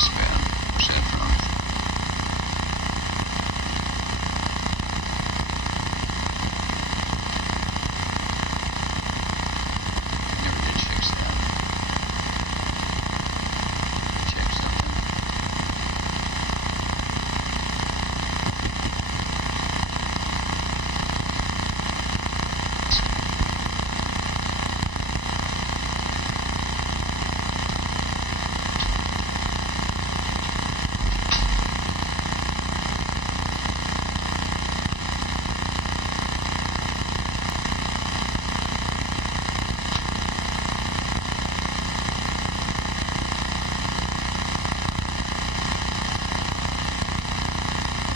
that's bad. Where's that from? Never did fix that. Check something.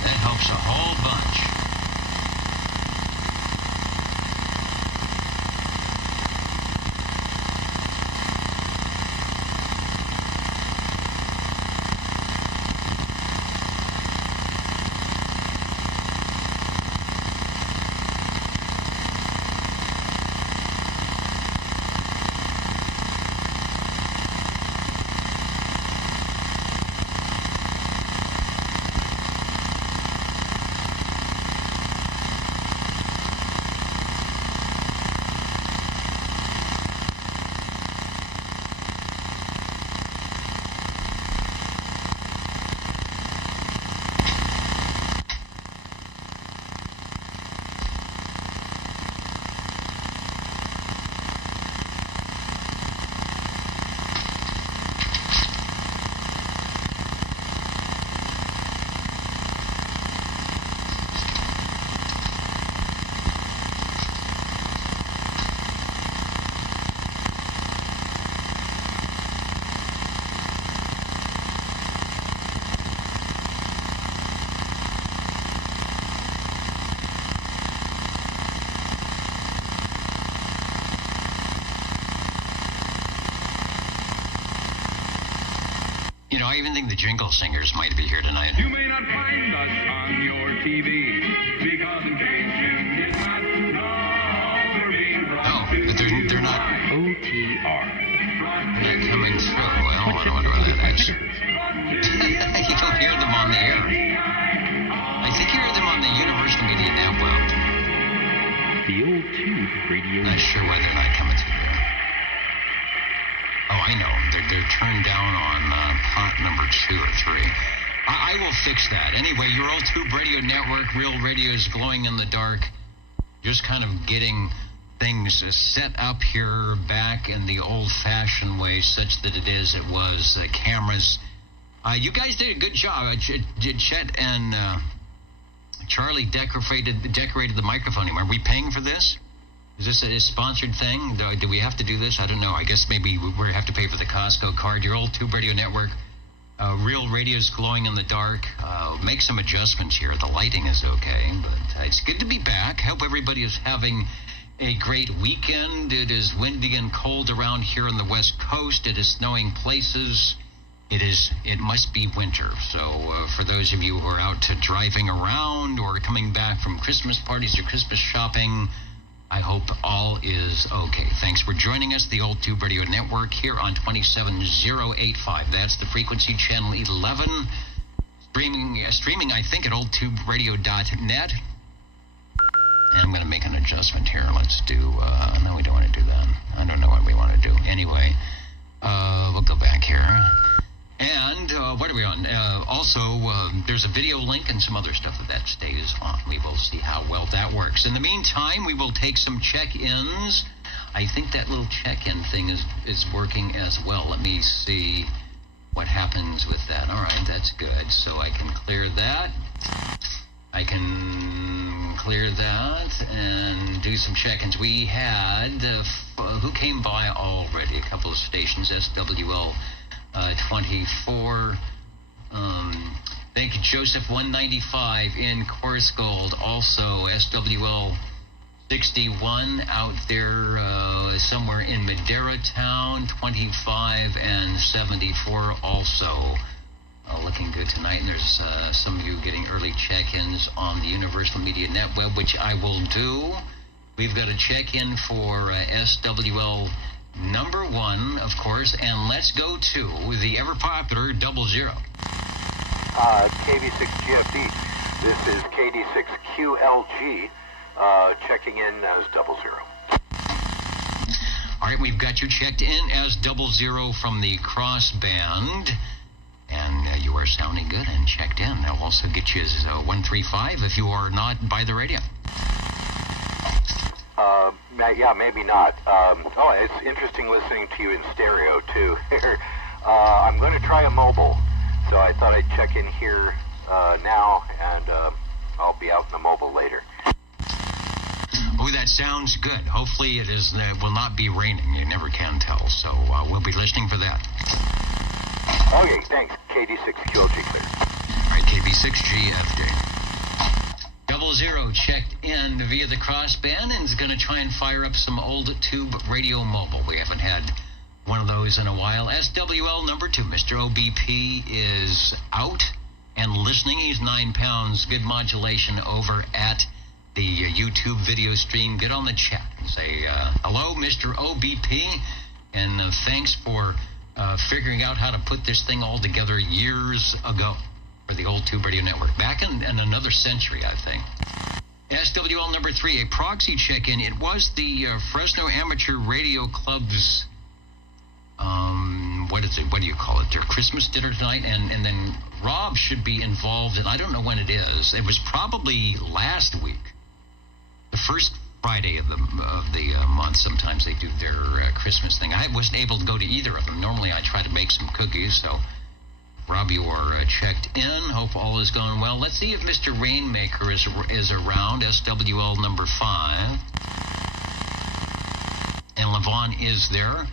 That helps a whole bunch. You know, I even think the Jingle Singers might be here tonight. You may not find us on your TV because in case you did not know, we're being brought to But they're not OTR. they're not coming through. Well, I wonder what that is. You don't hear them on the air. I think you hear them on the Universal Media Network. The old tube radio. Not sure why they're not coming through there. Oh, I know. They're turned down on pot number 2 or 3. I will fix that. Anyway, your old tube radio network, Real Radio is glowing in the dark. Just kind of getting things set up here back in the old-fashioned way, such that it was cameras. You guys did a good job. Chet and Charlie decorated the microphone. Are we paying for this? Is this a sponsored thing? Do we have to do this? I don't know. I guess maybe we have to pay for the Costco card. Your old tube radio network, Real Radio is glowing in the dark. Make some adjustments here. The lighting is okay, but it's good to be back. Hope everybody is having a great weekend. It is windy and cold around here on the West Coast. It is snowing places. It must be winter. So for those of you who are out to driving around or coming back from Christmas parties or Christmas shopping, I hope all is okay. Thanks for joining us, the Old Tube Radio Network, here on 27085. That's the frequency, channel 11. Streaming, I think, at oldtuberadio.net. And I'm going to make an adjustment here. Let's do, no, we don't want to do that. I don't know what we want to do. Anyway, we'll go back here. And what are we on? Also, there's a video link and some other stuff that stays on. We will see how well that works. In the meantime, we will take some check-ins. I think that little check-in thing is working as well. Let me see what happens with that. All right, that's good. So I can clear that. I can clear that and do some check-ins. We had, who came by already? A couple of stations, SWL 24. Thank you, Joseph 195 in Corsgold. Also, SWL 61 out there somewhere in Madera Town. 25 and 74 also. Looking good tonight, and there's some of you getting early check-ins on the Universal Media Netweb, which I will do. We've got a check-in for SWL number 1, of course, and let's go to the ever-popular 00. KV6GFD. This is KD6QLG, checking in as 00. All right, we've got you checked in as 00 from the crossband, and you are sounding good and checked in. I'll also get you as 135 if you are not by the radio. Yeah, maybe not. It's interesting listening to you in stereo, too. I'm going to try a mobile, so I thought I'd check in here now, and I'll be out in the mobile later. Oh, that sounds good. Hopefully it will not be raining. You never can tell, so we'll be listening for that. Okay, thanks. KD6QLG clear. All right, KB6GFD. 00 checked in via the crossband and is going to try and fire up some old tube radio mobile. We haven't had one of those in a while. SWL number 2, Mr. OBP is out and listening. He's 9 pounds. Good modulation over at the YouTube video stream. Get on the chat and say, hello, Mr. OBP, and thanks for figuring out how to put this thing all together years ago for the old Tube Radio Network. Back in another century, I think. SWL number 3, a proxy check-in. It was the Fresno Amateur Radio Club's, what do you call it, their Christmas dinner tonight, and then Rob should be involved, and I don't know when it is. It was probably last week. The first Friday of the month, sometimes they do their Christmas thing. I wasn't able to go to either of them. Normally I try to make some cookies, so Rob, you are checked in. Hope all is going well. Let's see if Mr. Rainmaker is around. SWL number 5. And Levon is there.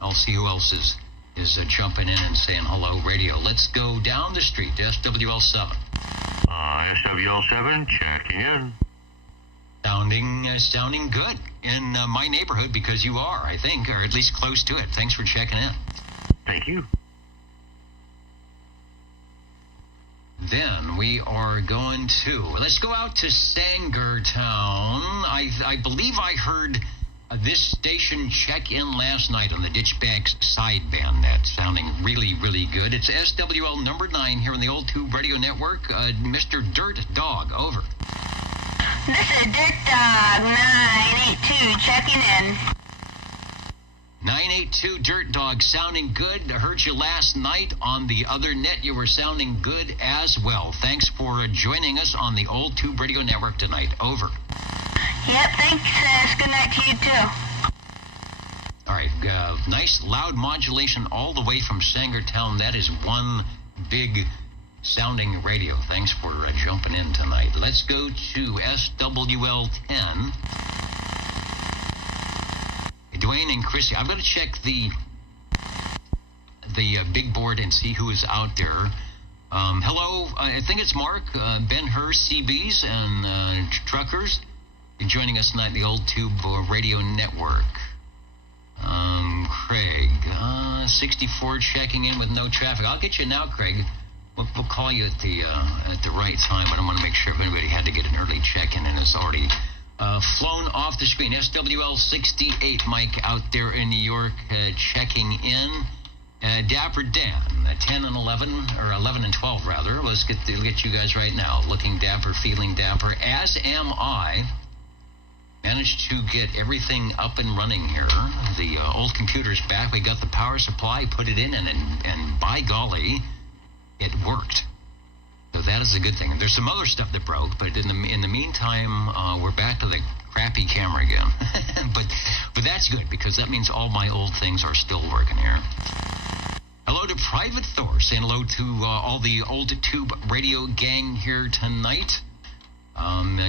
I'll see who else is jumping in and saying hello, radio. Let's go down the street to SWL 7. SWL 7, checking in. Sounding good in my neighborhood, because you are, I think, or at least close to it. Thanks for checking in. Thank you. Then we are going to, let's go out to Sangertown. I believe I heard this station check in last night on the Ditchbags sideband. That's sounding really, really good. It's SWL number 9 here on the Old Tube Radio Network. Mr. Dirt Dog, over. This is Dirt Dog 982 checking in. 982 Dirt Dog, sounding good. I heard you last night on the other net. You were sounding good as well. Thanks for joining us on the Old Tube Radio Network tonight. Over. Yep, thanks. Good night to you, too. All right, nice loud modulation all the way from Sangertown. That is one big sounding radio. Thanks for jumping in tonight. Let's go to SWL 10. Dwayne and Chrissy, I've got to check the big board and see who is out there. Hello, I think it's Mark, Ben Hurst, CBs, and Truckers. You're joining us tonight in the Old Tube Radio Network. Craig, 64 checking in with no traffic. I'll get you now, Craig. We'll call you at the right time. I don't want to make sure if anybody had to get an early check-in and is already flown off the screen. SWL 68, Mike out there in New York checking in. Dapper Dan, 10 and 11, or 11 and 12 rather. Let's get you guys right now. Looking dapper, feeling dapper, as am I. Managed to get everything up and running here. The old computer's back. We got the power supply, put it in, and by golly, it worked. So that is a good thing. And there's some other stuff that broke, but in the meantime, we're back to the crappy camera again. but that's good, because that means all my old things are still working here. Hello to Private Thor, saying hello to all the Old Tube Radio gang here tonight.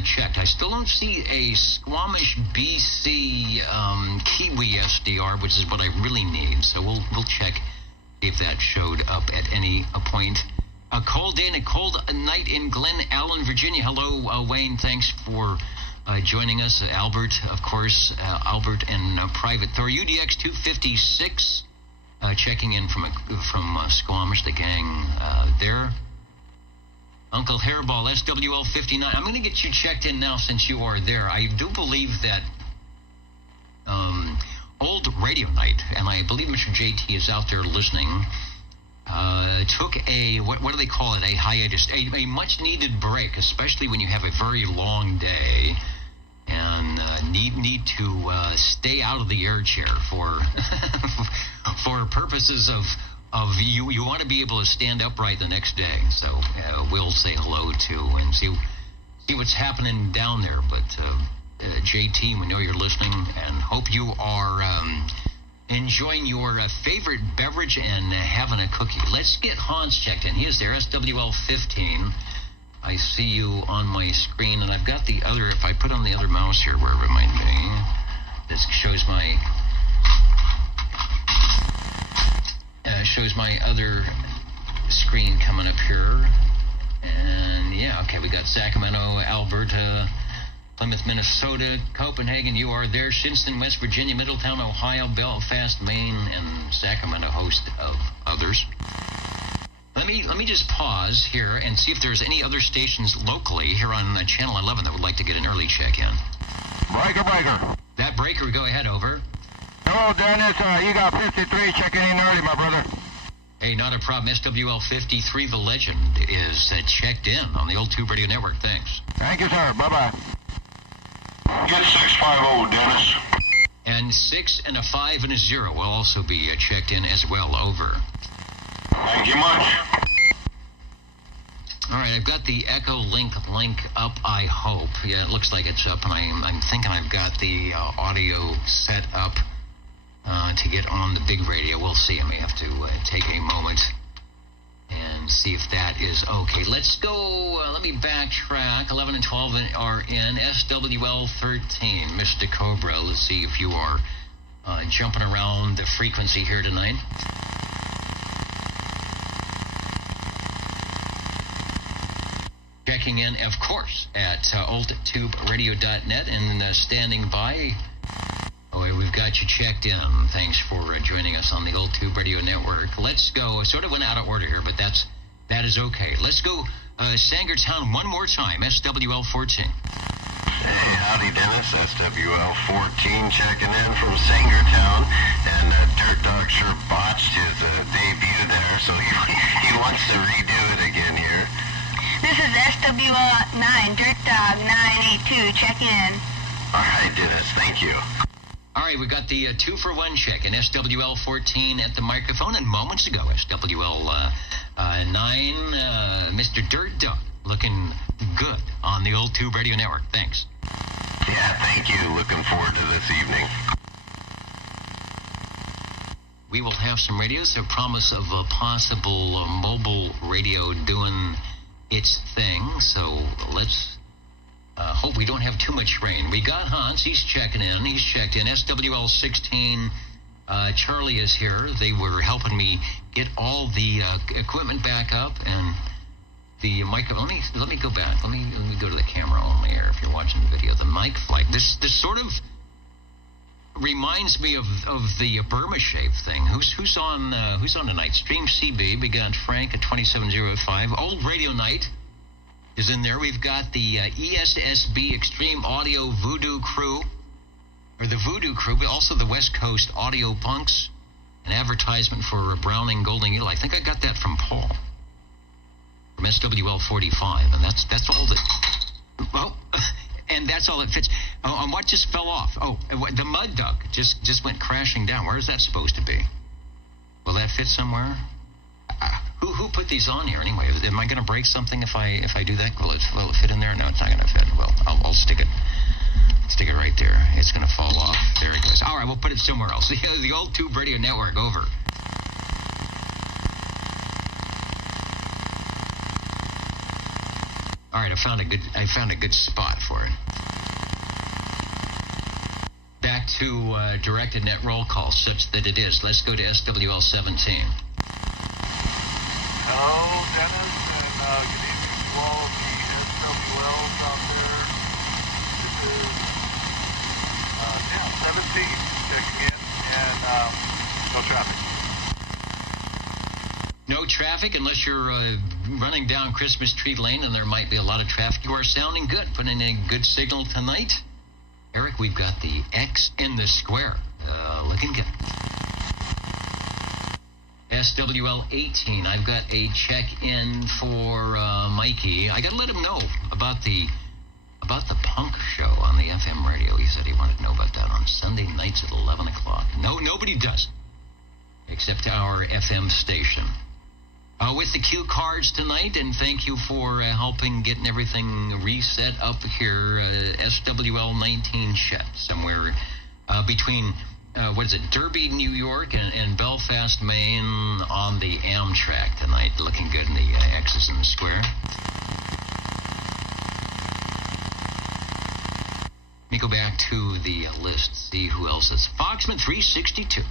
Checked. I still don't see a Squamish BC Kiwi SDR, which is what I really need. So we'll check if that showed up at any point. A cold day and a cold night in Glen Allen, Virginia. Hello, Wayne. Thanks for joining us. Albert, of course, Albert and Private Thor. UDX 256 checking in from Squamish, the gang there. Uncle Hairball, SWL 59. I'm going to get you checked in now since you are there. I do believe that old radio night, and I believe Mr. JT is out there listening. Took a, what do they call it, a hiatus, a much-needed break, especially when you have a very long day and need to stay out of the air chair for for purposes of you want to be able to stand upright the next day. So we'll say hello to and see what's happening down there. But JT, we know you're listening and hope you are enjoying your favorite beverage and having a cookie. Let's get Hans checked in. He is there, SWL 15. I see you on my screen, and I've got the other, if I put on the other mouse here, wherever it might be, this shows my other screen coming up here. And yeah, okay, we got Sacramento, Alberta, Plymouth, Minnesota, Copenhagen, you are there, Shinston, West Virginia, Middletown, Ohio, Belfast, Maine, and Sacramento, host of others. Let me just pause here and see if there's any other stations locally here on Channel 11 that would like to get an early check-in. Breaker. That breaker, go ahead, over. Hello, Dennis. You got 53 checking in early, my brother. Hey, not a problem. SWL 53, the legend, is checked in on the Old Tube Radio Network. Thanks. Thank you, sir. Bye-bye. Get 650, Dennis. And 6 and a 5 and a 0 will also be checked in as well. Over. Thank you much. All right, I've got the Echo link up, I hope. Yeah, it looks like it's up, and I'm thinking I've got the audio set up to get on the big radio. We'll see. I may have to take a moment and see if that is okay. Let's go. Let me backtrack. 11 and 12 are in. SWL 13, Mr. Cobra. Let's see if you are jumping around the frequency here tonight. Checking in, of course, at oldtuberadio.net and standing by. Oh, we've got you checked in. Thanks for joining us on the Old Tube Radio Network. Let's go. I sort of went out of order here, but that is okay. Let's go Sangertown one more time. SWL 14. Hey, howdy, Dennis. SWL 14 checking in from Sangertown. And Dirt Dog sure botched his debut there, so he wants to redo it again here. This is SWL 9, Dirt Dog 982, checking in. All right, Dennis. Thank you. All right, we got the 2-for-1 check in SWL 14 at the microphone, and moments ago, SWL 9, Mr. Dirt Dog, looking good on the Old Tube Radio Network. Thanks. Yeah, thank you. Looking forward to this evening. We will have some radios, a promise of a possible mobile radio doing its thing, so let's hope we don't have too much rain. We got Hans. He's checking in. He's checked in. SWL 16, Charlie is here. They were helping me get all the equipment back up and the mic. Let me go back. Let me go to the camera only here if you're watching the video. The mic flight. This sort of reminds me of the Burma shape thing. Who's on tonight? Stream CB. We got Frank at 2705. Old Radio Night is in there. We've got the ESSB Extreme Audio Voodoo Crew, or the Voodoo Crew, but also the West Coast Audio Punks, an advertisement for Browning Golden Eagle. I think I got that from Paul, from SWL 45, and that's all that, well, and that's all that fits. Oh, and what just fell off? Oh, the Mud Duck just went crashing down. Where is that supposed to be? Will that fit somewhere? Who put these on here anyway? Am I going to break something if I do that? Will it fit in there? No, it's not going to fit. Well, I'll stick it right there. It's going to fall off. There it goes. All right, we'll put it somewhere else. The Old Tube Radio Network, over. All right, I found a good spot for it. Back to directed net roll call, such that it is. Let's go to SWL 17. Hello, Dennis, and good evening to all of the SWLs out there. This is 17 checking in, and no traffic. No traffic unless you're running down Christmas Tree Lane, and there might be a lot of traffic. You are sounding good, putting in a good signal tonight. Eric, we've got the X in the square. looking good. SWL 18, I've got a check-in for Mikey. I got to let him know about the punk show on the FM radio. He said he wanted to know about that on Sunday nights at 11 o'clock. No, nobody does, except our FM station. With the cue cards tonight, and thank you for helping getting everything reset up here. SWL 19 Chet, somewhere between, Derby, New York, and Belfast, Maine, on the Amtrak tonight. Looking good in the X's in the square. Let me go back to the list, see who else is. Foxman 362.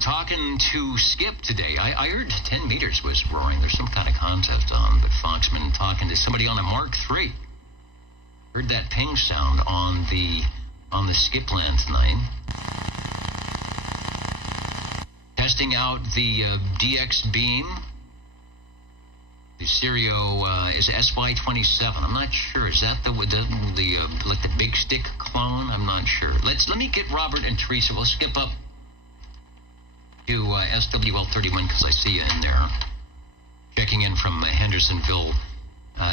Talking to Skip today. I heard 10 meters was roaring. There's some kind of contest on, but Foxman talking to somebody on a Mark III. Heard that ping sound on the Skip land tonight. Testing out the DX beam. The Stereo is SY27. I'm not sure. Is that the like the big stick clone? I'm not sure. Let me get Robert and Teresa. We'll skip up to SWL 31 because I see you in there. Checking in from Hendersonville,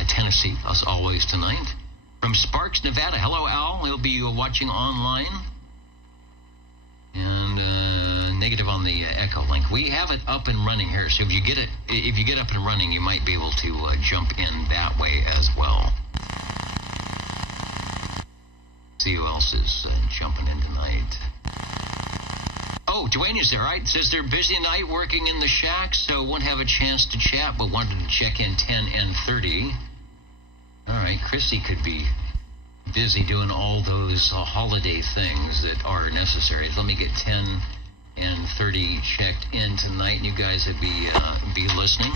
Tennessee, as always tonight. From Sparks, Nevada. Hello, Al. He'll be watching online. And negative on the Echo link. We have it up and running here, so if you get up and running, you might be able to jump in that way as well. See who else is jumping in tonight. Oh, Dwayne is there, right? Says they're busy tonight working in the shack, so won't have a chance to chat, but wanted to check in 10 and 30. All right, Chrissy could be busy doing all those holiday things that are necessary. Let me get 10 and 30 checked in tonight, and you guys would be listening.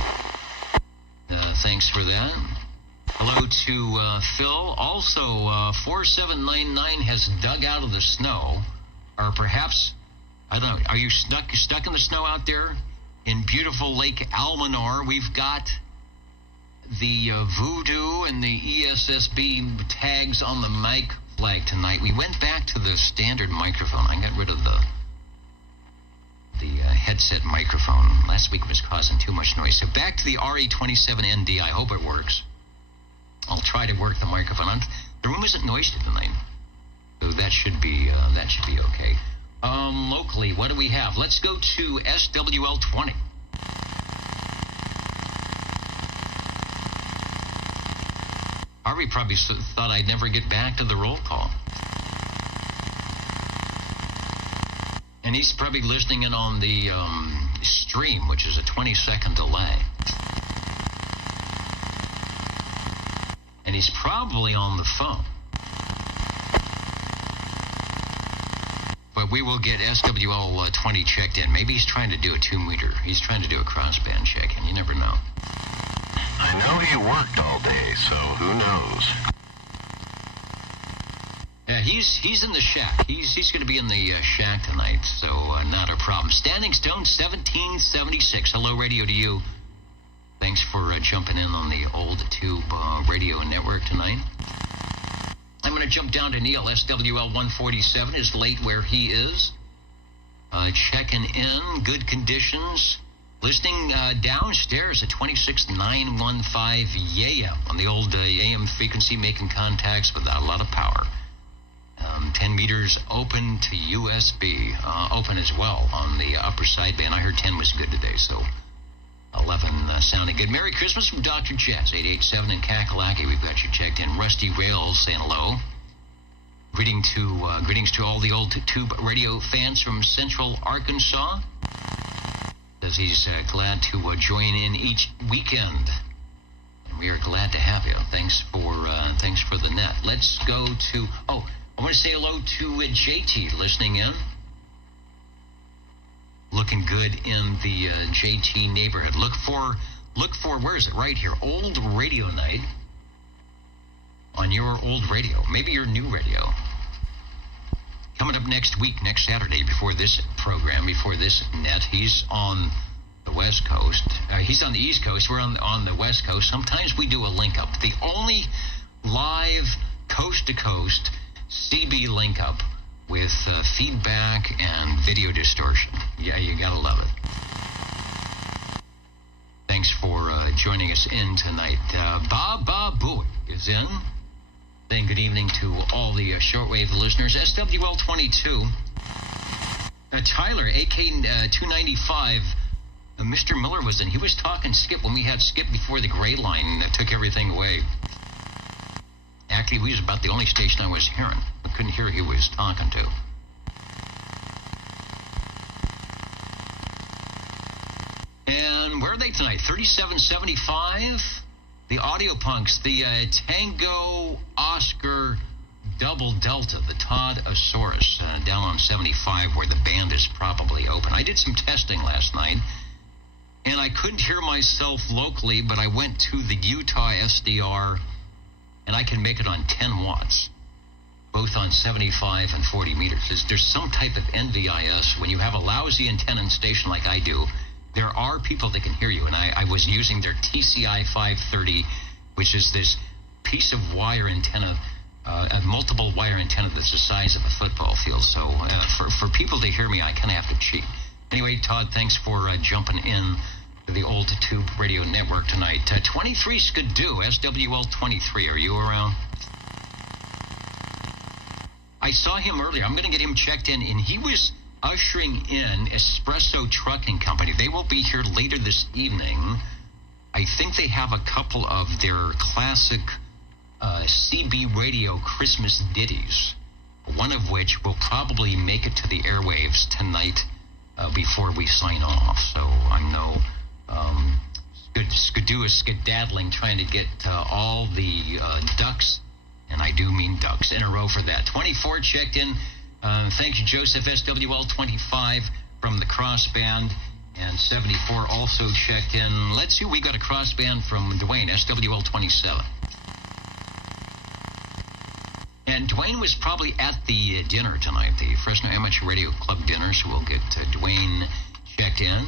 Thanks for that. Hello to Phil. Also, 4799 has dug out of the snow, or perhaps, I don't know, are you stuck in the snow out there? In beautiful Lake Almanor, we've got the Voodoo and the ESSB tags on the mic flag tonight. We went back to the standard microphone. I got rid of the headset microphone. Last week it was causing too much noise. So back to the RE27ND. I hope it works. I'll try to work the microphone. The room isn't noisy tonight, so that should be okay. Locally, what do we have? Let's go to SWL 20. Harvey probably thought I'd never get back to the roll call. And he's probably listening in on the stream, which is a 20-second delay. And he's probably on the phone. But we will get SWL 20 checked in. Maybe he's trying to do a 2-meter. He's trying to do a crossband check-in. You never know. I know he worked all day, so who knows? Yeah, he's in the shack. He's going to be in the shack tonight, so not a problem. Standing Stone 1776. Hello, radio to you. Thanks for jumping in on the old tube radio network tonight. I'm going to jump down to Neil. SWL 147 is late where he is. Checking in, good conditions. Listening downstairs at 26915 AM on the old AM frequency, making contacts without a lot of power. 10 meters open to USB, open as well on the upper sideband. I heard 10 was good today, so 11 sounding good. Merry Christmas from Dr. Jazz, 887 in Kakalaki. We've got you checked in. Rusty Rails saying hello. Greetings to all the old tube radio fans from Central Arkansas. Says he's glad to join in each weekend. And we are glad to have you. Thanks for the net. Let's go to, I want to say hello to JT listening in. Looking good in the JT neighborhood. Look for, where is it? Right here. Old Radio Night on your old radio. Maybe your new radio. Coming up next week, next Saturday, before this program, before this net, he's on the West Coast. He's on the East Coast. We're on the West Coast. Sometimes we do a link up. The only live coast-to-coast CB link up with feedback and video distortion. Yeah, you gotta love it. Thanks for joining us in tonight. Baba Booey is in. Saying good evening to all the shortwave listeners. SWL22. Tyler, AK295. Mr. Miller was in. He was talking Skip when we had Skip before the gray line that took everything away. Actually, we was about the only station I was hearing. I couldn't hear who he was talking to. And where are they tonight? 3775? The Audio Punks, the Tango Oscar Double Delta, the Todd Asaurus, down on 75 where the band is probably open. I did some testing last night, and I couldn't hear myself locally, but I went to the Utah SDR, and I can make it on 10 watts, both on 75 and 40 meters. There's some type of NVIS. When you have a lousy antenna station like I do, there are people that can hear you, and I was using their TCI 530, which is this piece of wire antenna, a multiple wire antenna that's the size of a football field. So for people to hear me, I kind of have to cheat. Anyway, Todd, thanks for jumping in to the Old Tube Radio Network tonight. 23 Skidoo, SWL 23. Are you around? I saw him earlier. I'm going to get him checked in, and he was ushering in Espresso Trucking Company. They will be here later this evening. I think they have a couple of their classic CB radio Christmas ditties, one of which will probably make it to the airwaves tonight before we sign off. So I know Skidoo is skedaddling, trying to get all the ducks, and I do mean ducks, in a row for that. 24 checked in. Thank you, Joseph. SWL 25 from the crossband, and 74 also checked in. Let's see, we got a crossband from Dwayne, SWL 27. And Dwayne was probably at the dinner tonight, the Fresno Amateur Radio Club dinner, so we'll get Dwayne checked in.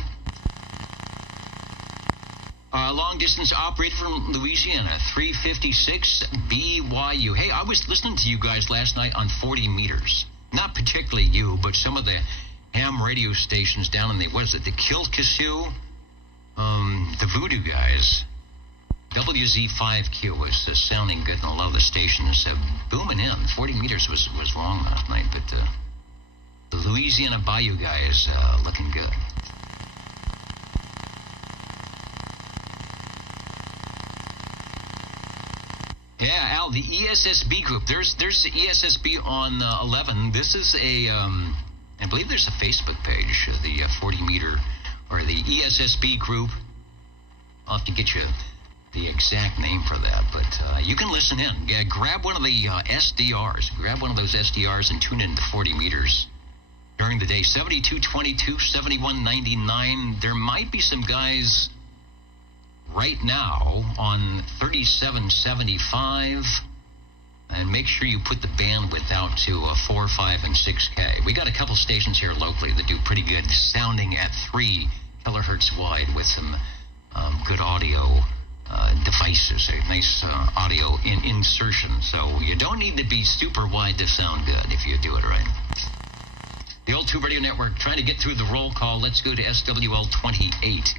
Long-distance operator from Louisiana, 356 BYU. Hey, I was listening to you guys last night on 40 meters. Not particularly you, but some of the ham radio stations down in the, what is it, the Kilkisoo, the Voodoo guys. WZ5Q was sounding good, and a lot of the stations booming in. 40 meters was long last night, but the Louisiana Bayou guys looking good. Yeah, Al, the ESSB group. There's the ESSB on 11. This is a, I believe there's a Facebook page, the 40 meter, or the ESSB group. I'll have to get you the exact name for that, but you can listen in. Yeah, grab one of the SDRs. Grab one of those SDRs and tune in to 40 meters during the day. 7222, 7199. There might be some guys right now on 3775, and make sure you put the bandwidth out to 4, 5, and 6K. We got a couple stations here locally that do pretty good, sounding at 3 kilohertz wide with some good audio devices, a nice audio insertion. So you don't need to be super wide to sound good if you do it right. The Old Tube Radio Network, trying to get through the roll call. Let's go to SWL 28.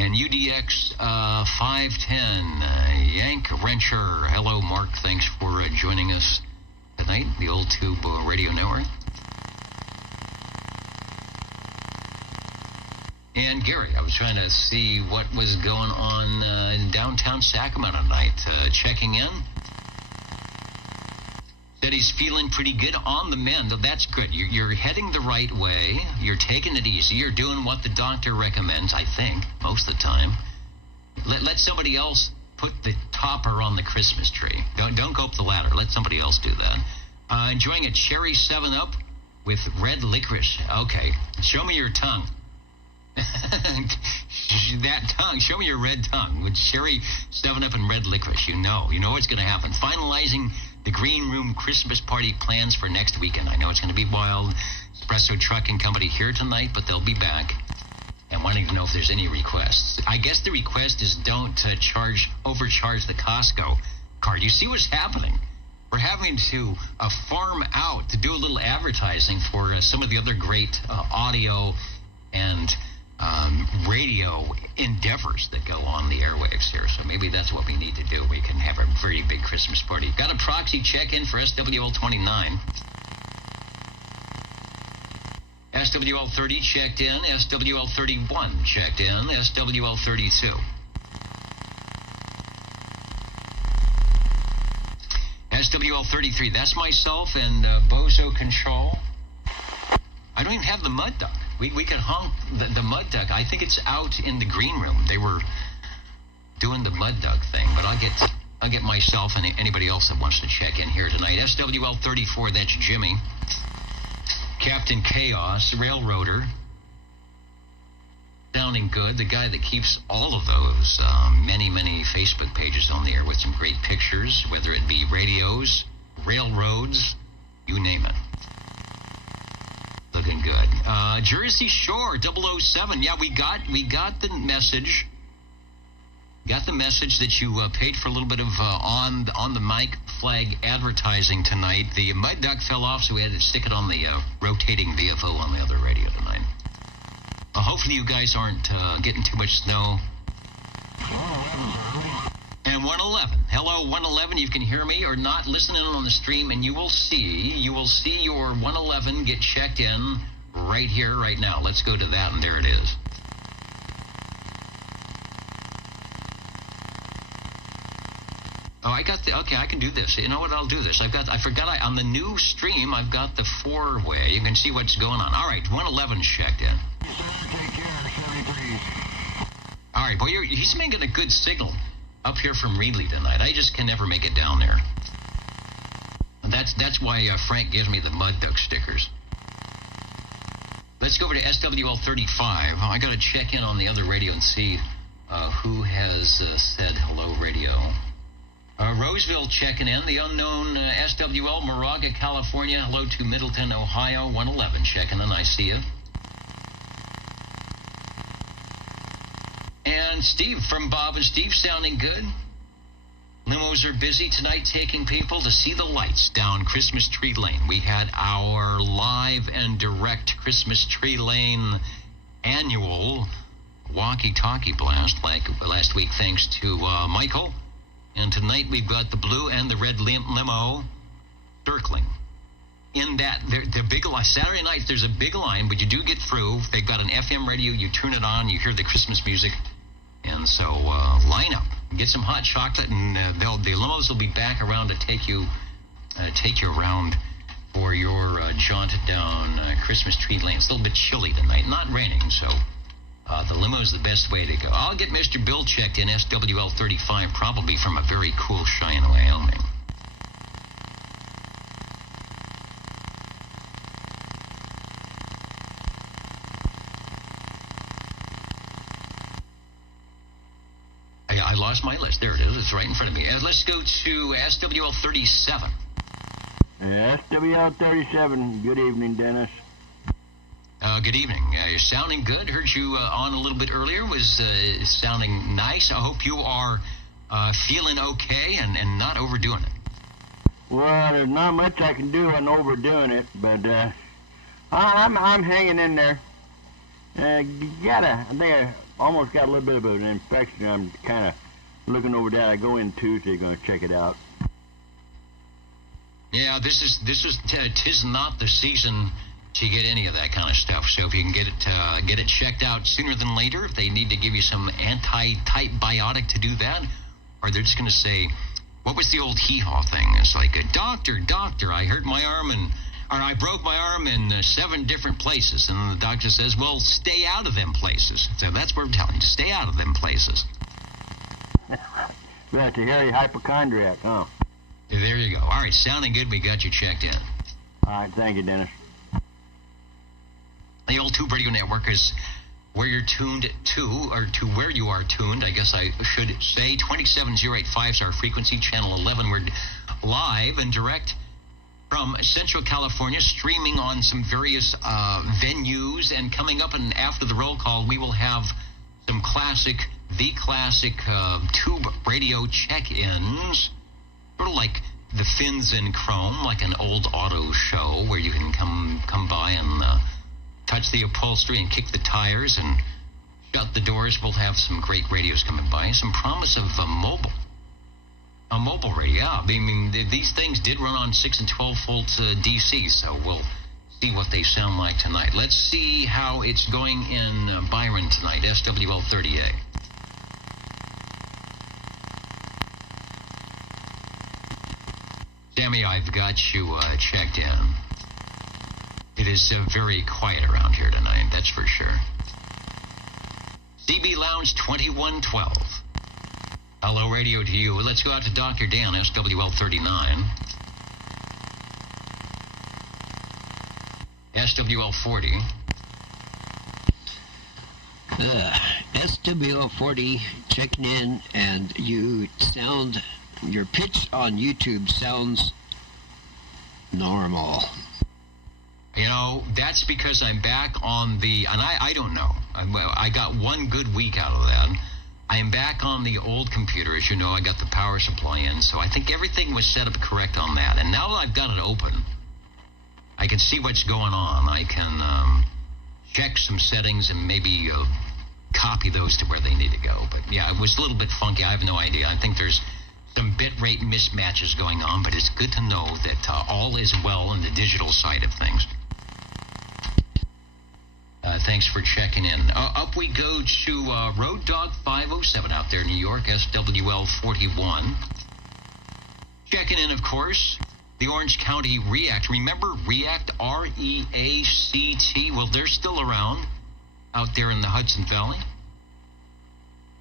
And UDX 510, Yank Wrencher. Hello, Mark. Thanks for joining us tonight, the Old Tube Radio Network. And Gary, I was trying to see what was going on in downtown Sacramento tonight. Checking in. Said he's feeling pretty good on the mend. That's good. You're heading the right way. You're taking it easy. You're doing what the doctor recommends, I think, most of the time. Let somebody else put the topper on the Christmas tree. Don't go up the ladder. Let somebody else do that. Enjoying a cherry 7-Up with red licorice. Okay. Show me your tongue. That tongue. Show me your red tongue with cherry 7-Up and red licorice. You know what's going to happen. Finalizing the Green Room Christmas party plans for next weekend. I know it's going to be wild. Espresso Trucking Company here tonight, but they'll be back. And wanting to know if there's any requests. I guess the request is don't overcharge the Costco card. You see what's happening. We're having to farm out to do a little advertising for some of the other great audio and radio endeavors that go on the airwaves here. So maybe that's what we need to do. We can have a very big Christmas party. Got a proxy check-in for SWL 29. SWL 30 checked in. SWL 31 checked in. SWL 32. SWL 33, that's myself and Bozo Control. I don't even have the mud duck. We could honk the mud duck. I think it's out in the green room. They were doing the mud duck thing, but I'll get myself and anybody else that wants to check in here tonight. SWL 34, that's Jimmy. Captain Chaos, Railroader. Sounding good. The guy that keeps all of those many Facebook pages on the air with some great pictures, whether it be radios, railroads, you name it. Looking good. Jersey Shore 007. Yeah, we got the message. Got the message that you paid for a little bit of on the mic flag advertising tonight. The mud duck fell off, so we had to stick it on the rotating VFO on the other radio tonight. Hopefully you guys aren't getting too much snow. And 111. Hello, 111. You can hear me or not. Listen in on the stream, and you will see your 111 get checked in right here, right now. Let's go to that, and there it is. Oh, okay, I can do this. You know what? I'll do this. On the new stream, I've got the 4-way. You can see what's going on. All right, 111 checked in. All right, boy, he's making a good signal up here from Reedley tonight. I just can never make it down there. And that's why Frank gives me the mud duck stickers. Let's go over to SWL 35. Oh, I got to check in on the other radio and see who has said hello, radio. Roseville checking in. The unknown SWL, Moraga, California. Hello to Middleton, Ohio. 111 checking in. I see you. And Steve from Bob and Steve sounding good. Limos are busy tonight taking people to see the lights down Christmas Tree Lane. We had our live and direct Christmas Tree Lane annual walkie-talkie blast like last week, thanks to Michael. And tonight we've got the blue and the red limo circling. In that, the big line, Saturday night, there's a big line, but you do get through. They've got an FM radio. You turn it on, you hear the Christmas music. And so line up, get some hot chocolate, and the limos will be back around to take you around for your jaunt down Christmas Tree Lane. It's a little bit chilly tonight, not raining, so the limo is the best way to go. I'll get Mr. Bill checked in, SWL 35, probably from a very cool Cheyenne, Wyoming. I lost my list. There it is. It's right in front of me. Let's go to SWL 37. SWL 37. Good evening, Dennis. Good evening. You're sounding good. Heard you on a little bit earlier. Was sounding nice. I hope you are feeling okay and not overdoing it. Well, there's not much I can do on overdoing it, but I'm hanging in there. I think I almost got a little bit of an infection. I'm kind of looking over that. I go in Tuesday, going to check it out. Yeah, tis not the season to get any of that kind of stuff. So if you can get it checked out sooner than later, if they need to give you some anti-type biotic to do that, or they're just going to say, what was the old hee-haw thing? It's like, doctor, I hurt my arm I broke my arm in 7 different places. And the doctor says, well, stay out of them places. So that's what we're telling you. Stay out of them places. That's a hairy hypochondriac, huh? There you go. All right, sounding good. We got you checked in. All right, thank you, Dennis. The old Tube Radio Network is where you're tuned to, or to where you are tuned, I guess I should say. 27085 is our frequency, channel 11. We're live and direct from Central California, streaming on some various venues, and coming up and after the roll call, we will have some classic Tube Radio check-ins, sort of like the fins in chrome, like an old auto show where you can come by and touch the upholstery and kick the tires and shut the doors. We'll have some great radios coming by. Some promise of a mobile radio. Yeah, I mean, these things did run on 6 and 12 volt DC, so we'll see what they sound like tonight. Let's see how it's going in Byron tonight, SWL 30A. Sammy, I've got you checked in. It is very quiet around here tonight, that's for sure. CB Lounge 2112. Hello, radio to you. Let's go out to Dr. Dan, SWL 39. SWL 40. SWL 40 checking in, and your pitch on YouTube sounds normal. You know, that's because I'm back on the, and I don't know. I got one good week out of that. I am back on the old computer. As you know, I got the power supply in, so I think everything was set up correct on that. And now that I've got it open, I can see what's going on. I can check some settings and maybe copy those to where they need to go. But yeah, it was a little bit funky. I have no idea. I think there's some bit rate mismatches going on, but it's good to know that all is well in the digital side of things. Thanks for checking in. Up we go to Road Dog 507 out there in New York, SWL 41. Checking in, of course, the Orange County REACT. Remember REACT, R-E-A-C-T? Well, they're still around out there in the Hudson Valley.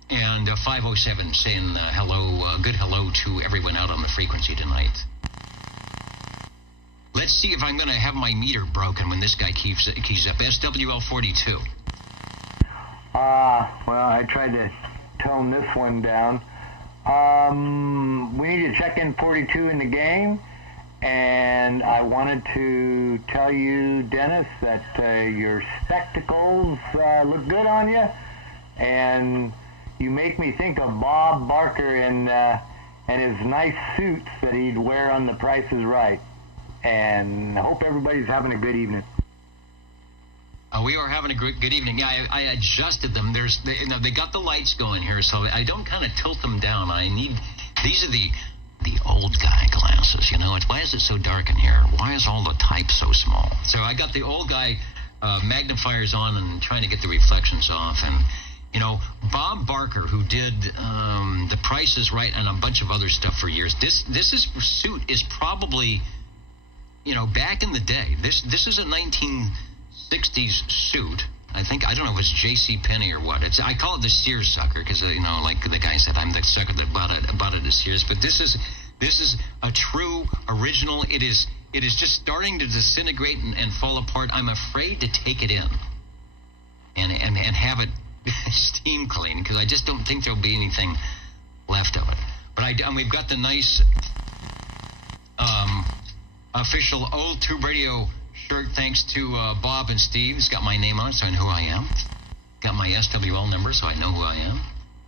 And 507 saying hello, good hello to everyone out on the frequency tonight. Let's see if I'm going to have my meter broken when this guy keys up. SWL 42. Well, I tried to tone this one down. We need to check in 42 in the game, and I wanted to tell you, Dennis, that your spectacles look good on you, and you make me think of Bob Barker and his nice suits that he'd wear on The Price is Right. And I hope everybody's having a good evening. We are having a good evening. Yeah, I adjusted them. They got the lights going here, so I don't kind of tilt them down. These are the old guy glasses. You know, why is it so dark in here? Why is all the type so small? So I got the old guy magnifiers on and trying to get the reflections off. And you know, Bob Barker, who did The Price is Right and a bunch of other stuff for years. This suit is probably, you know, back in the day. This is a 1960s suit. I don't know if it's J.C. Penney or what. I call it the Sears sucker because, you know, like the guy said, I'm the sucker that bought it at Sears. But this is a true original. It is just starting to disintegrate and fall apart. I'm afraid to take it in and have it steam clean because I just don't think there'll be anything left of it. But we've got the nice official Old Tube Radio shirt, thanks to Bob and Steve. It's got my name on it, so I know who I am. Got my SWL number, so I know who I am.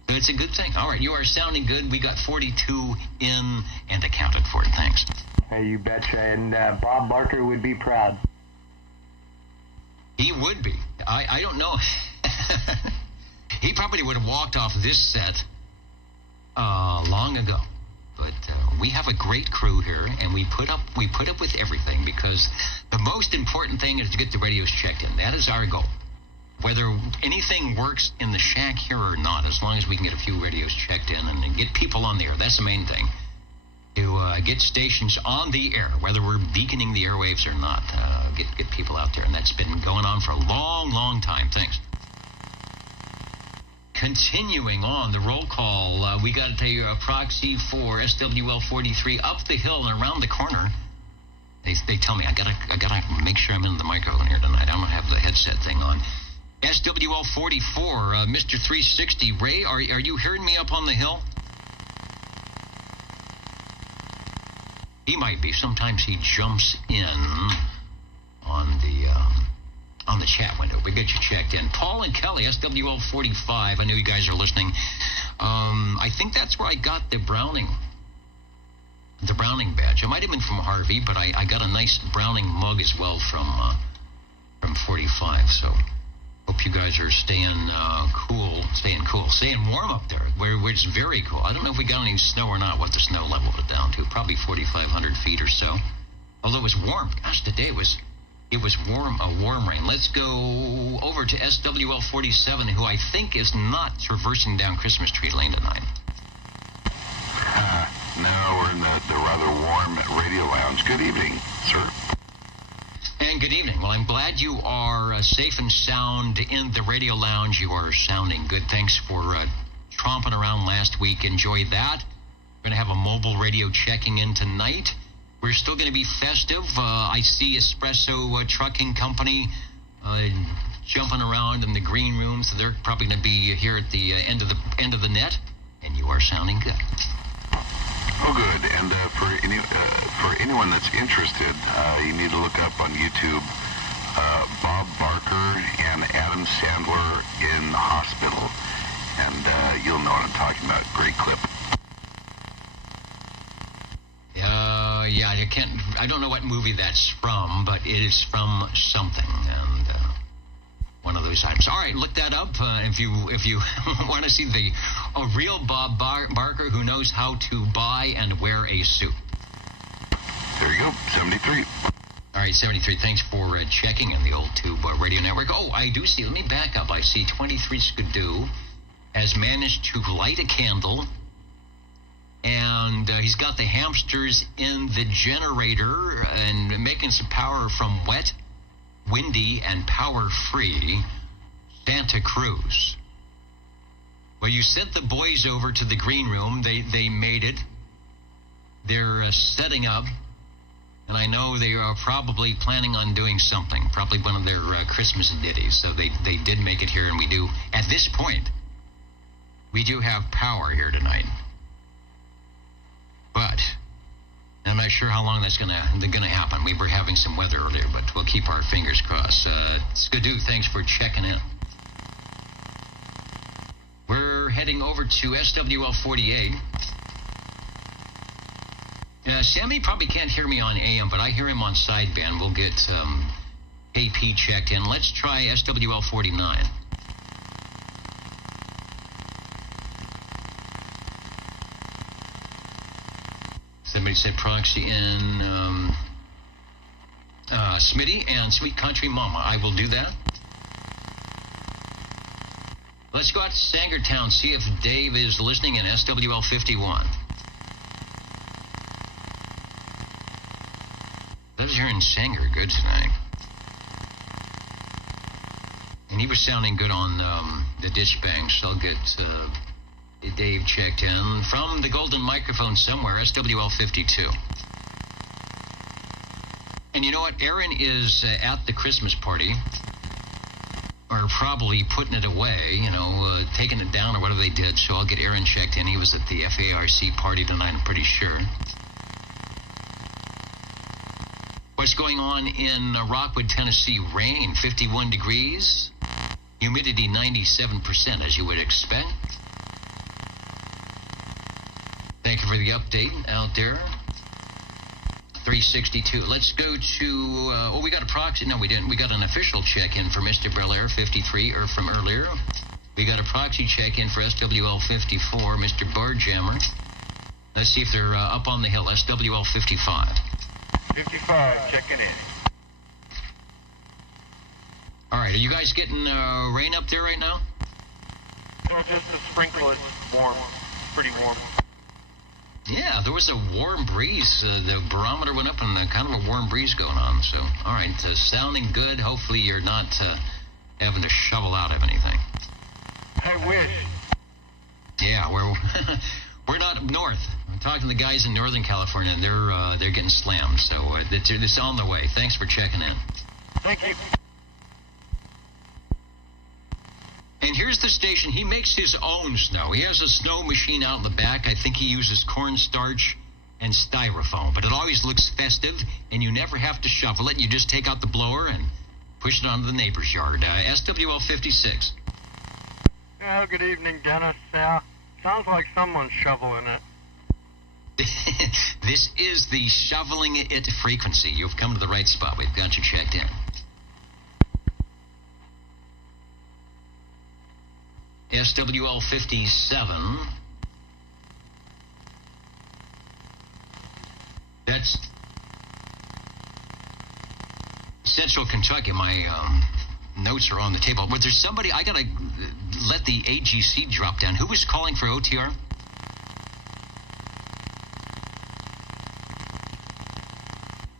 So it's a good thing. All right, you are sounding good. We got 42 in and accounted for. Thanks. Hey, you betcha. And Bob Barker would be proud. He would be. I don't know. He probably would have walked off this set long ago. But we have a great crew here, and we put up with everything because the most important thing is to get the radios checked in. That is our goal. Whether anything works in the shack here or not, as long as we can get a few radios checked in and get people on the air, that's the main thing. To get stations on the air, whether we're beaconing the airwaves or not, get people out there, and that's been going on for a long, long time. Thanks. Continuing on the roll call, we got to tell you a proxy for SWL 43 up the hill and around the corner. They tell me I gotta make sure I'm in the microphone here tonight. I don't have the headset thing on. SWL 44, Mr. 360, Ray, are you hearing me up on the hill? He might be. Sometimes he jumps in on the chat window. We get you checked in. Paul and Kelly, SWL 45. I know you guys are listening. I think that's where I got the Browning the Browning badge. It might have been from Harvey, but I got a nice Browning mug as well from 45. So hope you guys are staying warm up there, where it's very cool. I don't know if we got any snow or not, what the snow level is down to. Probably 4,500 feet or so. Although it was warm. Gosh, today it was warm, a warm rain. Let's go over to SWL 47, who I think is not traversing down Christmas Tree Lane tonight. No, we're in the rather warm radio lounge. Good evening, sir. And good evening. Well, I'm glad you are safe and sound in the radio lounge. You are sounding good. Thanks for tromping around last week. Enjoy that. We're going to have a mobile radio checking in tonight. We're still going to be festive. I see Espresso Trucking Company jumping around in the green room, so they're probably going to be here at the end of the net. And you are sounding good. Oh, good. And for anyone that's interested, you need to look up on YouTube Bob Barker and Adam Sandler in the hospital, and you'll know what I'm talking about. Great clip. Yeah, I don't know what movie that's from, but it is from something, and one of those items. All right, look that up if you want to see a real Bob Barker who knows how to buy and wear a suit. There you go, 73. All right, 73. Thanks for checking in the old tube radio network. Oh, I do see. Let me back up. I see 23 Skidoo has managed to light a candle. And he's got the hamsters in the generator and making some power from wet, windy, and power-free Santa Cruz. Well, you sent the boys over to the green room. They made it. They're setting up. And I know they are probably planning on doing something, probably one of their Christmas ditties. So they did make it here, and we do, at this point, we do have power here tonight. But I'm not sure how long that's gonna happen. We were having some weather earlier, but we'll keep our fingers crossed. Skidoo, thanks for checking in. We're heading over to SWL 48. Sammy probably can't hear me on AM, but I hear him on sideband. We'll get AP checked in. Let's try SWL 49. Somebody said proxy in Smitty and Sweet Country Mama. I will do that. Let's go out to Sangertown, see if Dave is listening in SWL 51. Those here in Sanger are good tonight. And he was sounding good on the ditch banks. I'll get Dave checked in from the golden microphone somewhere, SWL 52. And you know what? Aaron is at the Christmas party, or probably putting it away, taking it down or whatever they did. So I'll get Aaron checked in. He was at the FARC party tonight, I'm pretty sure. What's going on in Rockwood, Tennessee? Rain, 51 degrees. Humidity, 97%, as you would expect. Thank you for the update out there. 362. Let's go to, we got a proxy. No, we didn't. We got an official check-in for Mr. Belair, 53, or from earlier. We got a proxy check-in for SWL 54, Mr. Barjammer. Let's see if they're up on the hill. SWL 55. 55, checking in. All right, are you guys getting rain up there right now? Well, just a sprinkle. It's warm, pretty warm. Yeah, there was a warm breeze. The barometer went up and kind of a warm breeze going on. So, all right, sounding good. Hopefully you're not having to shovel out of anything. I wish. Yeah, we're not up north. I'm talking to the guys in Northern California, and they're getting slammed. So it's on the way. Thanks for checking in. Thank you. And here's the station. He makes his own snow. He has a snow machine out in the back. I think he uses cornstarch and styrofoam. But it always looks festive, and you never have to shovel it. You just take out the blower and push it onto the neighbor's yard. SWL 56. Yeah, good evening, Dennis. Sounds like someone's shoveling it. This is the shoveling it frequency. You've come to the right spot. We've got you checked in. SWL 57. That's Central Kentucky. My notes are on the table. Was there somebody? I gotta let the AGC drop down. Who was calling for OTR?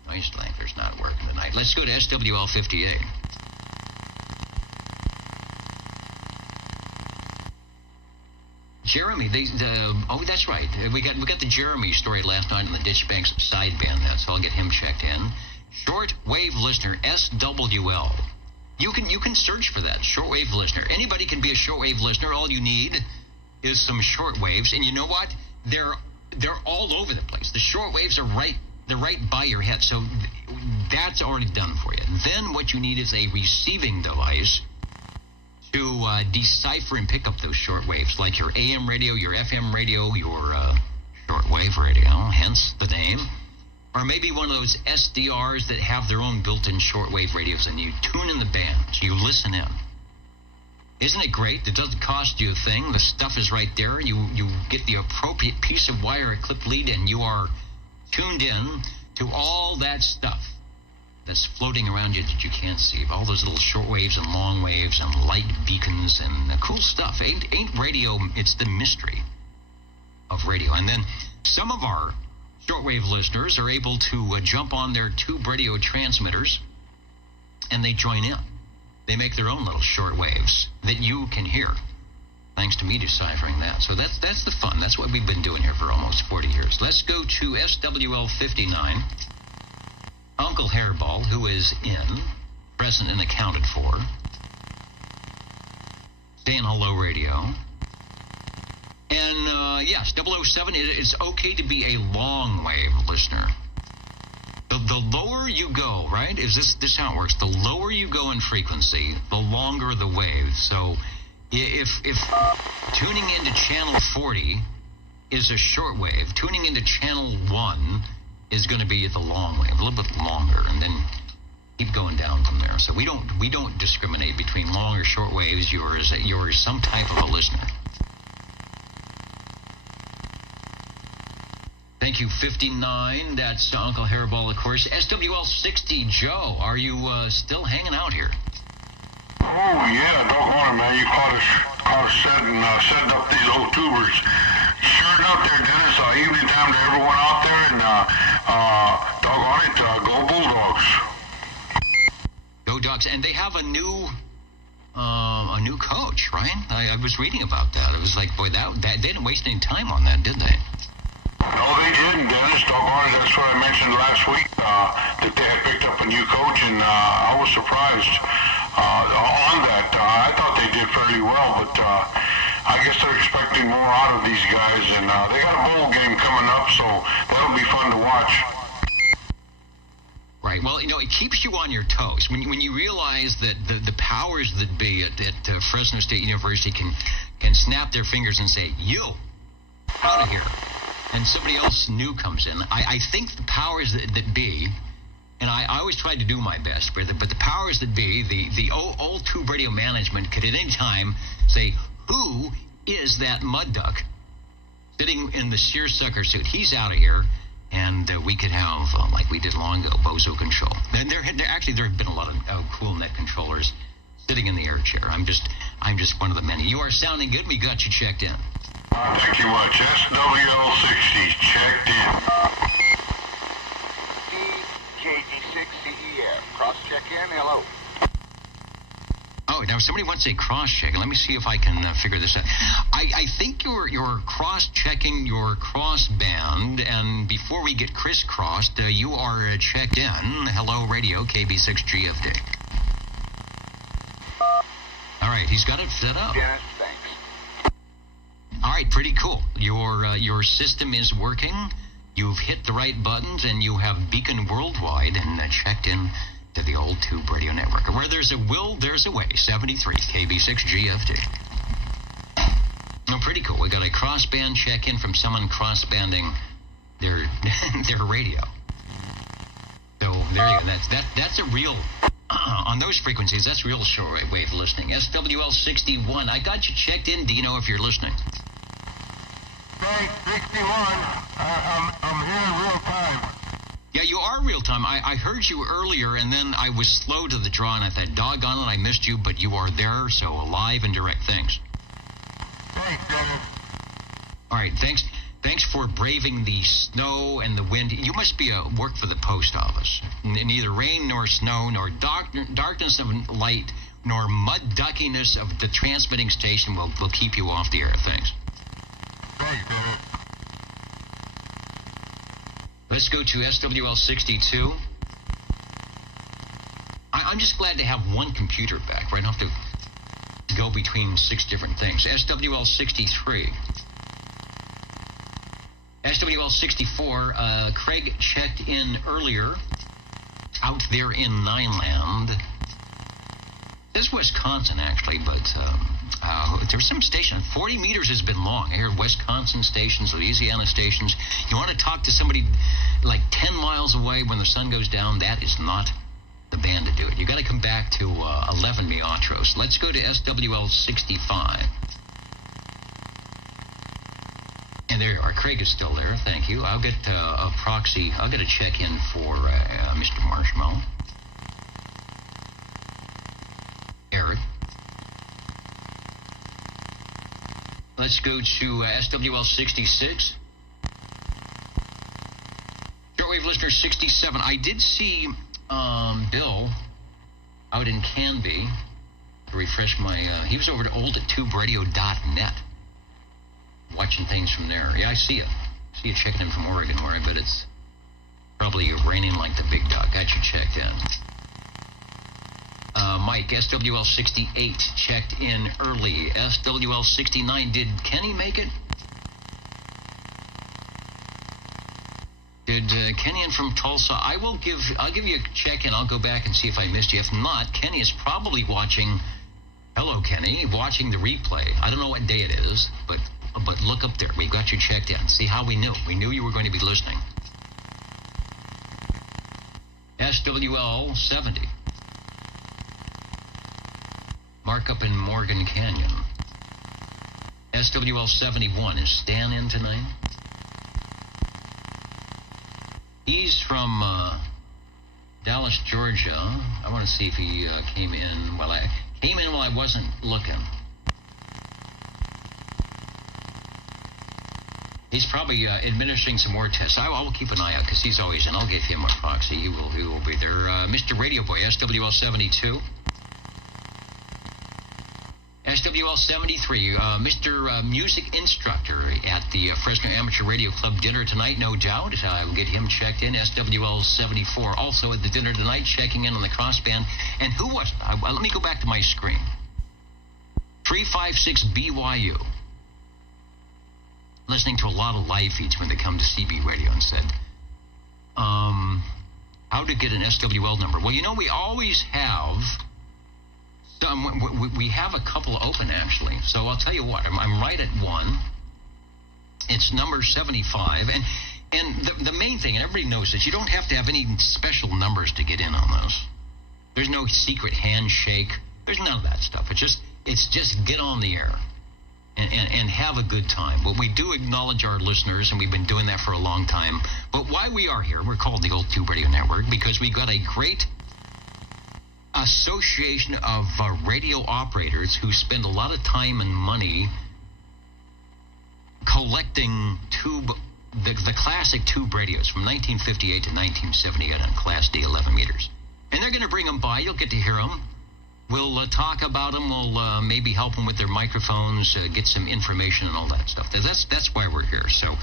Nice Lanker's not working tonight. Let's go to SWL 58. Jeremy, oh, that's right. We got the Jeremy story last night on the Ditch Banks sideband. So I'll get him checked in. Shortwave listener, SWL. You can search for that, shortwave listener. Anybody can be a shortwave listener. All you need is some shortwaves, and you know what? They're all over the place. The shortwaves are they're right by your head. So that's already done for you. Then what you need is a receiving device to decipher and pick up those shortwaves, like your AM radio, your FM radio, your shortwave radio, hence the name. Or maybe one of those SDRs that have their own built-in shortwave radios, and you tune in the bands, you listen in. Isn't it great? It doesn't cost you a thing. The stuff is right there. You get the appropriate piece of wire, a clip lead, and you are tuned in to all that stuff that's floating around you that you can't see. All those little short waves and long waves and light beacons and cool stuff. Ain't radio, it's the mystery of radio. And then some of our shortwave listeners are able to jump on their tube radio transmitters and they join in. They make their own little short waves that you can hear, thanks to me deciphering that. So that's the fun. That's what we've been doing here for almost 40 years. Let's go to SWL 59. Uncle Hairball, who is present and accounted for. Saying hello, radio. And, yes, 007, it's okay to be a long wave listener. The lower you go, right? Is this how it works? The lower you go in frequency, the longer the wave. So if tuning into channel 40 is a short wave, tuning into channel 1 is going to be the long wave, a little bit longer, and then keep going down from there. So we don't discriminate between long or short waves. You're some type of a listener. Thank you, 59. That's Uncle Hairball, of course. SWL 60, Joe, are you still hanging out here? Oh, yeah, doggone it, man. You caught us setting up these old tubers. Sure enough there, Dennis. Evening time to everyone out there, and doggone it, go Bulldogs. Go Dogs, and they have a new coach, right? I was reading about that. It was like, boy, that they didn't waste any time on that, did they? No, they didn't, Dennis. Doggone it, that's what I mentioned last week, that they had picked up a new coach, and I was surprised on that. I thought they did fairly well, but I guess they're expecting more out of these guys, and they got a bowl game coming up, so that'll be fun to watch. Right. Well, it keeps you on your toes when you realize that the powers that be at Fresno State University can snap their fingers and say, "You, out of here," and somebody else new comes in. I think the powers that be, and I always try to do my best, but the powers that be, the old tube radio management could at any time say, "Who is that mud duck sitting in the seersucker suit? He's out of here." And we could have, like we did long ago, Bozo Control. And there have been a lot of cool net controllers sitting in the air chair. I'm just one of the many. You are sounding good. We got you checked in. Thank you much. SWL60 checked in. DKG6CEF. Cross check in. Hello. Oh, now somebody wants a cross-check. Let me see if I can figure this out. I think you're cross-checking your cross-band, and before we get crisscrossed, you are checked in. Hello, radio, KB6GFD. All right, he's got it set up. Dennis, thanks. All right, pretty cool. Your system is working. You've hit the right buttons, and you have Beacon Worldwide and checked in to the old tube radio network. Where there's a will, there's a way. 73 KB6GFD. Oh, pretty cool. We got a crossband check-in from someone crossbanding their radio. So there you go. That's a real on those frequencies. That's real shortwave listening. SWL 61. I got you checked in, Dino, if you're listening. Thanks, 61. I'm here in real time. Yeah, you are real time. I heard you earlier, and then I was slow to the draw, and I thought, doggone it, I missed you, but you are there, so live and direct. Thanks. Thanks, Dennis. All right, thanks for braving the snow and the wind. You must be work for the post office. Neither rain nor snow, nor darkness of light, nor mud duckiness of the transmitting station will keep you off the air. Thanks. Thanks, Dennis. Let's go to SWL 62. I'm just glad to have one computer back, right? I don't have to go between 6 different things. SWL 63. SWL 64, Craig checked in earlier out there in Nineland. This is Wisconsin, actually, but there's some station. 40 meters has been long. I hear Wisconsin stations, Louisiana stations. You want to talk to somebody like 10 miles away when the sun goes down, that is not the band to do it. You got to come back to 11 Miatros. Let's go to SWL 65. And there you are. Craig is still there. Thank you. I'll get a proxy. I'll get a check-in for Mr. Marshmallow. Eric. Let's go to SWL 66. Shortwave listener 67. I did see Bill out in Canby. To refresh my... he was over to old@tuberadio.net. Watching things from there. Yeah, I see you. See you checking in from Oregon, where I bet it's probably raining like the big duck. Got you checked in. Mike, SWL 68 checked in early. SWL 69, did Kenny make it? Did Kenny in from Tulsa? I'll give you a check in. I'll go back and see if I missed you. If not, Kenny is probably watching. Hello, Kenny. Watching the replay. I don't know what day it is, but look up there. We've got you checked in. See how we knew. We knew you were going to be listening. SWL 70. Mark up in Morgan Canyon. SWL 71. Is Stan in tonight? He's from Dallas, Georgia. I want to see if he came in while I wasn't looking. He's probably administering some more tests. I will keep an eye out because he's always in. I'll give him a proxy. He will be there. Mr. Radio Boy, SWL 72. SWL 73, Mr. Music Instructor at the Fresno Amateur Radio Club dinner tonight, no doubt. I will get him checked in. SWL 74, also at the dinner tonight, checking in on the crossband. And who was it? Let me go back to my screen. 356 BYU. Listening to a lot of live feeds when they come to CB Radio and said, how to get an SWL number. Well, we always have... we have a couple open, actually. So I'll tell you what, I'm right at one. It's number 75. And the main thing, and everybody knows this, you don't have to have any special numbers to get in on this. There's no secret handshake. There's none of that stuff. It's just get on the air and have a good time. But we do acknowledge our listeners, and we've been doing that for a long time. But why we are here, we're called the Old Tube Radio Network, because we got a great association of radio operators who spend a lot of time and money collecting the classic tube radios from 1958 to 1978 on Class D 11 meters. And they're going to bring them by. You'll get to hear them. We'll talk about them. We'll maybe help them with their microphones, get some information and all that stuff. That's why we're here. So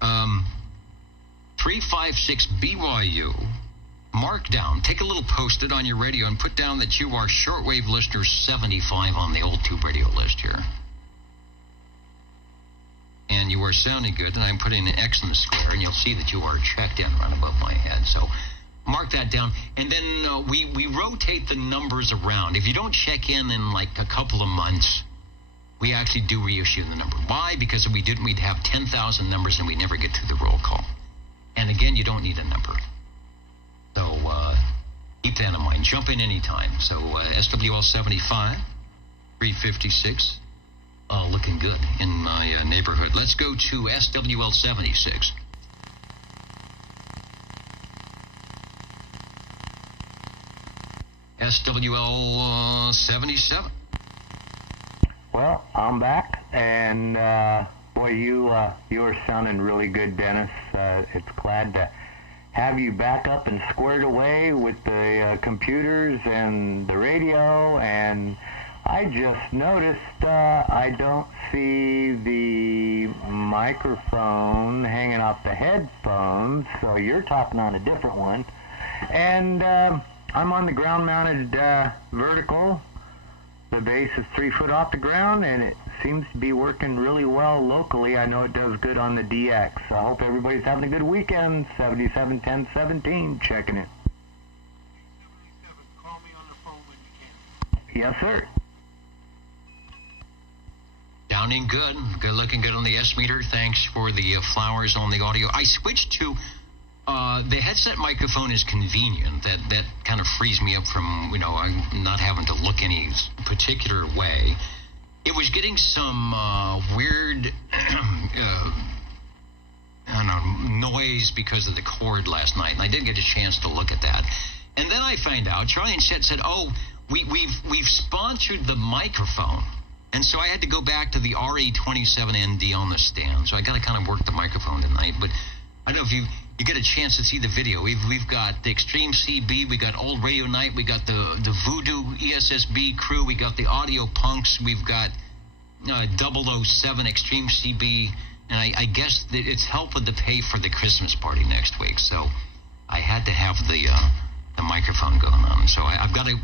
356 BYU. Mark down, take a little post-it on your radio and put down that you are shortwave listener 75 on the Old Tube Radio list here. And you are sounding good, and I'm putting an X in the square, and you'll see that you are checked in right above my head. So mark that down. And then we rotate the numbers around. If you don't check in like a couple of months, we actually do reissue the number. Why? Because if we didn't, we'd have 10,000 numbers, and we'd never get to the roll call. And again, you don't need a number. So keep that in mind. Jump in anytime. So SWL 75, 356, looking good in my neighborhood. Let's go to SWL 76. SWL 77. Well, I'm back, and boy, you are sounding really good, Dennis. It's glad to have you back up and squared away with the computers and the radio, and I just noticed I don't see the microphone hanging off the headphones, so you're talking on a different one. And I'm on the ground-mounted vertical. The base is 3 foot off the ground, and it seems to be working really well locally. I know it does good on the DX. I hope everybody's having a good weekend. 771017, checking it. Call me on the phone when you can. Yes, sir. Sounding good. Good, looking good on the S meter. Thanks for the flowers on the audio. I switched to the headset microphone is convenient. That kind of frees me up from, I'm not having to look any particular way. It was getting some weird, noise because of the cord last night, and I didn't get a chance to look at that. And then I find out, Charlie and Chet said, we've sponsored the microphone. And so I had to go back to the RA27ND on the stand. So I got to kind of work the microphone tonight. But I don't know if you get a chance to see the video. We've got the Extreme CB, we got Old Radio Night, we got the Voodoo ESSB crew, we got the Audio Punks, we've got 007 Extreme CB, and I guess that it's helping to pay for the Christmas party next week. So I had to have the microphone going on. So I've got to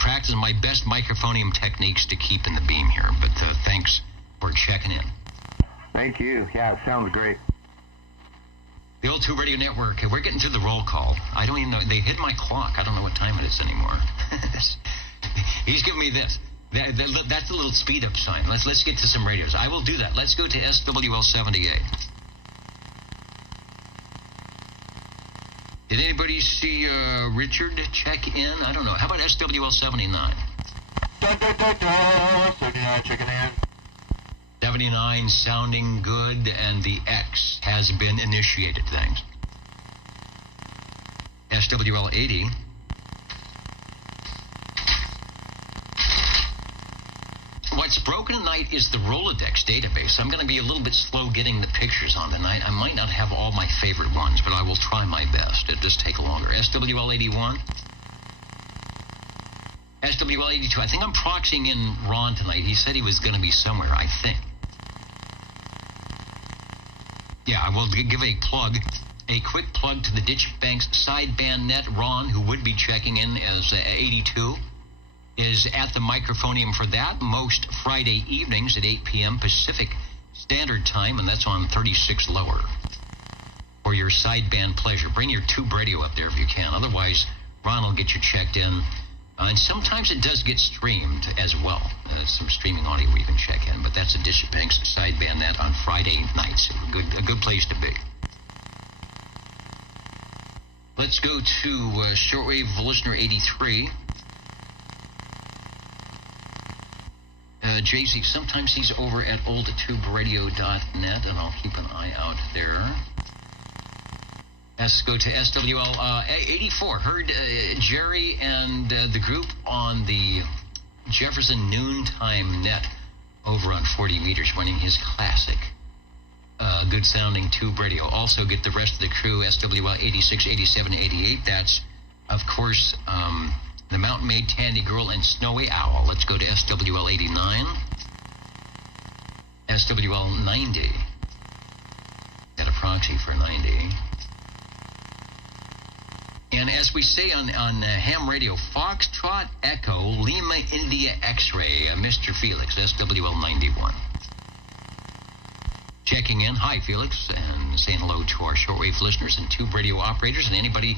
practice my best microphonium techniques to keep in the beam here. But thanks for checking in. Thank you. Yeah, it sounds great. The Old 2 Radio Network, we're getting through the roll call. I don't even know. They hid my clock. I don't know what time it is anymore. He's giving me this. That's a little speed up sign. Let's get to some radios. I will do that. Let's go to SWL 78. Did anybody see Richard check in? I don't know. How about SWL 79? 79 checking in. 79 sounding good, and the X has been initiated. Thanks. SWL 80. What's broken tonight is the Rolodex database. I'm going to be a little bit slow getting the pictures on tonight. I might not have all my favorite ones, but I will try my best. It'll just take longer. SWL 81. SWL 82. I think I'm proxying in Ron tonight. He said he was going to be somewhere, I think. Yeah, I will give a quick plug to the Ditch Banks sideband net. Ron, who would be checking in as 82, is at the microphonium for that most Friday evenings at 8 p.m. Pacific Standard Time, and that's on 36 lower. For your sideband pleasure. Bring your tube radio up there if you can. Otherwise, Ron will get you checked in. And sometimes it does get streamed as well. Some streaming audio where you can check in, but that's a Ditch Banks sideband net on Friday nights. A good place to be. Let's go to shortwave listener 83. Jay-Z, sometimes he's over at oldtuberadio.net, and I'll keep an eye out there. Let's go to SWL 84. Heard Jerry and the group on the Jefferson Noontime Net over on 40 meters running his classic good-sounding tube radio. Also get the rest of the crew, SWL 86, 87, 88. That's, of course, the Mountain Maid, Tandy Girl, and Snowy Owl. Let's go to SWL 89. SWL 90. Got a proxy for 90. And as we say on ham radio, Foxtrot Echo, Lima India X-Ray, Mr. Felix, SWL 91. Checking in. Hi, Felix, and saying hello to our shortwave listeners and tube radio operators and anybody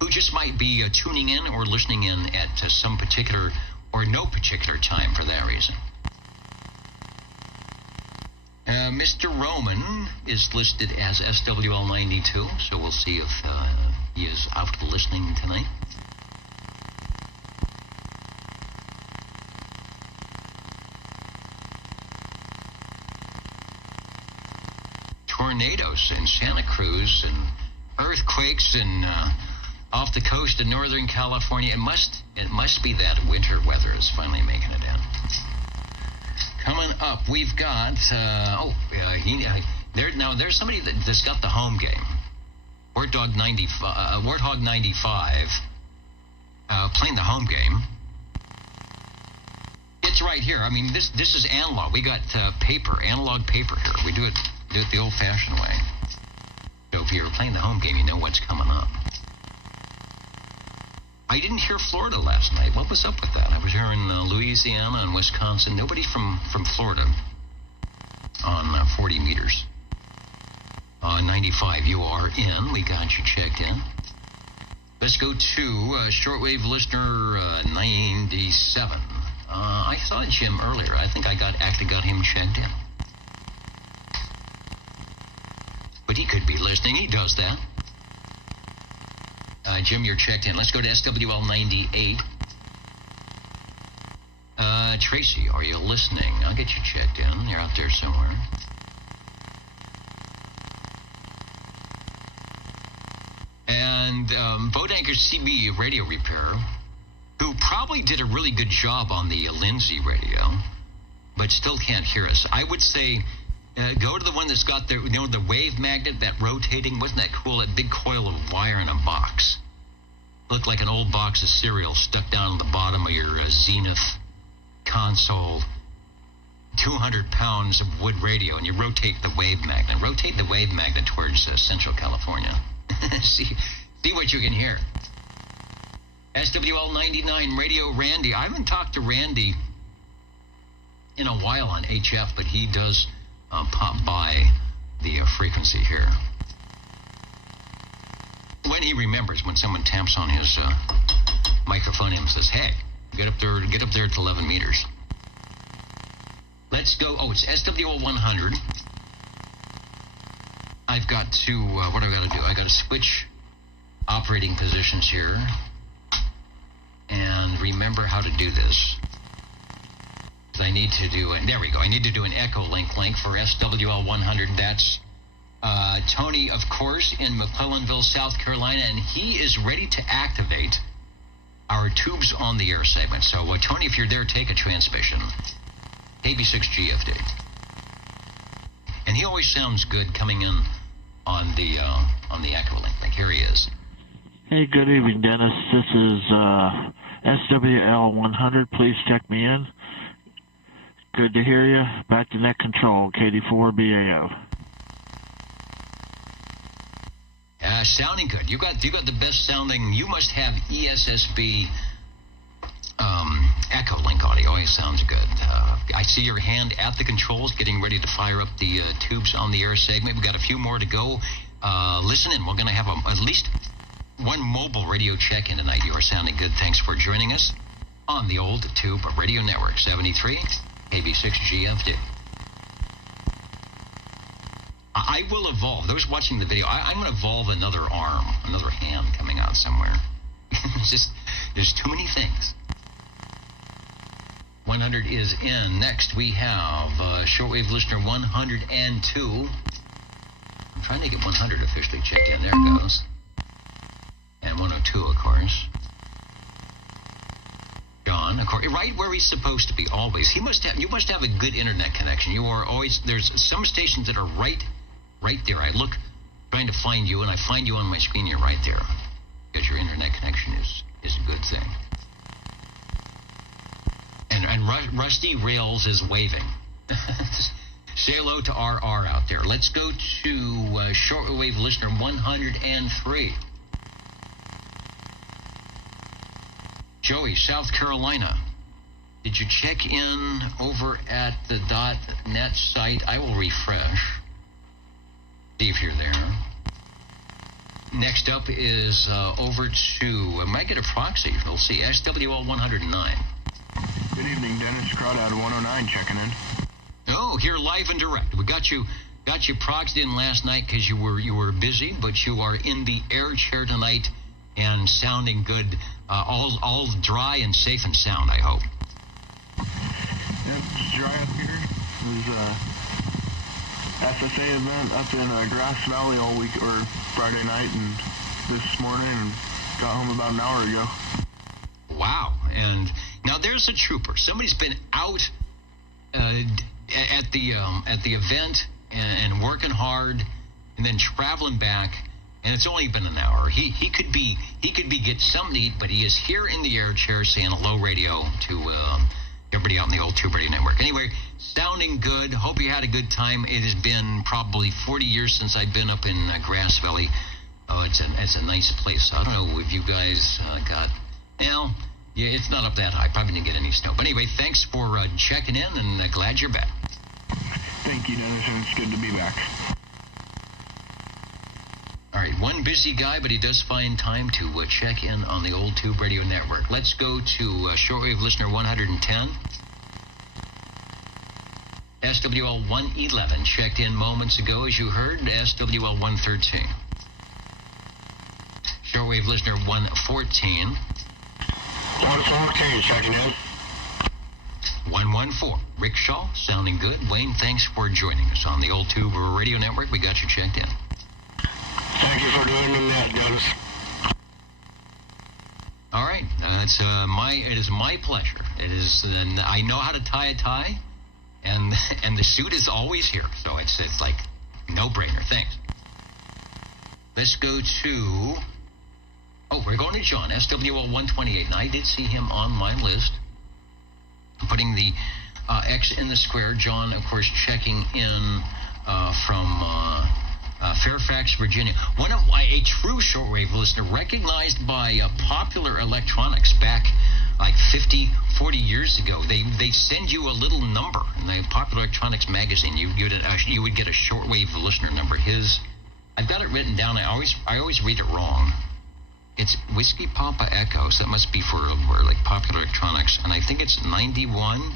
who just might be tuning in or listening in at some particular or no particular time for that reason. Mr. Roman is listed as SWL92, so we'll see if he is out listening tonight. Tornadoes in Santa Cruz and earthquakes and off the coast of Northern California. It must be that winter weather is finally making it in. Coming up, we've got there's somebody that's got the home game. Warthog 95 playing the home game. It's right here. I mean, this is analog. We got analog paper here. We do it the old-fashioned way. So if you're playing the home game, you know what's coming up. I didn't hear Florida last night. What was up with that? I was hearing Louisiana and Wisconsin. Nobody from Florida on 40 meters. 95, you are in. We got you checked in. Let's go to shortwave listener 97. I saw Jim earlier. I think I actually got him checked in. But he could be listening. He does that. Jim, you're checked in. Let's go to SWL 98. Tracy, are you listening? I'll get you checked in. You're out there somewhere. And Boat Anchor CB radio repair, who probably did a really good job on the Lindsay radio, but still can't hear us. I would say go to the one that's got the wave magnet, that rotating. Wasn't that cool? That big coil of wire in a box. Looked like an old box of cereal stuck down at the bottom of your Zenith console. 200 pounds of wood radio, and you rotate the wave magnet. Rotate the wave magnet towards Central California. see what you can hear. SWL 99 Radio Randy. I haven't talked to Randy in a while on HF, but he does pop by the frequency here. When he remembers, when someone taps on his microphone and says, hey, get up there to 11 meters. Let's go. Oh, it's SWL 100. I've got to, what do I got to do? I got to switch operating positions here and remember how to do this. I need to do, and there we go. I need to do an echo link for SWL 100. That's Tony, of course, in McClellanville, South Carolina, and he is ready to activate our tubes on the air segment. So, Tony, if you're there, take a transmission. KB6GFD. And he always sounds good coming in on the echo link. Like, here he is. Hey, good evening, Dennis. This is SWL 100. Please check me in. Good to hear you. Back to net control, KD4BAO. Sounding good. You got the best sounding. You must have ESSB echo link audio. It sounds good. I see your hand at the controls, getting ready to fire up the tubes on the air segment. We've got a few more to go. Listen in. We're going to have at least one mobile radio check-in tonight. You are sounding good. Thanks for joining us on the old tube radio network 73 KB6GFD. I will evolve. Those watching the video, I'm going to evolve another arm, another hand coming out somewhere. There's too many things. 100 is in. Next, we have shortwave listener 102. I'm trying to get 100 officially checked in. There it goes. And 102, of course. John, of course, right where he's supposed to be always. You must have a good internet connection. You are always, there's some stations that are right there. I look, trying to find you, and I find you on my screen. You're right there. Because your internet connection is a good thing. And Rusty Rails is waving. Say hello to RR out there. Let's go to shortwave listener 103. Joey, South Carolina. Did you check in over at the .net site? I will refresh. See if you're there. Next up is over to, I might get a proxy. We'll see. SWL 109. Good evening, Dennis. Crowd out of 109 checking in. Oh, go here live and direct. We got you proxed in last night because you were busy, but you are in the air chair tonight and sounding good. All dry and safe and sound, I hope. Yep, it's dry up here. There's SSA event up in Grass Valley all week, or Friday night and this morning, and got home about an hour ago. Wow. And now there's a trooper. Somebody's been out at the event and working hard and then traveling back, and it's only been an hour. He could be getting something to eat, but he is here in the air chair saying hello radio to everybody out in the old Tube Radio Network. Anyway, sounding good. Hope you had a good time. It has been probably 40 years since I've been up in Grass Valley. Oh, it's a nice place. I don't know if you guys got, yeah, it's not up that high. Probably didn't get any snow. But anyway, thanks for checking in, and glad you're back. Thank you, Dennis, and it's good to be back. All right, one busy guy, but he does find time to check in on the old Tube Radio Network. Let's go to shortwave listener 110. SWL 111 checked in moments ago, as you heard. SWL 113. Shortwave listener 114. 114 checking in. 114. Rick Shaw, sounding good. Wayne, thanks for joining us on the old Tube Radio Network. We got you checked in. Thank you for doing that, Dennis. All right, it is my pleasure. It is. I know how to tie a tie, and the suit is always here, so it's like no brainer. Thanks. Let's go to. Oh, we're going to John, SWL 128, and I did see him on my list. I'm putting the X in the square. John, of course, checking in from. Fairfax, Virginia. A true shortwave listener, recognized by Popular Electronics back like 40 years ago. They send you a little number in the Popular Electronics magazine. You would get a shortwave listener number. I've got it written down. I always read it wrong. It's Whiskey Papa Echo, so that must be for like Popular Electronics, and I think it's 91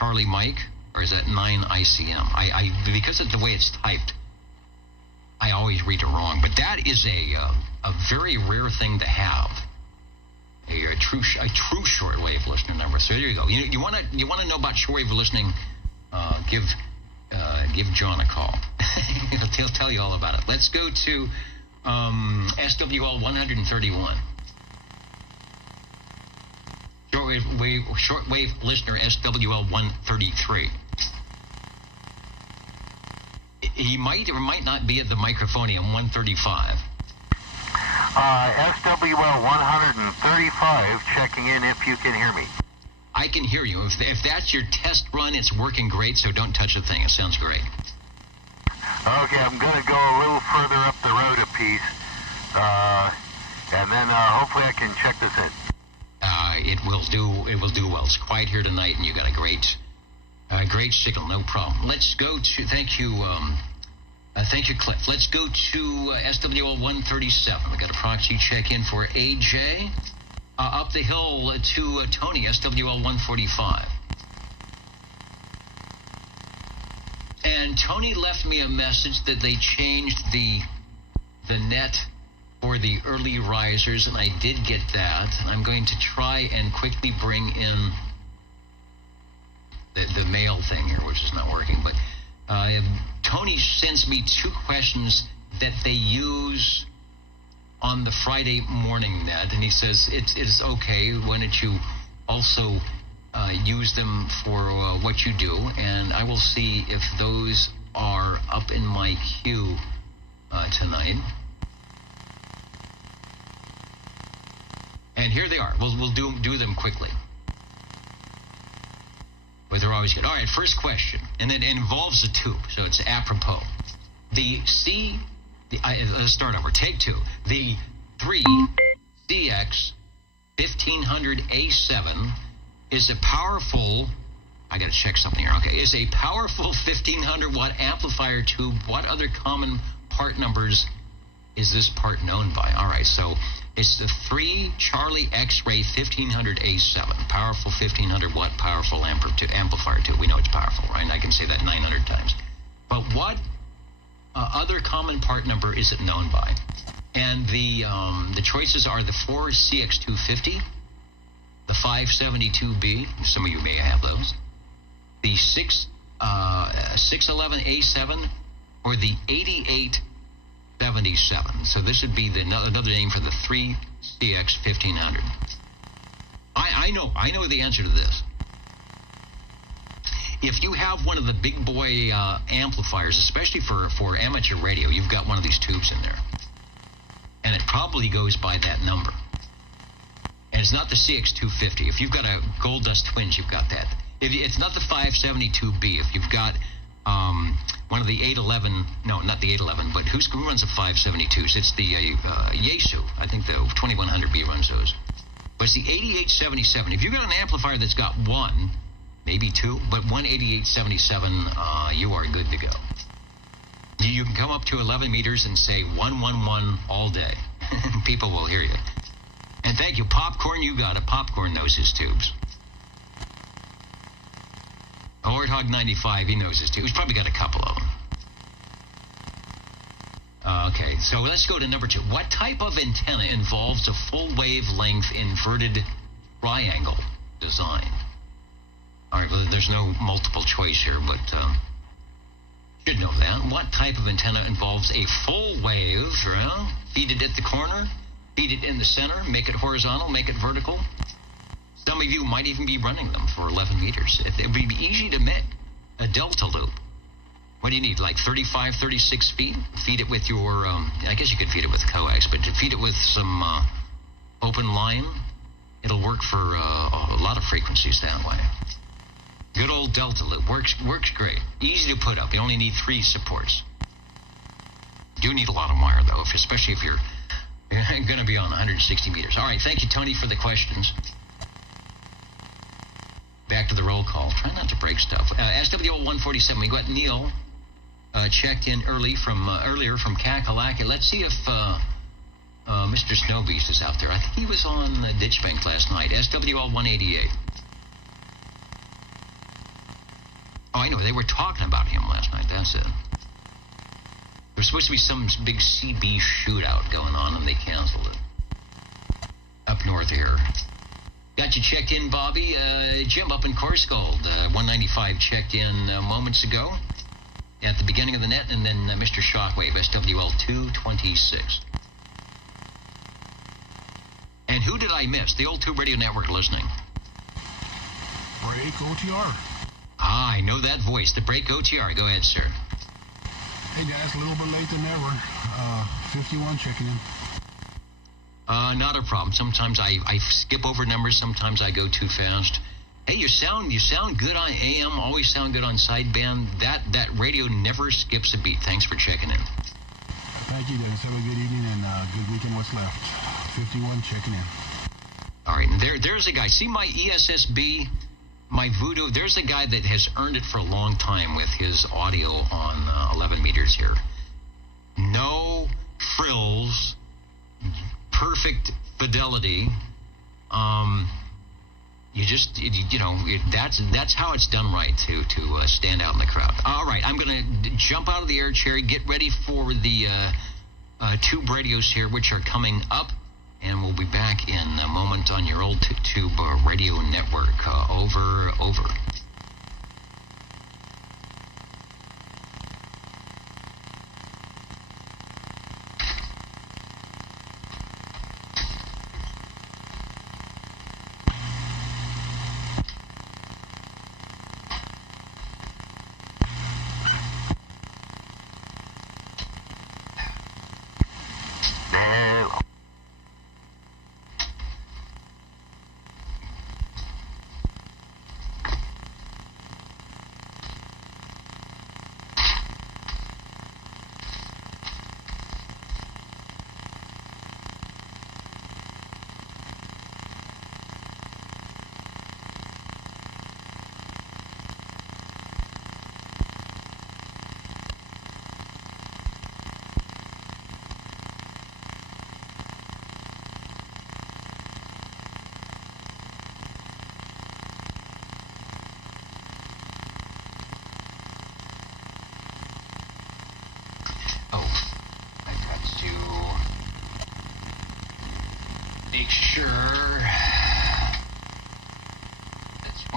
Charlie Mike, or is that 9 ICM? I because of the way it's typed, I always read it wrong, but that is a very rare thing to have. A true shortwave listener number. So there you go. You want to know about shortwave listening? Give John a call. He'll tell you all about it. Let's go to SWL 131. Shortwave listener SWL 133. He might or might not be at the Microphonium 135. SWL 135 checking in if you can hear me. I can hear you. If that's your test run, it's working great, so don't touch the thing. It sounds great. Okay, I'm going to go a little further up the road a piece, and then hopefully I can check this in. It will do well. It's quiet here tonight, and you got a great signal, no problem. Let's go to, thank you, Cliff. Let's go to SWL 137. We got a proxy check-in for AJ. Up the hill to Tony, SWL 145. And Tony left me a message that they changed the net for the early risers, and I did get that. And I'm going to try and quickly bring in the mail thing here, which is not working. But Tony sends me two questions that they use on the Friday morning net, and he says it's okay. Why don't you also use them for what you do, and I will see if those are up in my queue tonight. And here they are. We'll do them quickly. But they're always good. All right, first question, and it involves a tube, so it's apropos. Let's start over. Take two. The 3CX 1500A7 is a powerful. I got to check something here. Okay, is a powerful 1500 watt amplifier tube. What other common part numbers is this part known by? All right, so It's the 3 Charlie X-Ray 1500 A7. Powerful 1500 watt powerful amplifier too. We know it's powerful, right? And I can say that 900 times. But what other common part number is it known by? And the choices are the 4 CX250, the 572B, some of you may have those, the 611 A7, or the 8877. So this would be another name for the 3 CX 1500. I know the answer to this. If you have one of the big boy amplifiers, especially for amateur radio, you've got one of these tubes in there. And it probably goes by that number. And it's not the CX250. If you've got a Gold Dust Twins, you've got that. It's not the 572B. If you've got one of the 811, no, not the 811, but who runs the 572s? It's the Yaesu. I think the 2100B runs those. But it's the 8877. If you've got an amplifier that's got one, maybe two, but one 8877, you are good to go. You can come up to 11 meters and say 111 all day. People will hear you. And thank you, Popcorn. You got it. Popcorn knows his tubes. Warthog 95, he knows his tubes. He's probably got a couple of them. Okay, so let's go to number 2. What type of antenna involves a full wavelength inverted triangle design? All right, well, there's no multiple choice here, but should know that. What type of antenna involves a full wave? Feed it at the corner, feed it in the center, make it horizontal, make it vertical. Some of you might even be running them for 11 meters. It would be easy to make a delta loop. What do you need, like 35, 36 feet? Feed it with your, I guess you could feed it with coax, but to feed it with some open line, it'll work for a lot of frequencies that way. Good old delta loop. Works great. Easy to put up. You only need 3 supports. You do need a lot of wire, though, especially if you're going to be on 160 meters. All right, thank you, Tony, for the questions. Back to the roll call. Try not to break stuff. SWO 147. We got Neil checked in earlier from Kakalaki. Let's see if Mr. Snowbeast is out there. I think he was on Ditchbank last night. SWL 188. Oh, I know. They were talking about him last night. That's it. There was supposed to be some big CB shootout going on, and they canceled it. Up north here. Got you checked in, Bobby. Jim up in Coarsegold. 195 checked in moments ago at the beginning of the net, and then Mr. Shockwave, SWL 226. And who did I miss? The old Tube Radio Network listening. Break OTR. Ah, I know that voice. The Break OTR. Go ahead, sir. Hey, guys, a little bit late than ever. 51 checking in. Not a problem. Sometimes I skip over numbers. Sometimes I go too fast. Hey, you sound good on AM. Always sound good on sideband. That radio never skips a beat. Thanks for checking in. Thank you, Dennis. Have a good evening and good weekend. What's left? 51 checking in. All right, and there's a guy. See my ESSB, my Voodoo. There's a guy that has earned it for a long time with his audio on 11 meters here. No frills. Perfect fidelity. That's how it's done right to stand out in the crowd. All right, I'm going to jump out of the air chair, get ready for the Tube radios here, which are coming up, and we'll be back in a moment on your old Tube Radio Network. Over.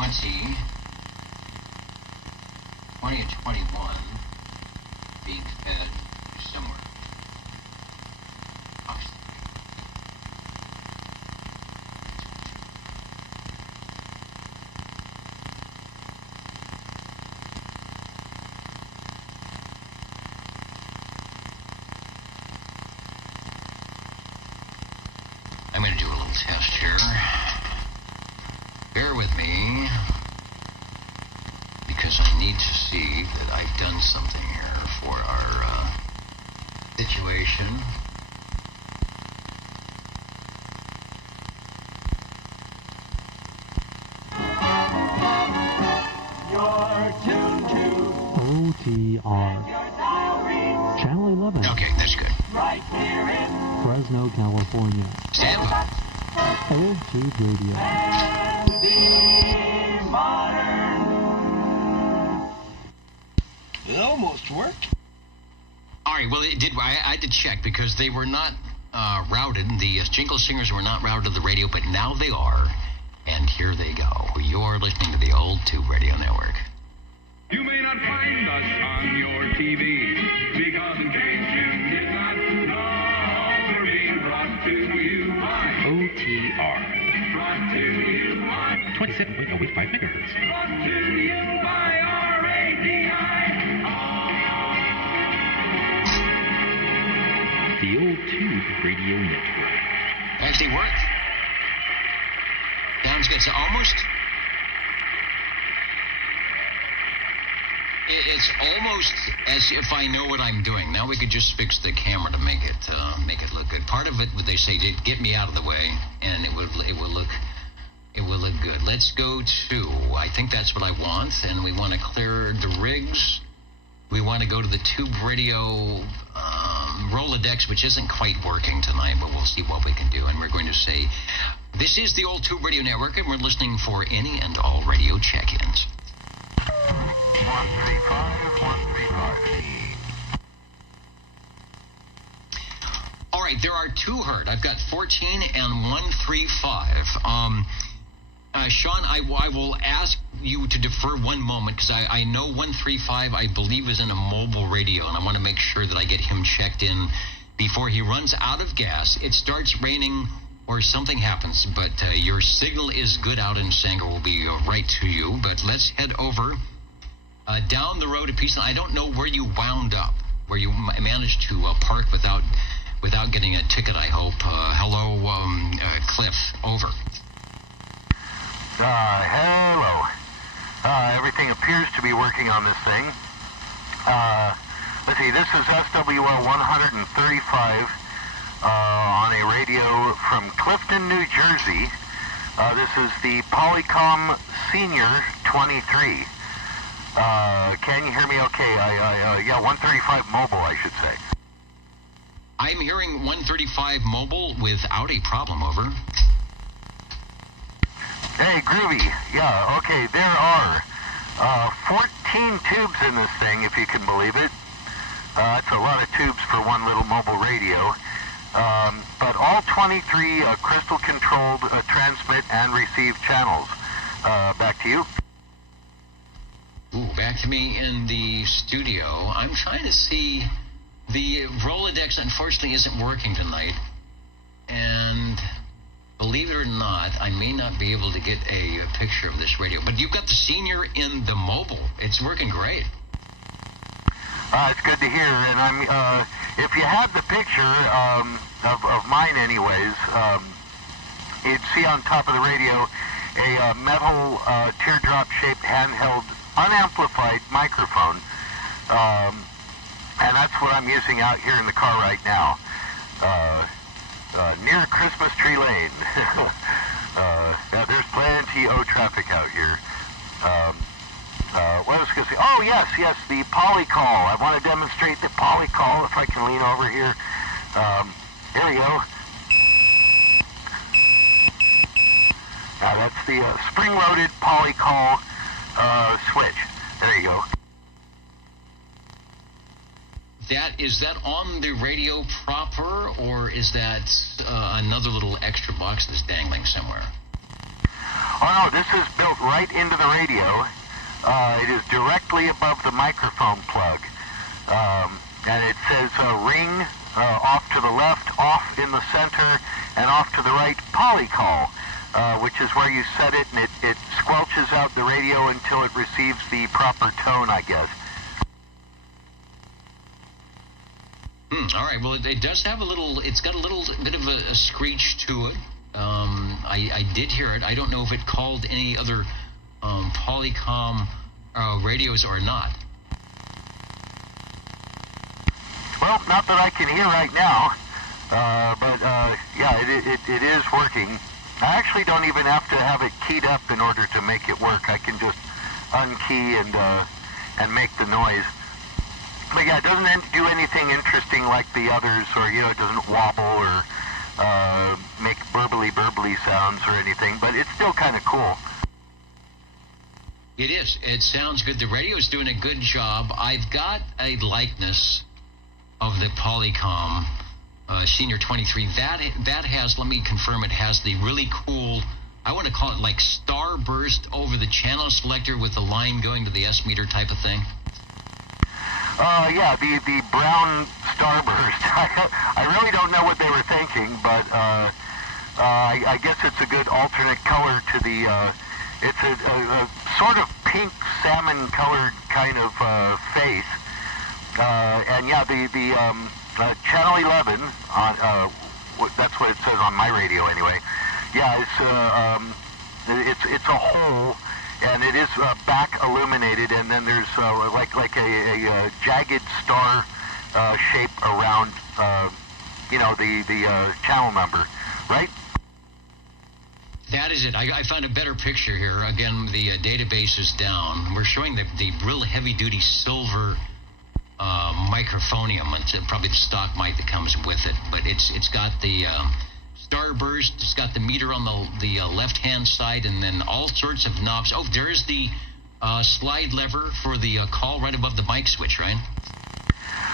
20 and 21 being fed somewhere. I'm going to do a little test here. Bear with me, because I need to see that I've done something here for our situation. You're tuned to OTR. Channel 11. Okay, that's good. Right here in Fresno, California. Stand by. Old Tube Radio. It almost worked. All right, well, it did. I had to check because they were not routed. The Jingle Singers were not routed to the radio, but now they are. And here they go. You're listening to the Old Tube Radio Network. You may not find us on your TV, because in case you did not know, we're being brought to you by OTR. Brought to you by 27.085 megahertz. Brought to you by The Old Tube Radio Network. Actually worked. Sounds good. So almost. It's almost as if I know what I'm doing. Now we could just fix the camera to make it look good. Part of it, what they say, did get me out of the way, and it will look good. Let's go to. I think that's what I want, and we want to clear the rigs. We want to go to the Tube Radio Rolodex, which isn't quite working tonight, but we'll see what we can do. And we're going to say, this is the Old Tube Radio Network, and we're listening for any and all radio check-ins. 135, 135. All right, there are two heard. I've got 14 and 135. Sean, I will ask you to defer one moment because I know 135, I believe, is in a mobile radio, and I want to make sure that I get him checked in before he runs out of gas. It starts raining or something happens, but your signal is good out in Sanger. We'll be right to you, but let's head over down the road a piece. I don't know where you wound up, where you managed to park without getting a ticket, I hope. Hello, Cliff, over. Hello. Everything appears to be working on this thing. Let's see, this is SWL 135 on a radio from Clifton, New Jersey. This is the Polycom Senior 23. Can you hear me okay? Yeah, 135 mobile, I should say. I'm hearing 135 mobile without a problem, over. Hey, groovy. Yeah, okay, there are 14 tubes in this thing, if you can believe it. That's a lot of tubes for one little mobile radio. But all 23 crystal-controlled transmit and receive channels. Back to you. Ooh, back to me in the studio. I'm trying to see. The Rolodex, unfortunately, isn't working tonight. And believe it or not, I may not be able to get a picture of this radio. But you've got the Senior in the mobile. It's working great. It's good to hear. And I'm, if you had the picture of mine anyways, you'd see on top of the radio a metal teardrop-shaped handheld unamplified microphone. And that's what I'm using out here in the car right now. Near Christmas Tree Lane. There's plenty of traffic out here. What was I going to say? Oh, yes, the Polycall. I want to demonstrate the Polycall if I can lean over here. Here we go. Now, that's the spring-loaded Polycall switch. There you go. Is that on the radio proper, or is that another little extra box that's dangling somewhere? Oh no, this is built right into the radio. It is directly above the microphone plug. And it says ring off to the left, off in the center, and off to the right, polycall, which is where you set it, and it squelches out the radio until it receives the proper tone, I guess. All right. Well, it does have a little. It's got a little bit of a screech to it. I did hear it. I don't know if it called any other Polycom radios or not. Well, not that I can hear right now, but yeah, it is working. I actually don't even have to have it keyed up in order to make it work. I can just unkey and make the noise. But yeah, it doesn't do anything interesting like the others, or it doesn't wobble or make burbly sounds or anything. But it's still kind of cool. It is. It sounds good. The radio's doing a good job. I've got a likeness of the Polycom Senior 23. That has, let me confirm, it has the really cool, I want to call it like starburst over the channel selector with the line going to the S meter type of thing. Yeah, the brown starburst. I really don't know what they were thinking, but I guess it's a good alternate color to the, it's a sort of pink salmon colored kind of face. And yeah, the channel 11 on that's what it says on my radio anyway. Yeah, it's a hole, and it is back illuminated, and then there's like a jagged star shape around the channel number, right? That is it. I found a better picture here. Again, the database is down. We're showing the real heavy-duty silver microphonium. It's probably the stock mic that comes with it, but it's got the starburst. It's got the meter on the left-hand side, and then all sorts of knobs. Oh, there's the slide lever for the call right above the mic switch, right?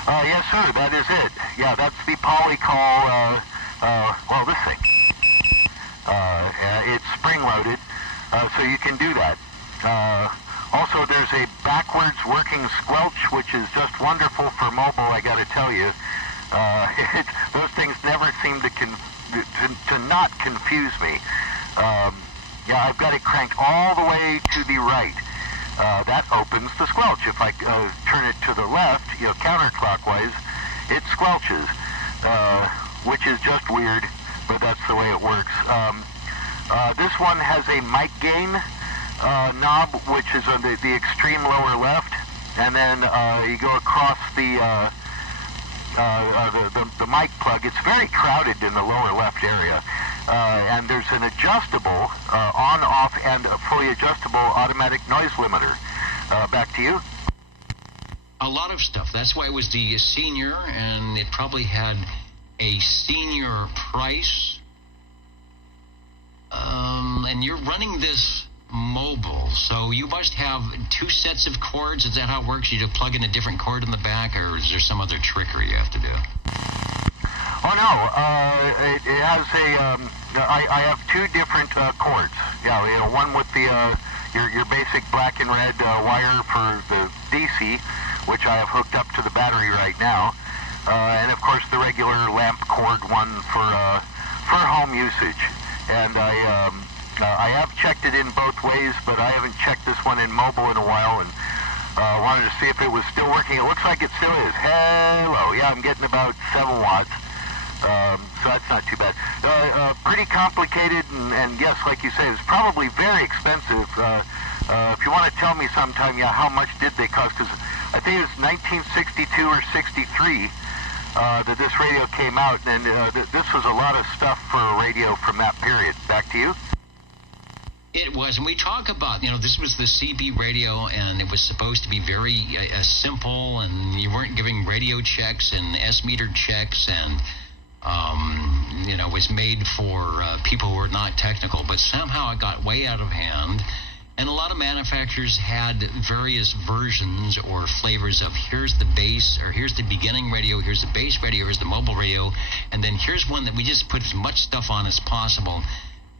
Yes, sir. That is it. Yeah, that's the Polycall. Well, this thing. It's spring-loaded, so you can do that. Also, there's a backwards working squelch, which is just wonderful for mobile, I got to tell you. Those things never seem to not confuse me. Yeah, I've got it cranked all the way to the right. That opens the squelch. If I turn it to the left, counterclockwise, it squelches, which is just weird, but that's the way it works. This one has a mic gain knob, which is on the extreme lower left, and then you go across the mic plug. It's very crowded in the lower left area, and there's an adjustable on, off, and a fully adjustable automatic noise limiter. Back to you. A lot of stuff. That's why it was the senior, and it probably had a senior price. And you're running this mobile, so you must have two sets of cords. Is that how it works? You just plug in a different cord in the back, or is there some other trickery you have to do? Oh no, it has I have two different cords. Yeah, one with the your basic black and red wire for the DC, which I have hooked up to the battery right now, and of course the regular lamp cord one for home usage. And I have checked it in both ways, but I haven't checked this one in mobile in a while, and wanted to see if it was still working. It looks like it still is. Hello. Yeah, I'm getting about 7 watts. So that's not too bad. Pretty complicated, and yes, like you say, it's probably very expensive. If you want to tell me sometime, yeah, how much did they cost? Because I think it was 1962 or 63 that this radio came out, and this was a lot of stuff for a radio from that period. Back to you. It was, and we talk about, this was the CB radio, and it was supposed to be very simple, and you weren't giving radio checks and S-meter checks, and, it was made for people who were not technical, but somehow it got way out of hand, and a lot of manufacturers had various versions or flavors of here's the base, or here's the beginning radio, here's the base radio, here's the mobile radio, and then here's one that we just put as much stuff on as possible.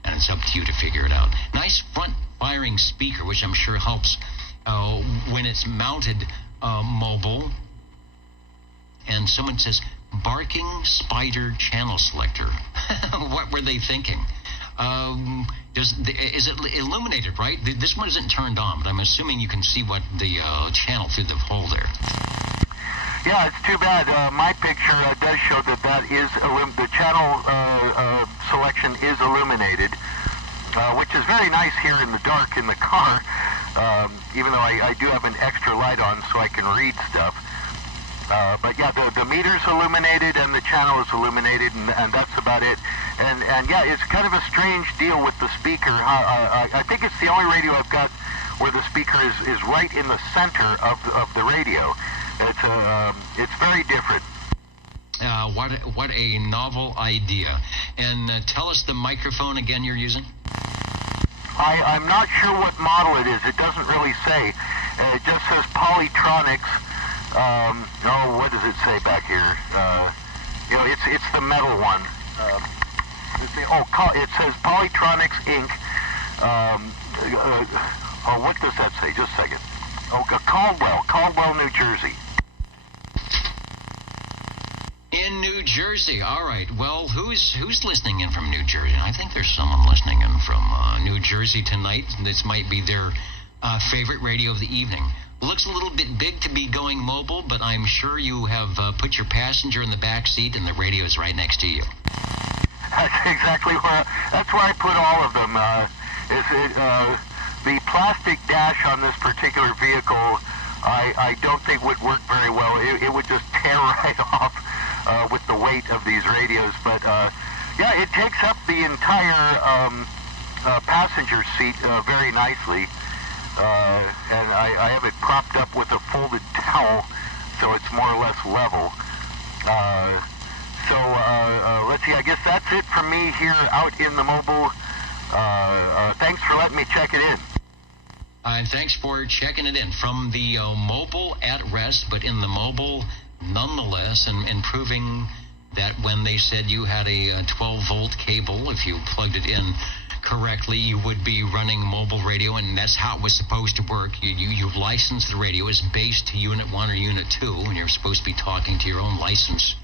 and it's up to you to figure it out. Nice front-firing speaker, which I'm sure helps when it's mounted mobile. And someone says, barking spider channel selector. What were they thinking? Is it illuminated, right? This one isn't turned on, but I'm assuming you can see what the channel through the hole there. Yeah, it's too bad. My picture does show that is the channel selection is illuminated, which is very nice here in the dark in the car, even though I do have an extra light on so I can read stuff. But yeah, the meter's illuminated and the channel is illuminated, and that's about it. And yeah, it's kind of a strange deal with the speaker. I think it's the only radio I've got where the speaker is right in the center of the radio. It's very different. What a novel idea. And tell us the microphone again you're using. I'm not sure what model it is. It doesn't really say. It just says Polytronics. What does it say back here? It's the metal one. It says Polytronics Inc. What does that say? Just a second. Caldwell, New Jersey. In New Jersey. All right. Well, who's listening in from New Jersey? I think there's someone listening in from New Jersey tonight. This might be their favorite radio of the evening. Looks a little bit big to be going mobile, but I'm sure you have put your passenger in the back seat and the radio is right next to you. That's exactly that's where I put all of them. The plastic dash on this particular vehicle, I don't think would work very well. It would just tear right off with the weight of these radios. But yeah, it takes up the entire passenger seat very nicely. And I have it propped up with a folded towel, so it's more or less level. Let's see, I guess that's it from me here out in the mobile. Thanks for letting me check it in. And thanks for checking it in from the mobile at rest, but in the mobile nonetheless, and proving that when they said you had a 12-volt cable, if you plugged it in correctly, you would be running mobile radio, and that's how it was supposed to work. You've licensed the radio as base to Unit 1 or Unit 2, and you're supposed to be talking to your own license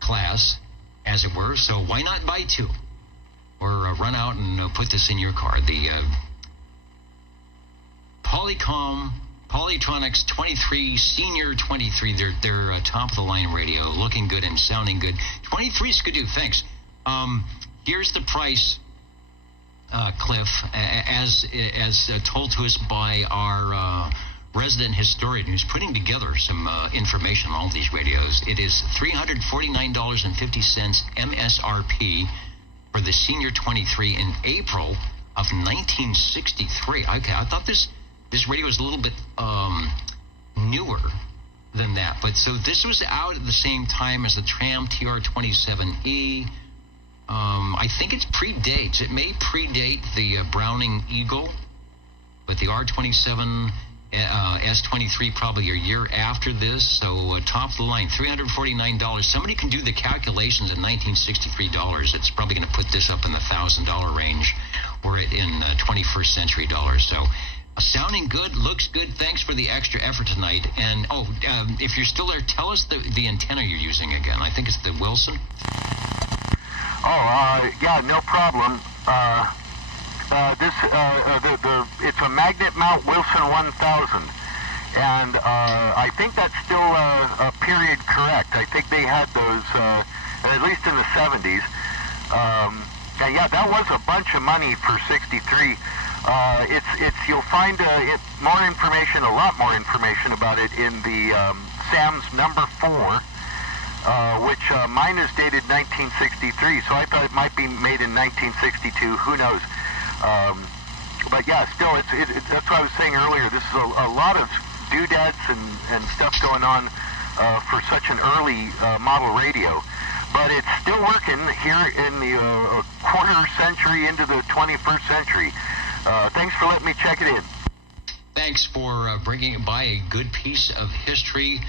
class, as it were. So why not buy two? Or run out and put this in your car. The Polytronics 23 Senior 23, they're top-of-the-line radio, looking good and sounding good. 23 Skidoo, thanks. Here's the price, Cliff, as told to us by our resident historian who's putting together some information on all these radios. It is $349.50 MSRP for the Senior 23 in April of 1963. Okay, I thought this radio is a little bit newer than that. But so this was out at the same time as the Tram TR-27E. I think it predates. It may predate the Browning Eagle, but the R27 S23 probably a year after this. So top of the line, $349. Somebody can do the calculations at $1963. It's probably going to put this up in the $1,000 range, or in 21st century dollars. So sounding good, looks good. Thanks for the extra effort tonight. And if you're still there, tell us the antenna you're using again. I think it's the Wilson. Yeah, no problem. It's a magnet mount Wilson 1000, and I think that's still period correct. I think they had those at least in the 70s. And yeah, that was a bunch of money for 63. You'll find more information, a lot more information about it in the Sam's number 4. Which mine is dated 1963, so I thought it might be made in 1962. Who knows? But yeah, still, that's what I was saying earlier. This is a lot of doodads and stuff going on for such an early model radio. But it's still working here in the quarter century into the 21st century. Thanks for letting me check it in. Thanks for bringing by a good piece of history.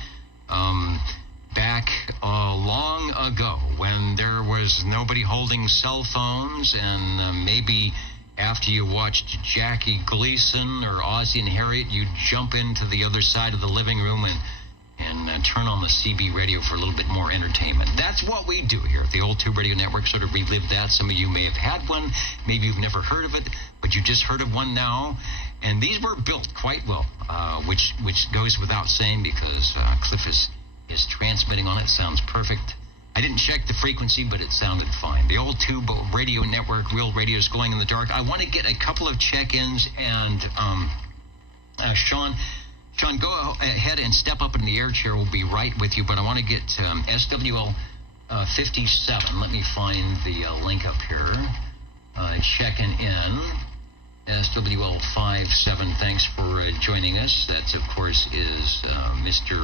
back long ago when there was nobody holding cell phones, and maybe after you watched Jackie Gleason or Ozzie and Harriet, you'd jump into the other side of the living room and turn on the CB radio for a little bit more entertainment. That's what we do here at the Old Tube Radio Network, sort of relive that. Some of you may have had one. Maybe you've never heard of it, but you just heard of one now. And these were built quite well, which goes without saying, because Cliff is transmitting on it. Sounds perfect. I didn't check the frequency, but it sounded fine. The Old Tube Radio Network, real radio is glowing in the dark. I want to get a couple of check-ins, and Sean, go ahead and step up in the air chair. We'll be right with you, but I want to get SWL 57. Let me find the link up here. Checking in. SWL 57, thanks for joining us. That, of course, is Mr.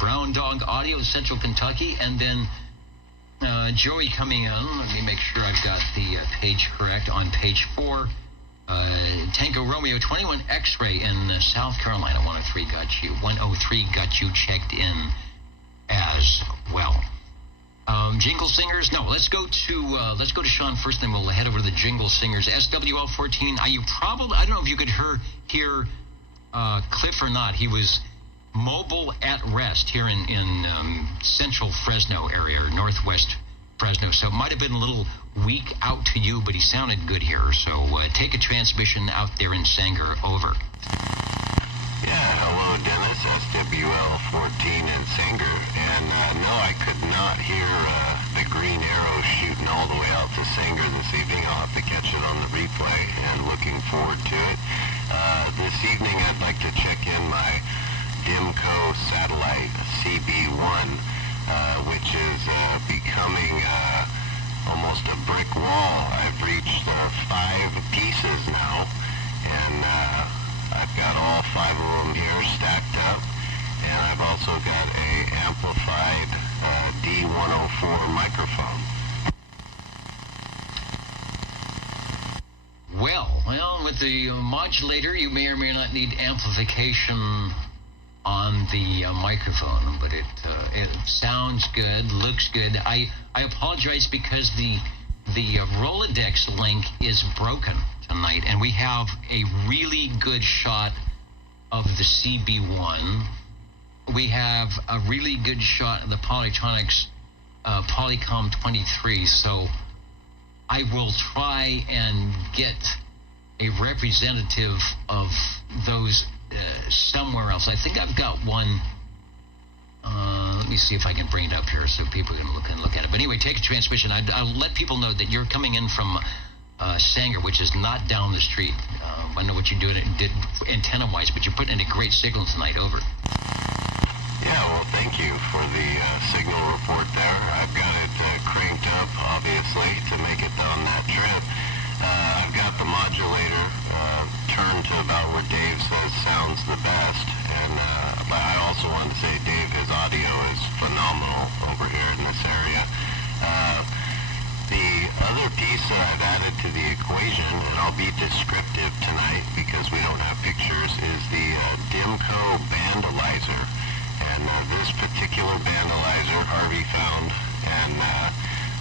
Brown Dog Audio, Central Kentucky. And then Joey coming in. Let me make sure I've got the page correct. On page 4, Tango Romeo 21 X-Ray in South Carolina. 103 got you checked in as well. Jingle Singers? No, let's go to Sean first, then we'll head over to the Jingle Singers. SWL 14. I don't know if you could hear Cliff or not. He was mobile at rest here in central Fresno area, or northwest Fresno, so it might have been a little weak out to you, but he sounded good here. So take a transmission out there in Sanger. Over. Yeah, hello Dennis, SWL 14 in Sanger, and no, I could not hear the green arrow shooting all the way out to Sanger this evening. I'll have to catch it on the replay, and looking forward to it. This evening I'd like to check in my Dimco satellite CB1, which is becoming almost a brick wall. I've reached 5 pieces now, and I've got all 5 of them here stacked up, and I've also got a amplified D104 microphone. Well, with the modulator, you may or may not need amplification on the microphone, but it sounds good, looks good. I apologize because the Rolodex link is broken tonight, and we have a really good shot of the CB1. We have a really good shot of the Polytronics Polycom 23, so I will try and get a representative of those somewhere else. I think I've got one. Let me see if I can bring it up here so people can look at it. But anyway, take a transmission. I'll let people know that you're coming in from Sanger, which is not down the street. I don't know what you're doing antenna-wise, but you're putting in a great signal tonight. Over. Yeah, well, thank you for the signal report there. I've got it cranked up, obviously, to make it on that trip. I've got the modulator turned to about where Dave says sounds the best, and but I also want to say, Dave, his audio is phenomenal over here in this area. The other piece that I've added to the equation, and I'll be descriptive tonight because we don't have pictures, is the Dimco Bandalizer. And this particular bandalizer Harvey found, and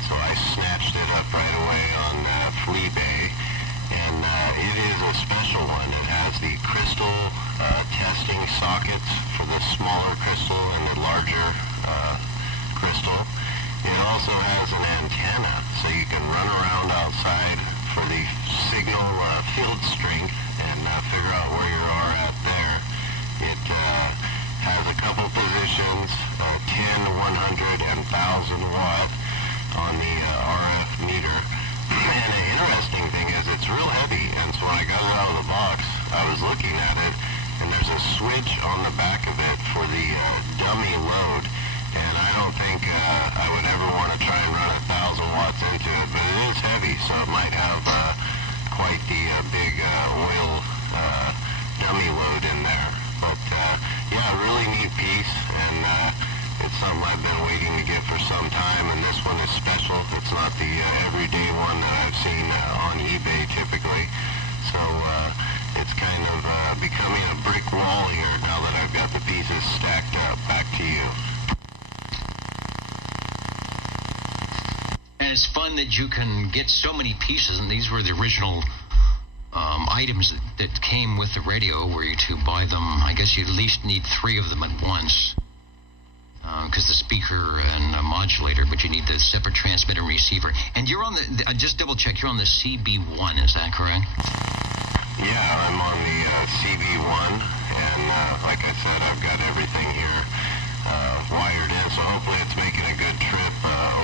so I snatched it up right away on Fleabay. And it is a special one. It has the crystal testing sockets for the smaller crystal and the larger crystal. It also has an antenna, so you can run around outside for the signal field strength and figure out where you are at there. It has a couple positions, 10, 100, and 1,000 watt on the RF meter. And the interesting thing is it's real heavy, and so when I got it out of the box, I was looking at it, and there's a switch on the back of it for the dummy load. And I don't think I would ever want to try and run 1,000 watts into it, but it is heavy, so it might have quite the big oil dummy load in there. But yeah, really neat piece, and it's something I've been waiting to get for some time, and this one is special. It's not the everyday one that I've seen on eBay typically. So it's kind of becoming a brick wall here now that I've got the pieces stacked up. Back to you. it's fun that you can get so many pieces, and these were the original items that came with the radio. Were you to buy them, I guess you at least need 3 of them at once, because the speaker and modulator, but you need the separate transmitter and receiver. And you're on the, just double check, you're on the CB1, is that correct? Yeah, I'm on the CB1, and like I said, I've got everything here wired in, so hopefully it's making a good trip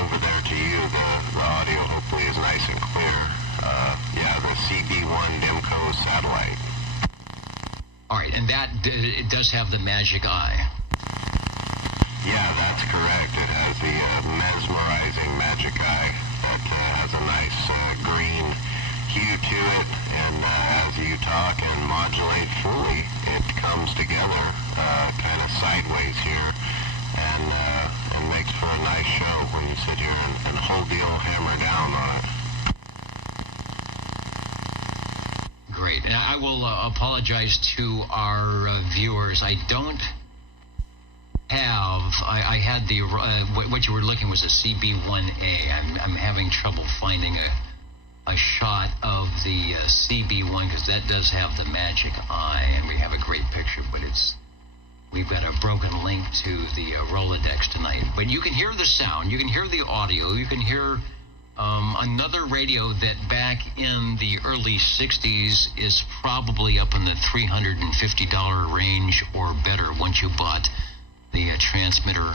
over there to you. The audio hopefully is nice and clear. Yeah, the CB1 Dimco satellite. All right, and that, it does have the magic eye. Yeah, that's correct. It has the mesmerizing magic eye that has a nice green hue to it, and as you talk and modulate fully, it comes together kind of sideways here, and makes for a nice show when you sit here and hold the old hammer down on it. Great, and I will apologize to our viewers. I don't have, I had the, what you were looking was a CB1A. I'm having trouble finding a shot of the CB1, because that does have the magic eye, and we have a great picture, but we've got a broken link to the Rolodex tonight. But you can hear the sound, you can hear the audio, you can hear another radio that back in the early 60s is probably up in the $350 range or better once you bought the transmitter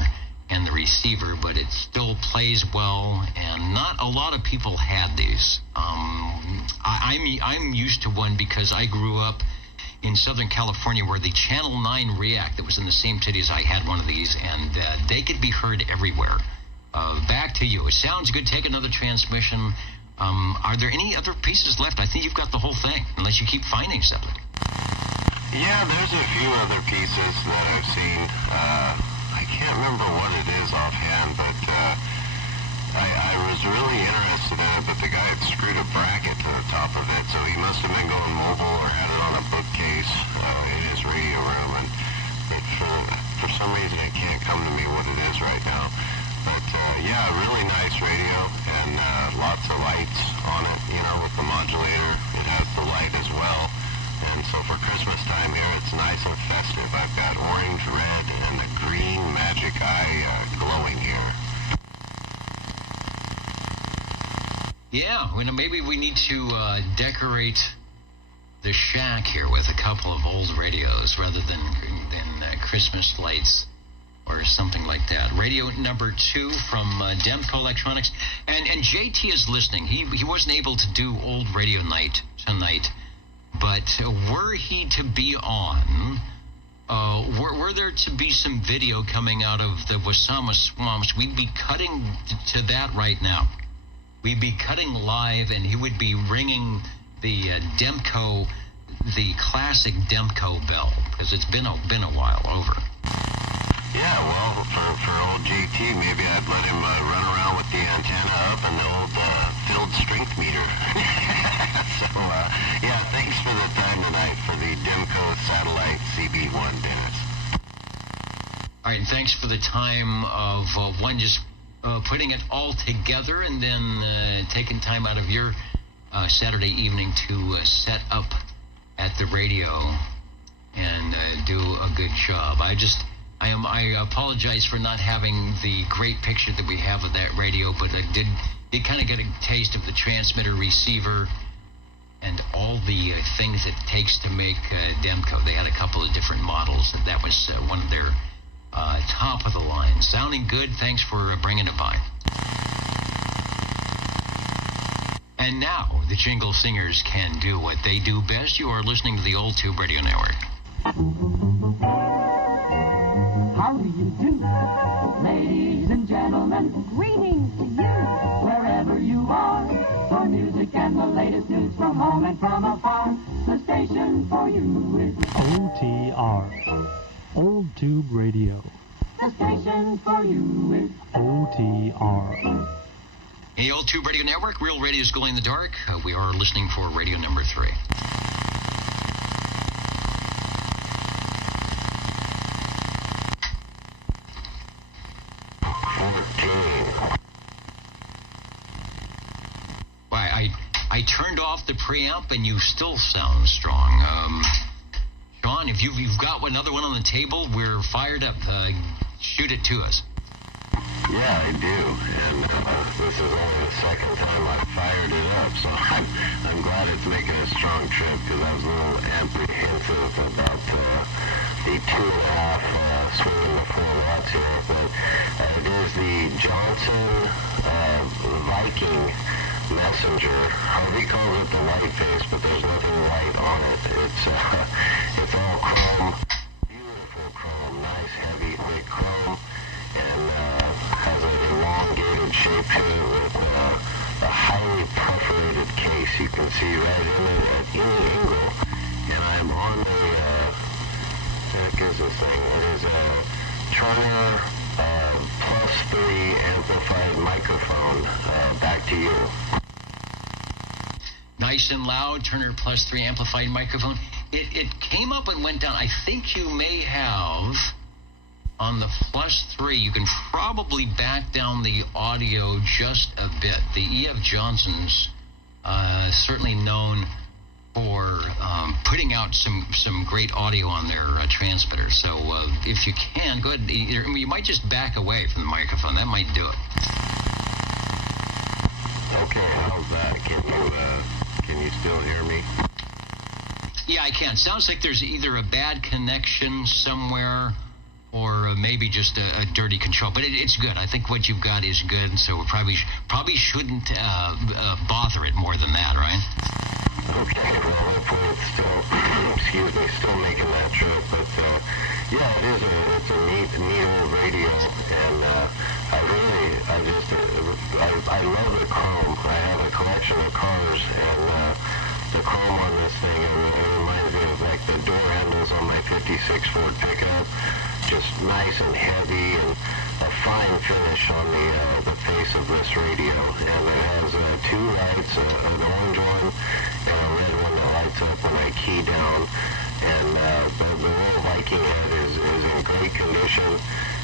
and the receiver, but it still plays well, and not a lot of people had these. I'm used to one because I grew up in Southern California, where the Channel 9 React, that was in the same city as I, had one of these, and they could be heard everywhere. Back to you. It sounds good. Take another transmission. Are there any other pieces left? I think you've got the whole thing, unless you keep finding something. Yeah, there's a few other pieces that I've seen. I can't remember what it is offhand, but I was really interested in it, but the guy had screwed a bracket to the top of it, so he must have been going mobile or had it on a bookcase in his radio room, but for some reason it can't come to me what it is right now. But yeah, really nice radio, and lots of lights on it, you know, with the modulator. It has the light as well. And so for Christmas time here, it's nice and festive. I've got orange, red, and the green magic eye glowing here. Yeah, well, maybe we need to decorate the shack here with a couple of old radios rather than Christmas lights or something like that. Radio number 2 from Demco Electronics. And JT is listening. He wasn't able to do old radio night tonight. But were he to be on, were there to be some video coming out of the Wasama swamps, we'd be cutting to that right now. We'd be cutting live, and he would be ringing the Demco, the classic Demco bell, because it's been a while over. Yeah, well, for old JT, maybe I'd let him run around with the antenna up and the old filled strength meter. So, yeah, thanks for the time tonight for the Demco Satellite CB1, Dennis. All right, and thanks for the time of one just putting it all together, and then taking time out of your Saturday evening to set up at the radio and do a good job. I apologize for not having the great picture that we have of that radio, but I did kind of get a taste of the transmitter, receiver, and all the things it takes to make Demco. They had a couple of different models, and that was one of their top of the line. Sounding good. Thanks for bringing it by. And now the Jingle Singers can do what they do best. You are listening to the Old Tube Radio Network. How do you do, ladies and gentlemen? Greetings to you, wherever you are. For music and the latest news from home and from afar, the station for you is OTR, Old Tube Radio. The station for you is OTR. Hey, Old Tube Radio Network, Real Radio's Glow in the Dark. We are listening for radio number 3. turned off the preamp and you still sound strong. Sean, if you've got another one on the table, we're fired up. Shoot it to us. Yeah, I do, and this is only the second time I've fired it up, so I'm glad it's making a strong trip, because I was a little apprehensive about the 2.5 swinging the 4 watts here, but it is the Johnson Viking Messenger. Harvey calls it the white face, but there's nothing white on it. It's all chrome, beautiful chrome, nice heavy thick chrome, and has an elongated shape to it with a highly perforated case. You can see right in it at any angle. And I'm on the, what is this thing? It is a Turner +3 amplified microphone. Back to you. Nice and loud, Turner +3 amplified microphone. It came up and went down. I think you may have... On the +3, you can probably back down the audio just a bit. The E.F. Johnson's certainly known for putting out some great audio on their transmitter. So if you can, go ahead. You might just back away from the microphone. That might do it. Okay, how's that? Can you still hear me? Yeah, I can. Sounds like there's either a bad connection somewhere, or maybe just a dirty control. But it's good. I think what you've got is good, so we probably shouldn't bother it more than that, right? Okay, well, hopefully it's still, still making that trip. But, yeah, it's a neat old radio, and I love the chrome. I have a collection of cars, and the chrome on this thing, it reminds me of like the door handles on my 56 Ford pickup. Just nice and heavy, and a fine finish on the face of this radio. And it has 2 lights, an orange one and a red one that lights up when I key down. And the little Viking head is in great condition.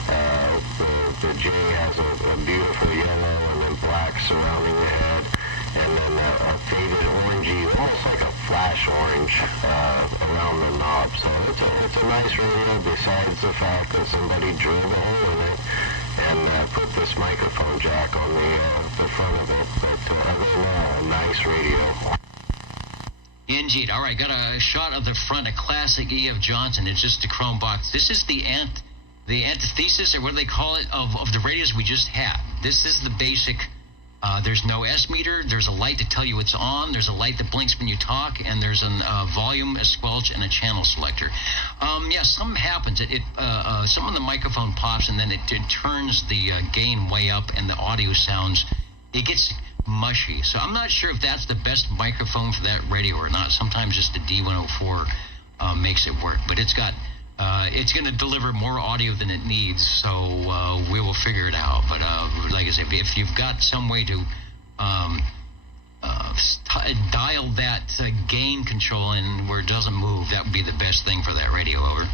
The J has a beautiful yellow and then black surrounding the head, and then a faded orangey, almost like a flash orange around the knob. So it's a nice radio, besides the fact that somebody drilled a hole in it and put this microphone jack on the front of it. But other than that, a nice radio. Indeed. All right, got a shot of the front, a classic E.F. Johnson. It's just a chrome box. This is the antithesis, or what do they call it, of the radios we just had. This is the basic. There's no S meter. There's a light to tell you it's on. There's a light that blinks when you talk, and there's a volume, a squelch, and a channel selector. Yeah, something happens. Some of the microphone pops, and then it turns the gain way up, and the audio sounds. It gets mushy. So I'm not sure if that's the best microphone for that radio or not. Sometimes just the D104 makes it work, but it's got. It's going to deliver more audio than it needs, so we will figure it out. But like I said, if you've got some way to dial that gain control in where it doesn't move, that would be the best thing for that radio. Over.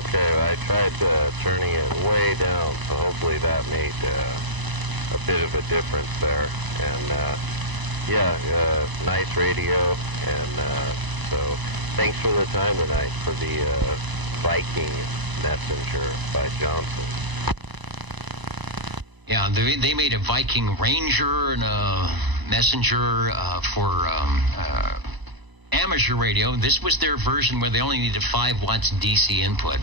Okay, I tried turning it way down, so hopefully that made a bit of a difference there. And nice radio, and so thanks for the time tonight for the Viking Messenger by Johnson. Yeah, they made a Viking Ranger and a Messenger for amateur radio. This was their version where they only needed 5 watts DC input.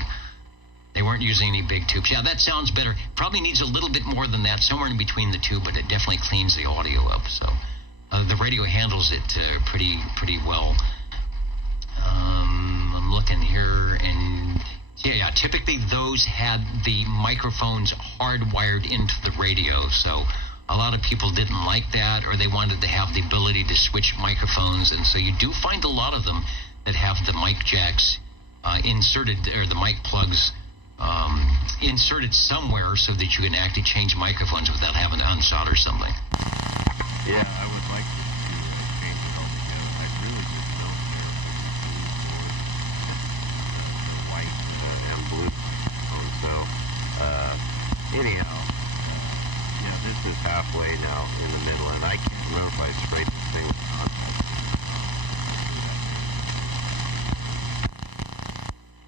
They weren't using any big tubes. Yeah, that sounds better. Probably needs a little bit more than that, somewhere in between the two, but it definitely cleans the audio up. So the radio handles it pretty well. I'm looking here, and yeah, typically those had the microphones hardwired into the radio, so a lot of people didn't like that, or they wanted to have the ability to switch microphones, and so you do find a lot of them that have the mic jacks inserted, or the mic plugs inserted somewhere so that you can actually change microphones without having to unsolder something. Yeah, I would like to change it altogether. I really just don't care the white and blue microphone. So, anyhow, this is halfway now in the middle, and I can't remember if I sprayed the interesting.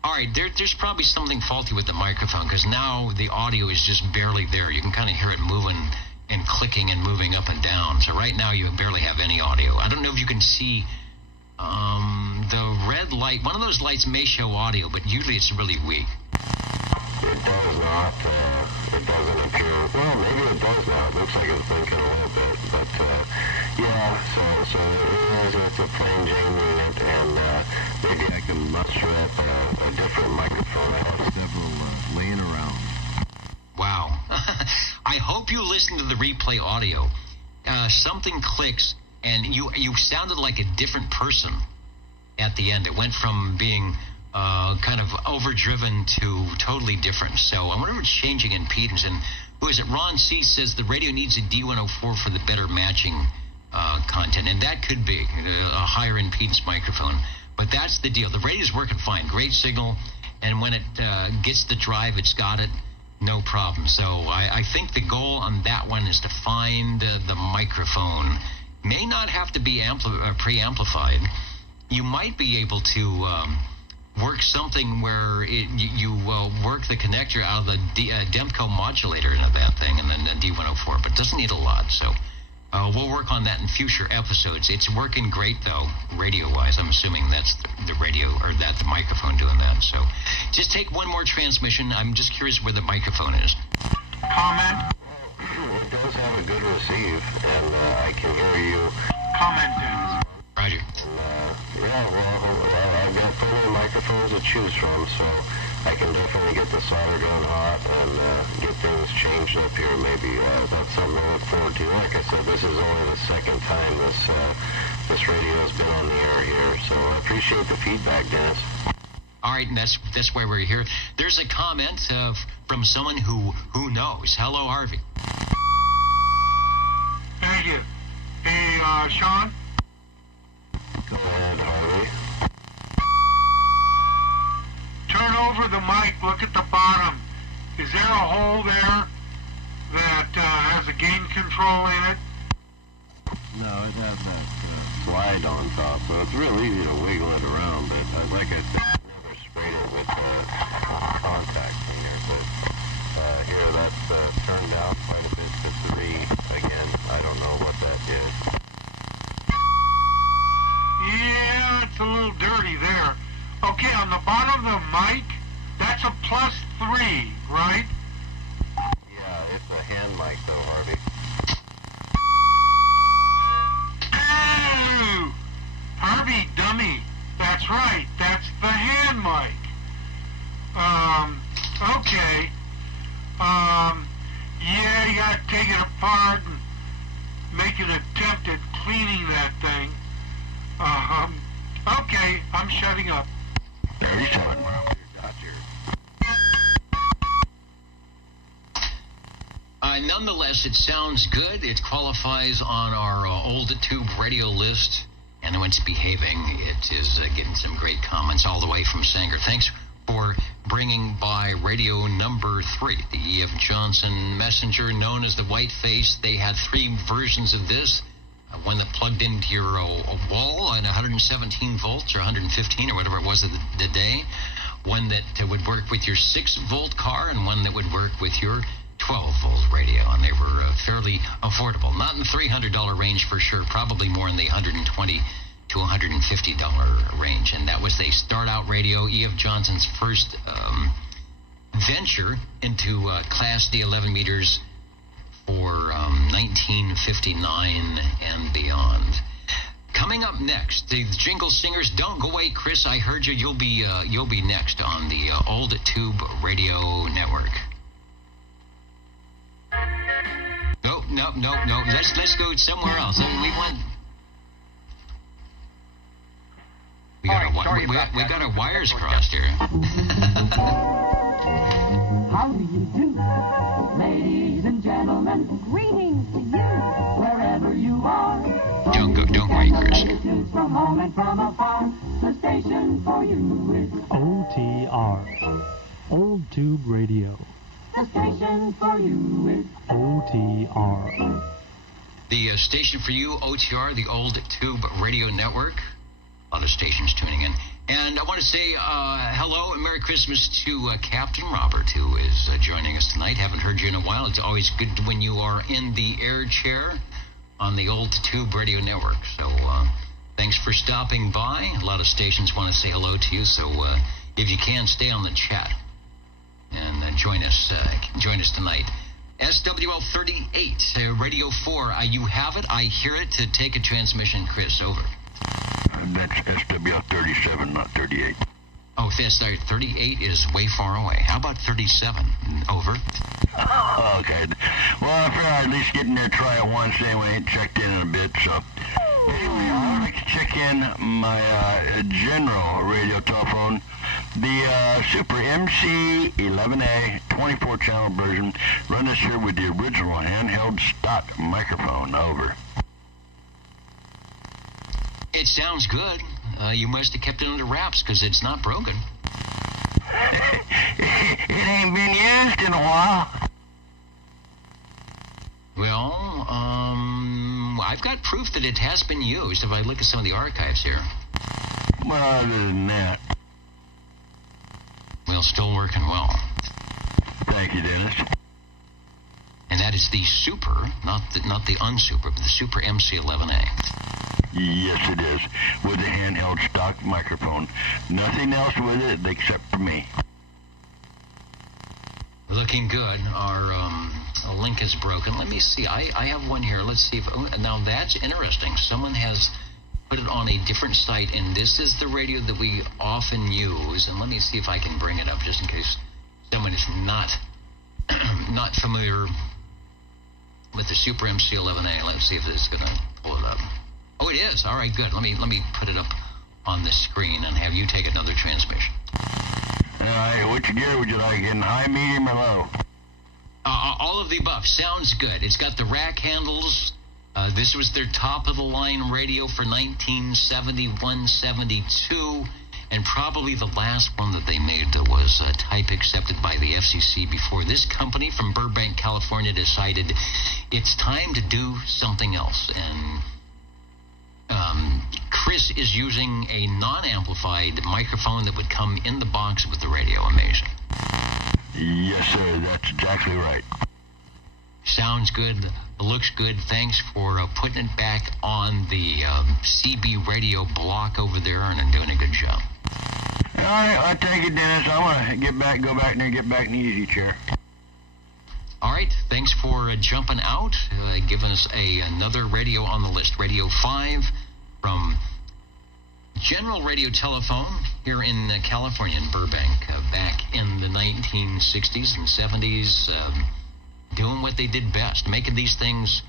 All right, there's probably something faulty with the microphone because now the audio is just barely there. You can kind of hear it moving and clicking and moving up and down. So right now you barely have any audio. I don't know if you can see the red light. One of those lights may show audio, but usually it's really weak. It does not. It doesn't appear. Well, maybe it does now. It looks like it's blinking a little bit. But, yeah, so it's a plain Jane unit, and maybe I can muster up a different microphone. I have several laying around. Wow. I hope you listen to the replay audio. Something clicks, and you sounded like a different person at the end. It went from being kind of overdriven to totally different. So I wonder if it's changing impedance. And who is it? Ron C. says the radio needs a D104 for the better matching content. And that could be a higher impedance microphone. But that's the deal. The radio's working fine. Great signal. And when it gets the drive, it's got it. No problem. So I think the goal on that one is to find the microphone. May not have to be pre-amplified. You might be able to work something where you work the connector out of the Demco modulator into that thing and then the D104, but it doesn't need a lot. So we'll work on that in future episodes. It's working great, though, radio-wise. I'm assuming that's the radio, or the microphone doing that. So just take one more transmission. I'm just curious where the microphone is. Comment? It does have a good receive, and I can hear you. Comment, Dennis. Roger. Yeah, well, I've got plenty of microphones to choose from, so I can definitely get the solder gun hot and get things changed up here. Maybe that's something to look forward to. Like I said, this is only the second time this radio has been on the air here, so I appreciate the feedback, Dennis. All right, and that's why we're here. There's a comment from someone who knows. Hello, Harvey. Thank you. Hey, Sean? Go ahead, Harvey. Turn over the mic, look at the bottom. Is there a hole there that has a gain control in it? No, it has that slide on top, so it's real easy to wiggle it around, but like I said, I've never sprayed it with contact cleaner, but here that's turned down quite a bit to 3 again. I don't know what that is. Yeah, it's a little dirty there. Okay, on the bottom of the mic, that's a +3, right? Yeah, it's a hand mic though, Harvey. Ooh! Harvey, dummy. That's right, that's the hand mic. Okay. Yeah, you gotta take it apart and make an attempt at cleaning that thing. Okay, I'm shutting up. 37. Nonetheless, it sounds good. It qualifies on our old tube radio list. And when it's behaving, it is getting some great comments all the way from Sanger. Thanks for bringing by radio number 3, the E.F. Johnson Messenger, known as the White Face. They had 3 versions of this. One that plugged into your wall at 117 volts or 115 or whatever it was of the day. One that would work with your 6-volt car, and one that would work with your 12-volt radio. And they were fairly affordable. Not in the $300 range for sure, probably more in the $120 to $150 range. And that was a start-out radio, E.F. Johnson's first venture into Class D 11 meters for 1959 and beyond. Coming up next, the Jingle Singers. Don't go away, Chris. I heard you. You'll be next on the Old Tube Radio Network. No. Let's go somewhere else. We got our wires crossed here. How do you do, ladies and gentlemen? Greetings to you, wherever you are. Don't worry, Chris. From home and from afar, the station for you is OTR, Old Tube Radio. The station for you is OTR. The station for you, OTR, the Old Tube Radio Network. A lot of stations tuning in. And I want to say hello and Merry Christmas to Captain Robert, who is joining us tonight. Haven't heard you in a while. It's always good when you are in the air chair on the Old Tube Radio Network. So thanks for stopping by. A lot of stations want to say hello to you, so if you can, stay on the chat and join us tonight. SWL 38, Radio 4, you have it. I hear it. To take a transmission, Chris, over. That's SWL 37, not 38. Oh, sorry, 38 is way far away. How about 37? Over. Okay. Well, I figured I'd at least get in there, try it once. Anyway, ain't checked in a bit, so. Anyway, I'd like to check in my general radio telephone. The Super MC11A 24-channel version. Run this here with the original handheld stock microphone. Over. It sounds good. You must have kept it under wraps because it's not broken. It ain't been used in a while. Well, I've got proof that it has been used if I look at some of the archives here. Well, other than that. Well, still working well. Thank you, Dennis. And that is the Super, not the Unsuper, but the Super MC11A. Yes, it is, with a handheld stock microphone. Nothing else with it except for me. Looking good. Our link is broken. Let me see. I have one here. Let's see if... now, that's interesting. Someone has put it on a different site, and this is the radio that we often use. And let me see if I can bring it up, just in case someone is not familiar with the Super MC11A. Let's see if this is going to pull it up. Oh, it is. All right, good. Let me put it up on the screen and have you take another transmission. All right, which gear would you like, in high, medium, or low? All of the above. Sounds good. It's got the rack handles. This was their top-of-the-line radio for 1971-72, and probably the last one that they made that was type accepted by the FCC before this company from Burbank, California decided it's time to do something else. And Chris is using a non-amplified microphone that would come in the box with the radio. Amazing. Yes, sir. That's exactly right. Sounds good. Looks good. Thanks for putting it back on the CB radio block over there and doing a good job. All right, I'll take it, Dennis. I want to go back there and get back in the easy chair. All right, thanks for jumping out, giving us another radio on the list. Radio 5 from General Radio Telephone here in California, in Burbank, back in the 1960s and 70s, doing what they did best, making these things,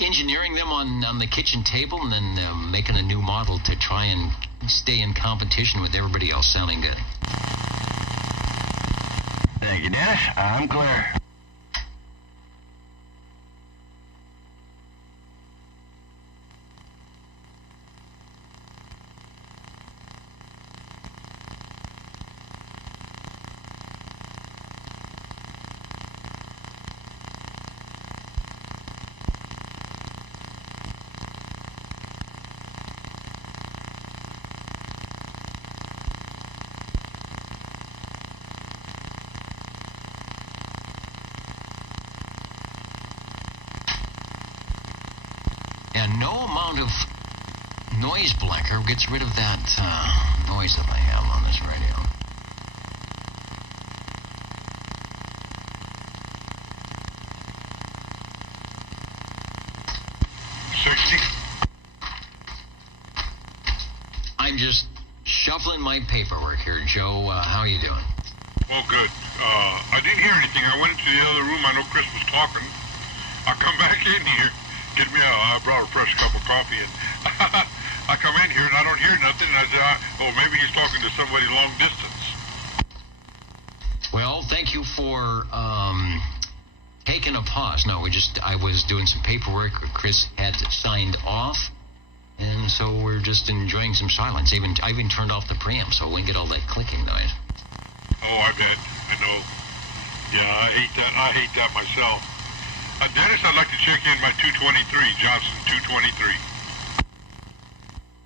engineering them on the kitchen table, and then making a new model to try and stay in competition with everybody else, sounding good. Thank you, Dennis. I'm clear. And no amount of noise blanker gets rid of that noise that I have on this radio. I'm just shuffling my paperwork here, Joe. How are you doing? Well, good. I didn't hear anything. I went into the other room. I know Chris was talking. I come back in here. Get me out. I brought a fresh cup of coffee, and I come in here, and I don't hear nothing. And I say, oh, maybe he's talking to somebody long distance. Well, thank you for taking a pause. No, I was doing some paperwork. Chris had signed off, and so we're just enjoying some silence. I even turned off the preamp so we can get all that clicking noise. Oh, I bet. I know. Yeah, I hate that. I hate that myself. Dennis, I'd like to check in my 223, Johnson 223.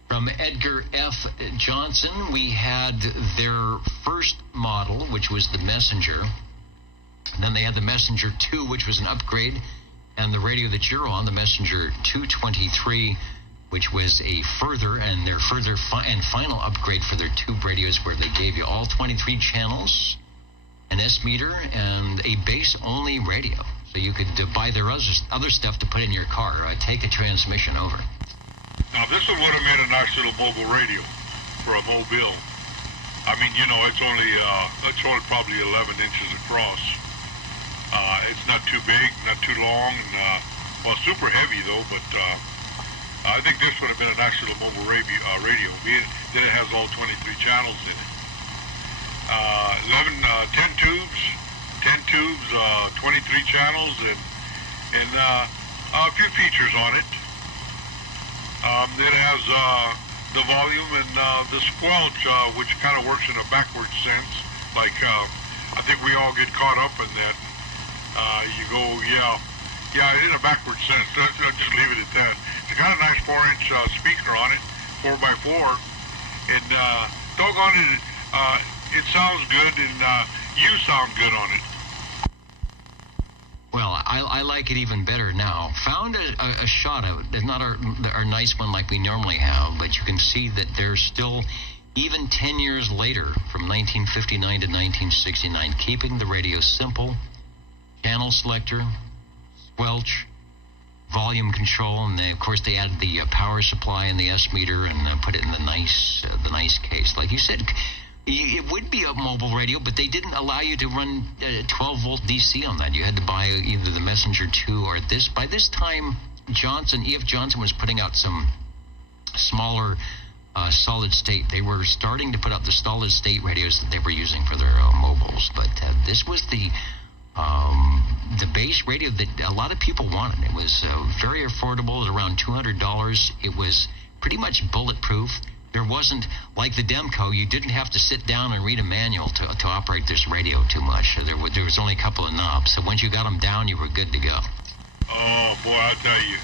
From Edgar F. Johnson, we had their first model, which was the Messenger. Then they had the Messenger 2, which was an upgrade. And the radio that you're on, the Messenger 223, which was a further and final upgrade for their tube radios, where they gave you all 23 channels, an S-meter, and a bass-only radio. So you could buy their other stuff to put in your car. Take a transmission over. Now, this would have made a nice little mobile radio for a mobile. I mean, you know, it's only probably 11 inches across. It's not too big, not too long, and, well, super heavy, though, but I think this would have been a nice little mobile radio, being that it has all 23 channels in it. 10 tubes, 23 channels, and a few features on it. It has the volume and the squelch, which kind of works in a backwards sense. Like, I think we all get caught up in that. You go, yeah, in a backwards sense. I'll just leave it at that. It's got a nice 4-inch speaker on it, 4x4, and doggone it, it sounds good, and you sound good on it. Well, I like it even better now. Found a shot of it. It's not our nice one like we normally have, but you can see that there's still, even 10 years later, from 1959 to 1969, keeping the radio simple, channel selector, squelch, volume control, and of course they added the power supply and the S-meter and put it in the nice case. Like you said, it would be a mobile radio, but they didn't allow you to run 12-volt DC on that. You had to buy either the Messenger 2 or this. By this time, E.F. Johnson was putting out some smaller solid-state. They were starting to put out the solid-state radios that they were using for their mobiles, but this was the base radio that a lot of people wanted. It was very affordable at around $200. It was pretty much bulletproof. There wasn't, like the Demco, you didn't have to sit down and read a manual to operate this radio too much. There was only a couple of knobs. So once you got them down, you were good to go. Oh, boy, I tell you,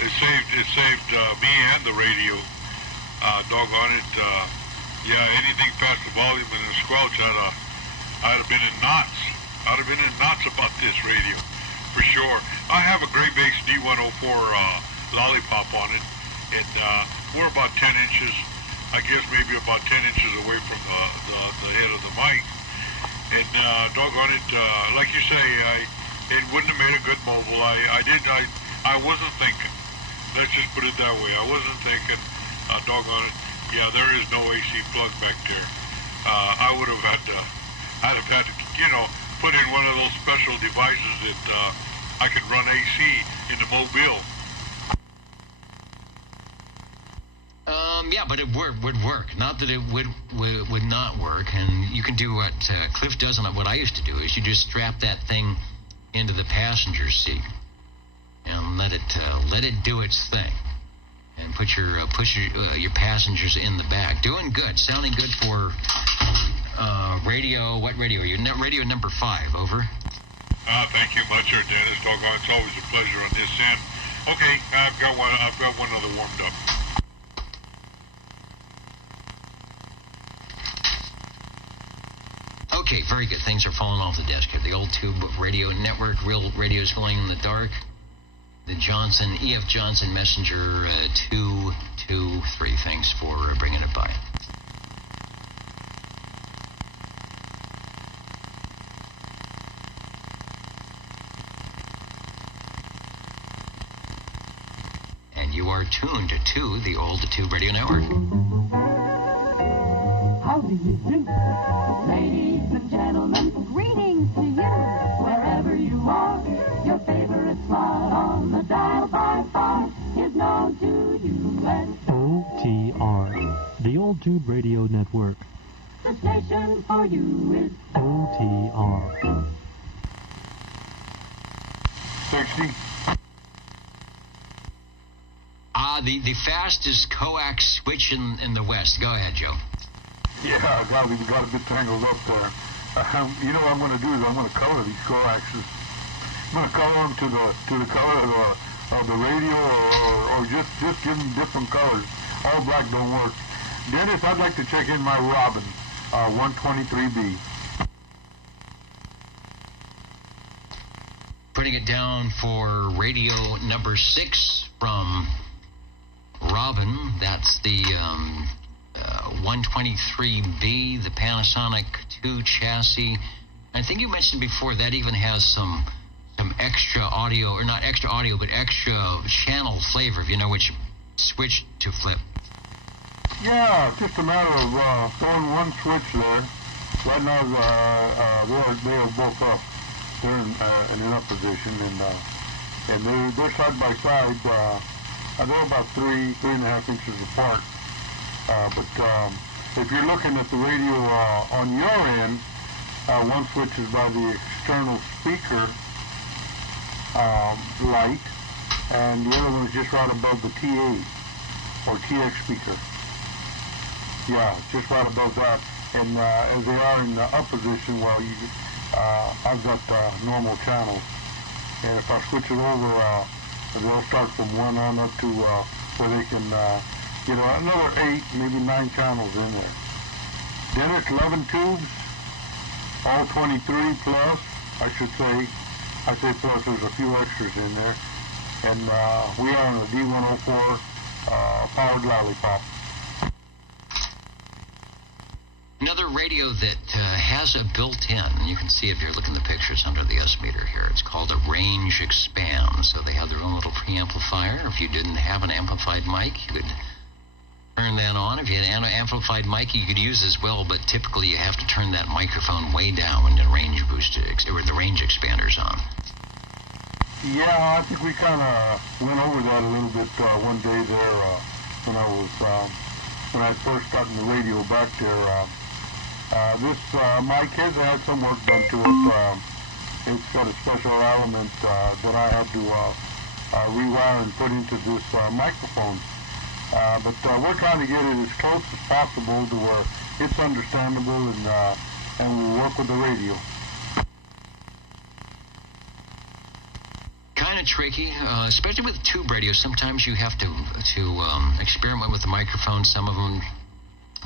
it saved me and the radio. Doggone it. Yeah, anything past the volume and the squelch, I'd have been in knots. I'd have been in knots about this radio, for sure. I have a Great Bass D104 lollipop on it, and we're about 10 inches, I guess maybe about 10 inches away from the head of the mic. And doggone it, like you say, it wouldn't have made a good mobile. I wasn't thinking. Let's just put it that way. I wasn't thinking, doggone it, yeah, there is no AC plug back there. I would have had to, you know, put in one of those special devices that I could run AC in the mobile. Yeah, but it would work. Not that it would not work. And you can do what Cliff does, and what I used to do is you just strap that thing into the passenger seat and let it do its thing, and push your passengers in the back. Doing good, sounding good for radio. What radio? Your radio number 5. Over. Thank you much, sir, Dennis. Doggone, it's always a pleasure on this end. Okay, I've got one other warmed up. Okay, very good. Things are falling off the desk here. The old tube radio network, real radios glowing in the dark. The Johnson, E.F. Johnson Messenger 223. Thanks for bringing it by. And you are tuned to the old Tube Radio Network. How do you do? Ladies and gentlemen, greetings to you. Wherever you are, your favorite slot on the dial by far is known to you as OTR, the Old Tube Radio Network. the station for you is OTR. 60. The fastest coax switch in the West. Go ahead, Joe. Yeah, you got a bit tangled up there. You know what I'm going to do is I'm going to color these coaxes. color them to the color of the radio, or just give them different colors. All black don't work. Dennis, I'd like to check in my Robin 123B. Putting it down for radio number 6 from Robin. That's the 123B, the Panasonic 2 chassis. I think you mentioned before that even has some extra audio, or not extra audio, but extra channel flavor, if you know which switch to flip. Yeah, just a matter of throwing one switch there. Right now, they are both up. They're in an up position, and they're side by side. They're about 3.5 inches apart. But if you're looking at the radio on your end, one switch is by the external speaker light, and the other one is just right above the TA or TX speaker. Yeah, just right above that. And as they are in the up position, well, I've got normal channels. And if I switch it over, they'll start from 1 on up to where they can get another 8, maybe 9 channels in there. Then it's 11 tubes, all 23 plus, I should say. I say plus, there's a few extras in there. And we are on a D104 powered lollipop. Another radio that has a built-in, you can see if you're looking at the pictures under the S meter here, it's called a range expand. So they have their own little preamplifier. If you didn't have an amplified mic, you could turn that on. If you had an amplified mic, you could use as well, but typically you have to turn that microphone way down when the range booster or the range expander's on. Yeah, I think we kind of went over that a little bit one day there when I first got in the radio back there. This mic has had some work done to it. It's got a special element that I had to rewire and put into this microphone. But we're trying to get it as close as possible to where it's understandable and will work with the radio. Kind of tricky, especially with tube radios. Sometimes you have to experiment with the microphone. Some of them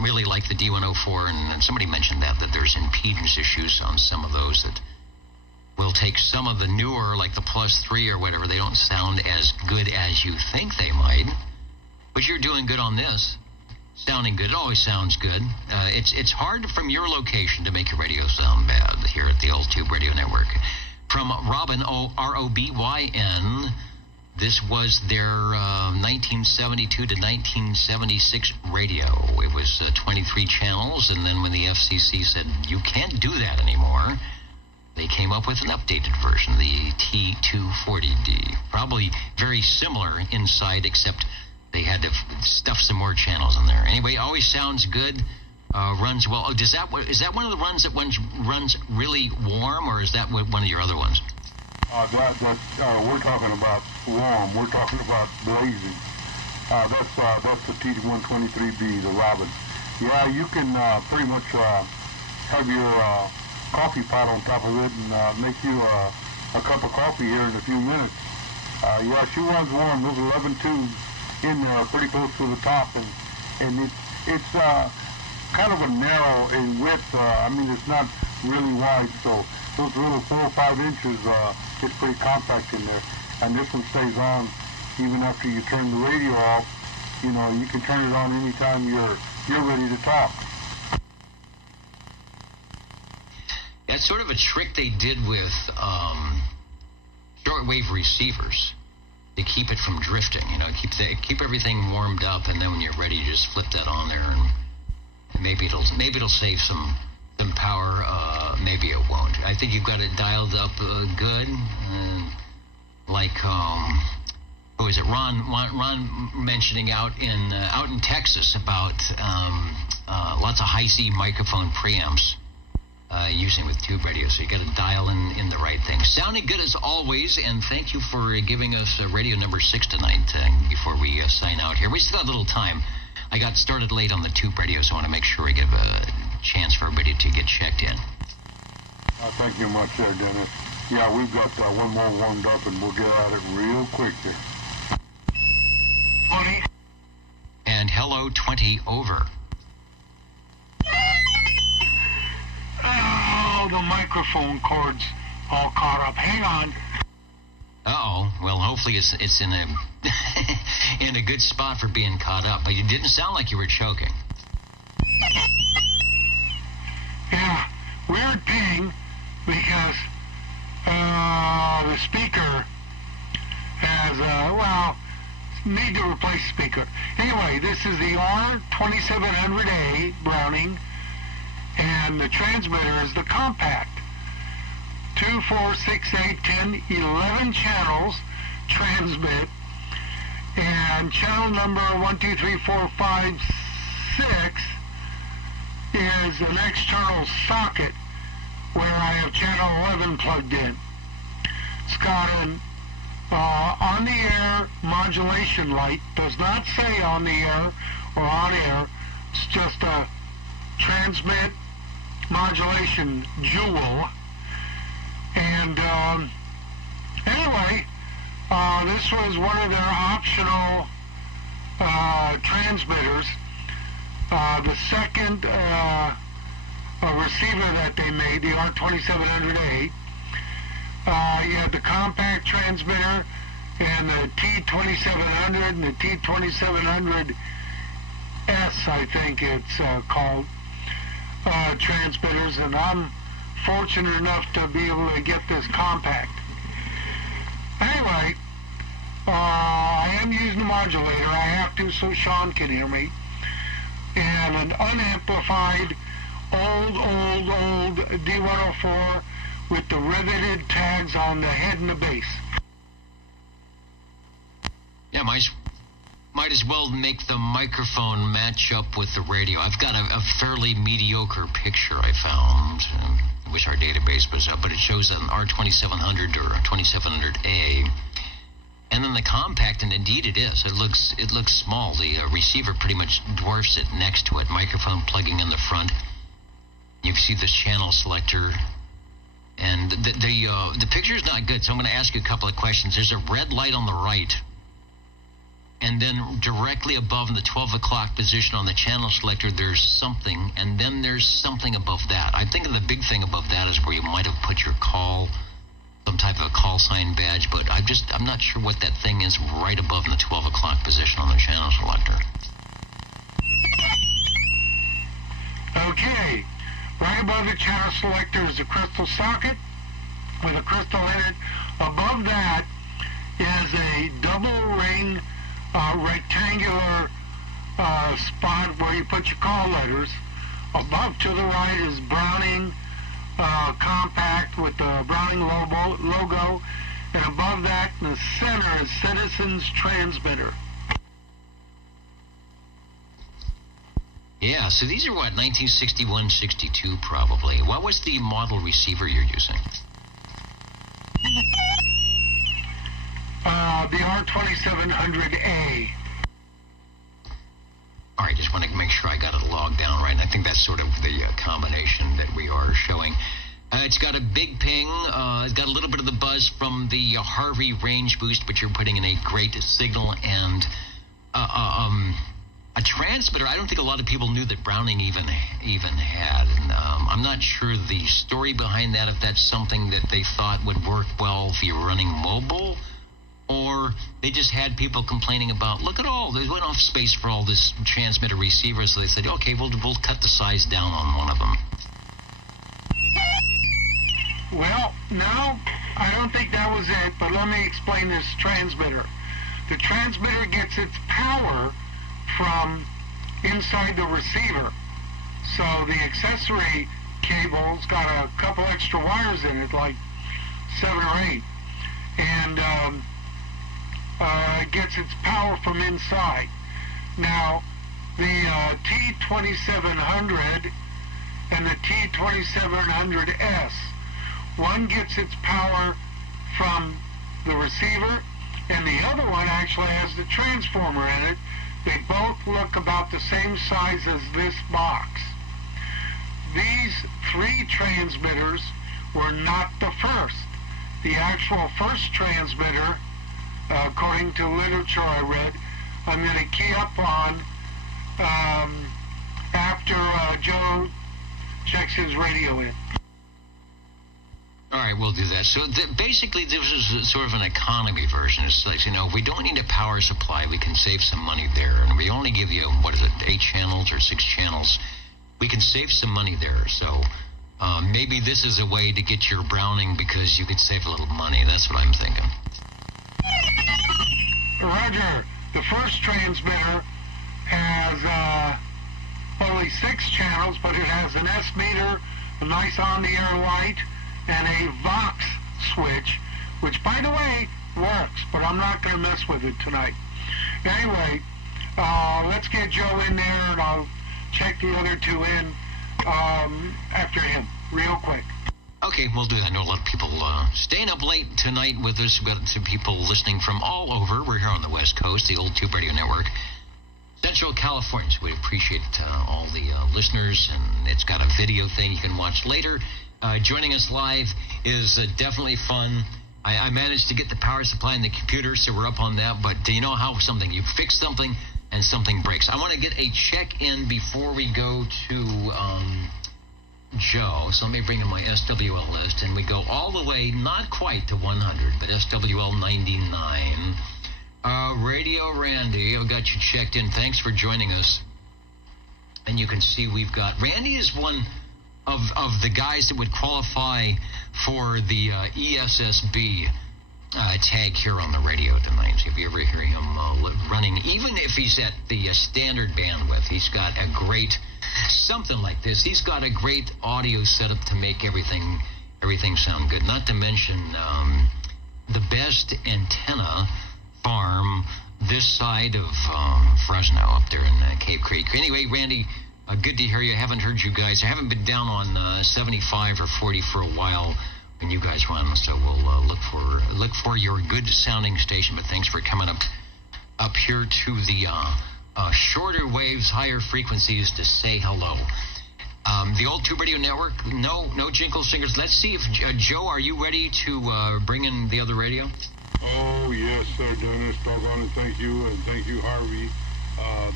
really like the D104, and somebody mentioned that there's impedance issues on some of those that will take some of the newer, like the Plus 3 or whatever. They don't sound as good as you think they might. But you're doing good on this. Sounding good. It always sounds good. It's hard from your location to make your radio sound bad here at the Old Tube Radio Network. From Robin, R-O-B-Y-N, this was their 1972 to 1976 radio. It was 23 channels, and then when the FCC said, you can't do that anymore, they came up with an updated version, the T240D. Probably very similar inside, except they had to stuff some more channels in there. Anyway, always sounds good, runs well. Oh, is that one of the runs that runs really warm, or is that one of your other ones? We're talking about warm. We're talking about blazing. That's the T123B, the Robin. Yeah, you can pretty much have your coffee pot on top of it and make you a cup of coffee here in a few minutes. Yeah, she runs warm. Those 11 tubes in there, pretty close to the top, and it's kind of a narrow in width. I mean, it's not really wide, so those little 4 or 5 inches, it's pretty compact in there. And this one stays on even after you turn the radio off. You know, you can turn it on anytime you're ready to talk. That's sort of a trick they did with shortwave receivers to keep it from drifting. You know, keep everything warmed up, and then when you're ready, you just flip that on there, and maybe it'll save some power. Maybe it won't. I think you've got it dialed up good. Like who is it? Ron mentioning out in Texas about lots of high C microphone preamps. Using with tube radio, so you got to dial in the right thing. Sounding good as always, and thank you for giving us radio number 6 tonight before we sign out here. We still have a little time. I got started late on the tube radio, so I want to make sure we give a chance for everybody to get checked in. Thank you much there, Dennis. Yeah, we've got one more warmed up, and we'll get at it real quick here. 20. And hello, 20 over. Oh, the microphone cord's all caught up. Hang on. Uh-oh. Well, hopefully it's in a in a good spot for being caught up. But it didn't sound like you were choking. Yeah, weird ping, because the speaker has, need to replace the speaker. Anyway, this is the R2700A Browning, and the transmitter is the compact. 2, 4, 6, 8, 10, 11 channels transmit, and channel number 1, 2, 3, 4, 5, 6 is an external socket where I have channel 11 plugged in. It's got an on-the-air modulation light. Does not say on the air or on air. It's just a transmit modulation jewel. And anyway, this was one of their optional transmitters. The second receiver that they made, the R2700A, you had the compact transmitter and the T2700 and the T2700S, I think it's called, transmitters, and I'm fortunate enough to be able to get this compact. Anyway, I am using a modulator. I have to so Sean can hear me. And an unamplified old D104 with the riveted tags on the head and the base. Yeah, might as well make the microphone match up with the radio. I've got a fairly mediocre picture I found. I wish our database was up, but it shows an R2700 or a 2700A. And then the compact, and indeed it is. It looks small. The receiver pretty much dwarfs it next to it. Microphone plugging in the front. You see this channel selector. And the picture is not good, so I'm going to ask you a couple of questions. There's a red light on the right. And then directly above in the 12 o'clock position on the channel selector, there's something. And then there's something above that. I think the big thing above that is where you might have put your call, some type of a call sign badge, but I'm not sure what that thing is right above in the 12 o'clock position on the channel selector. Okay, right above the channel selector is a crystal socket with a crystal in it. Above that is a double ring rectangular spot where you put your call letters. Above to the right is Browning compact with the Browning logo, and above that in the center is Citizens Transmitter. Yeah, so these are what, 1961, 62 probably. What was the model receiver you're using? The R2700A. All right, just want to make sure I got it logged down right. And I think that's sort of the combination that we are showing. It's got a big ping. It's got a little bit of the buzz from the Harvey range boost, but you're putting in a great signal and a transmitter. I don't think a lot of people knew that Browning even had. And I'm not sure the story behind that, if that's something that they thought would work well if you're running mobile, or they just had people complaining about, look at all, there's enough space for all this transmitter receiver, so they said, okay, we'll cut the size down on one of them. Well, no, I don't think that was it, but let me explain this transmitter. The transmitter gets its power from inside the receiver. So the accessory cable's got a couple extra wires in it, like 7 or 8. And it gets its power from inside. Now, the T2700 and the T2700S, one gets its power from the receiver, and the other one actually has the transformer in it. They both look about the same size as this box. These 3 transmitters were not the first. the actual first transmitter, according to literature I read, I'm going to key up on after Joe checks his radio in. All right, we'll do that. So basically, this is sort of an economy version. It's like, if we don't need a power supply, we can save some money there. And we only give you, 8 channels or 6 channels. We can save some money there. So maybe this is a way to get your browning because you could save a little money. That's what I'm thinking. Roger. The first transmitter has only 6 channels, but it has an S meter, a nice on-the-air light, and a Vox switch, which, by the way, works, but I'm not going to mess with it tonight. Anyway, let's get Joe in there, and I'll check the other 2 in after him, real quick. Okay, we'll do that. I know a lot of people staying up late tonight with us. We've got some people listening from all over. We're here on the West Coast, the Old Tube Radio Network. Central California, so we appreciate all the listeners, and it's got a video thing you can watch later. Joining us live is definitely fun. I managed to get the power supply in the computer, so we're up on that. But do you know how you fix something and something breaks? I want to get a check-in before we go to Joe. So let me bring in my SWL list, and we go all the way, not quite to 100, but SWL 99. Radio Randy, I got you checked in. Thanks for joining us. And you can see we've got Randy is one of the guys that would qualify for the ESSB tag here on the radio tonight. So if you ever hear him running, even if he's at the standard bandwidth, he's got a great something like this. He's got a great audio setup to make everything sound good. Not to mention the best antenna farm this side of Fresno up there in Cave Creek. Anyway, Randy, good to hear you. I haven't heard you guys. I haven't been down on 75 or 40 for a while when you guys run, so we'll look for your good sounding station. But thanks for coming up here to the shorter waves, higher frequencies to say hello. The Old Tube Radio Network, no jingle singers. Let's see if Joe, are you ready to bring in the other radio? Oh, yes, sir, Dennis. Doggone it, thank you, and thank you, Harvey,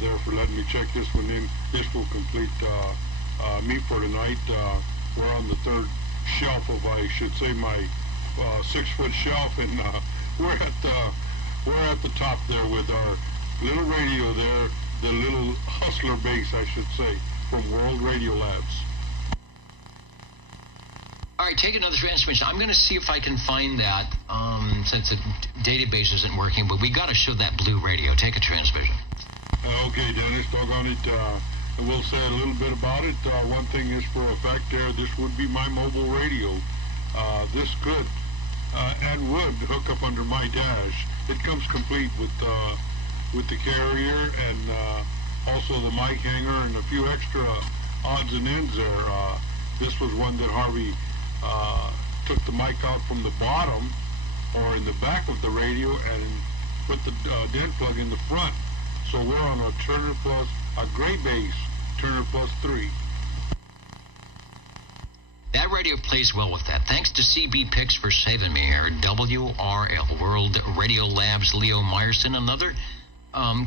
there for letting me check this one in. This will complete me for tonight. We're on the 3rd shelf of, I should say, my 6-foot shelf, and we're at the top there with our little radio there, the little hustler base, I should say, from World Radio Labs. All right, take another transmission. I'm going to see if I can find that, since the database isn't working, but we got to show that blue radio. Take a transmission. Okay, Dennis, doggone it. I will say a little bit about it. One thing is for a fact there, this would be my mobile radio. This could and would hook up under my dash. It comes complete with the carrier and also the mic hanger and a few extra odds and ends there. This was one that Harvey took the mic out from the bottom or in the back of the radio and put the DEN plug in the front. So we're on a Turner Plus, a gray bass Turner Plus 3. That radio plays well with that. Thanks to CB Picks for saving me here. WRL, World Radio Labs, Leo Meyerson, another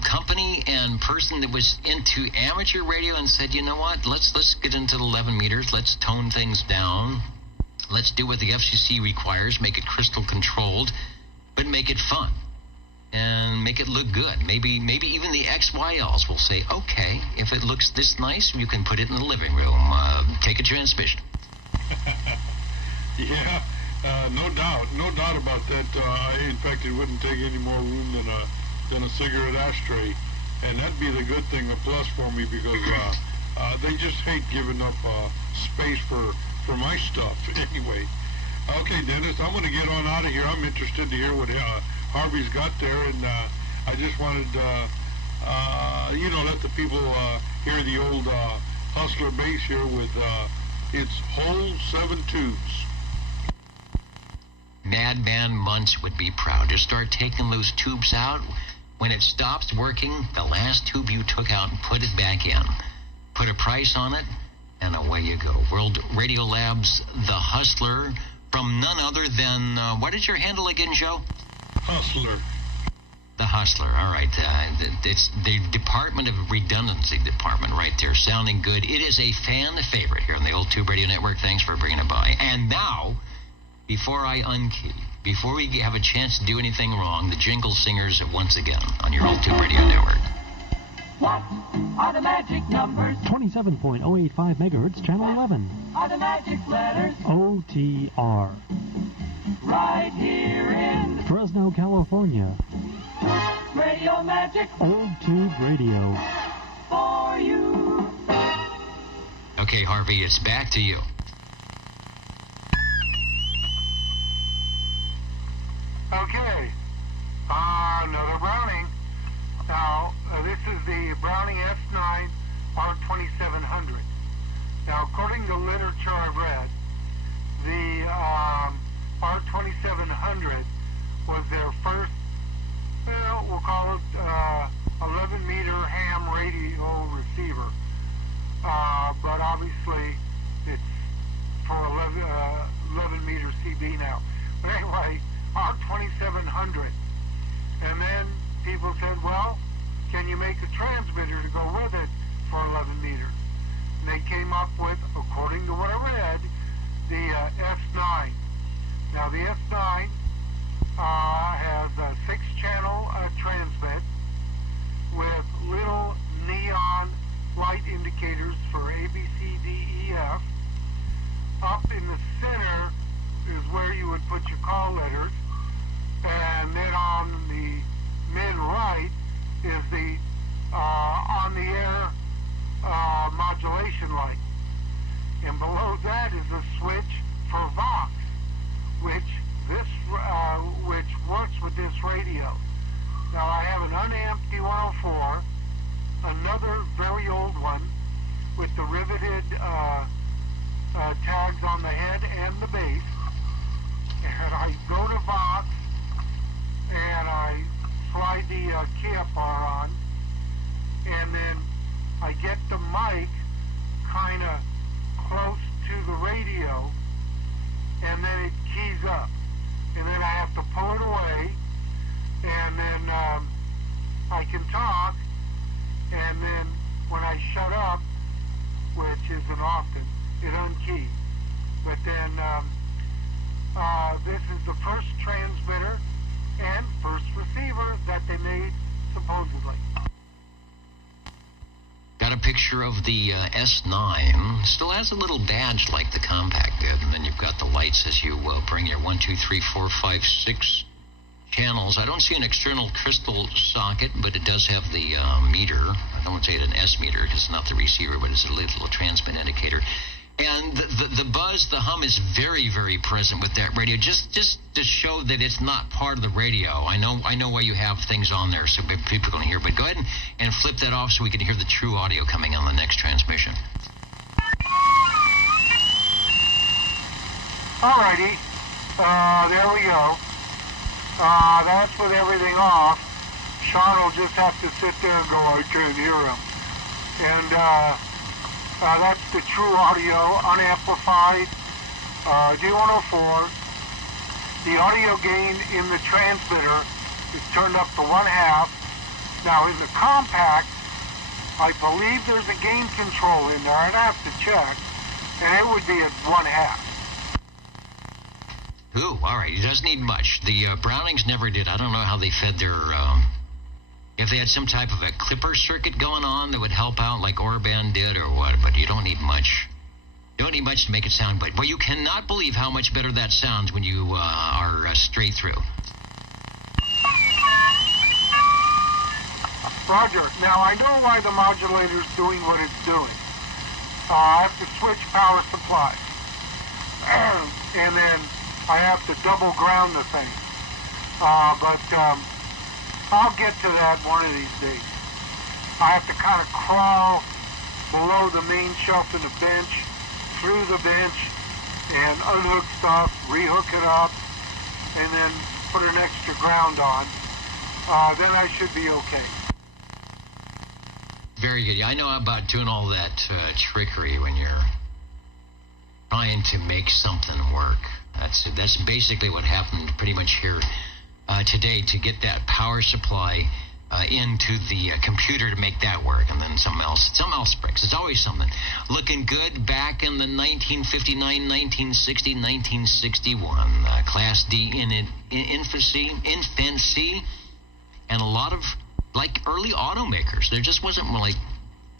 company and person that was into amateur radio and said, you know what, let's get into the 11 meters, let's tone things down, let's do what the FCC requires, make it crystal controlled, but make it fun and make it look good. Maybe even the XYLs will say, okay, if it looks this nice, you can put it in the living room. Take a transmission. Yeah, no doubt about that. In fact, it wouldn't take any more room than a cigarette ashtray, and that'd be the good thing, a plus for me, because they just hate giving up space for my stuff. Anyway, okay, Dennis, I'm going to get on out of here. I'm interested to hear what Harvey's got there, and I just wanted let the people hear the old hustler bass here with its whole 7 tubes. Madman Munch would be proud to start taking those tubes out. When it stops working, the last tube you took out, and put it back in. Put a price on it, and away you go. World Radio Labs, the Hustler, from none other than, what is your handle again, Joe? Hustler. The Hustler. All right. It's the Department of Redundancy Department right there. Sounding good. It is a fan favorite here on the Old Tube Radio Network. Thanks for bringing it by. And now, before I unkey, before we have a chance to do anything wrong, the jingle singers once again on your Old Tube Radio Network. What are the magic numbers? 27.085 megahertz, channel 11. Are the magic letters? OTR. Right here in Fresno, California. Radio Magic. Old Tube Radio. For you. Okay, Harvey, it's back to you. Okay. Another Browning. Now, this is the Browning S9 R2700. Now, according to literature I've read, the R2700 was their first, well, we'll call it 11-meter ham radio receiver. But obviously, it's for 11-meter CB now. But anyway, R2700. And then people said, well, can you make a transmitter to go with it for 11 meters? And they came up with, according to what I read, the S9. Now, the S9 has a 6-channel transmit with little neon light indicators for A, B, C, D, E, F. Up in the center is where you would put your call letters. And then on the mid-right is the on-the-air modulation light. And below that is a switch for Vox, which works with this radio. Now, I have an unamped D104, another very old one with the riveted tags on the head and the base. And I go to Vox, and I slide the KFR on, and then I get the mic kind of close to the radio, and then it keys up. And then I have to pull it away, and then I can talk, and then when I shut up, which isn't often, it unkeys. But then this is the first transmitter and first receiver that they made, supposedly. Got a picture of the S9. Still has a little badge like the Compact did, and then you've got the lights as you bring your 1, 2, 3, 4, 5, 6 channels. I don't see an external crystal socket, but it does have the meter. I don't want to say it's an S meter because it's not the receiver, but it's a little transmit indicator. And the buzz, the hum is very, very present with that radio. Just to show that it's not part of the radio. I know why you have things on there so people can hear. But go ahead and flip that off so we can hear the true audio coming on the next transmission. Alrighty, there we go. That's with everything off. Sean will just have to sit there and go, I can't hear him. And that's the true audio, unamplified, D104. The audio gain in the transmitter is turned up to 1/2. Now in the Compact, I believe there's a gain control in there. I'd have to check, and it would be at 1/2. Ooh, all right. It doesn't need much. The Brownings never did. I don't know how they fed their... if they had some type of a clipper circuit going on that would help out like Orban did or what, but you don't need much. You don't need much to make it sound good. Well, you cannot believe how much better that sounds when you are straight through. Roger. Now, I know why the modulator's doing what it's doing. I have to switch power supply. And then I have to double ground the thing. But I'll get to that one of these days. I have to kind of crawl below the main shelf in the bench, through the bench, and unhook stuff, rehook it up, and then put an extra ground on. Then I should be okay. Very good. I know about doing all that trickery when you're trying to make something work. That's basically what happened pretty much here today to get that power supply into the computer to make that work, and then something else breaks. It's always something. Looking good back in the 1959, 1960, 1961. Class D in infancy, and a lot of, like, early automakers. There just wasn't like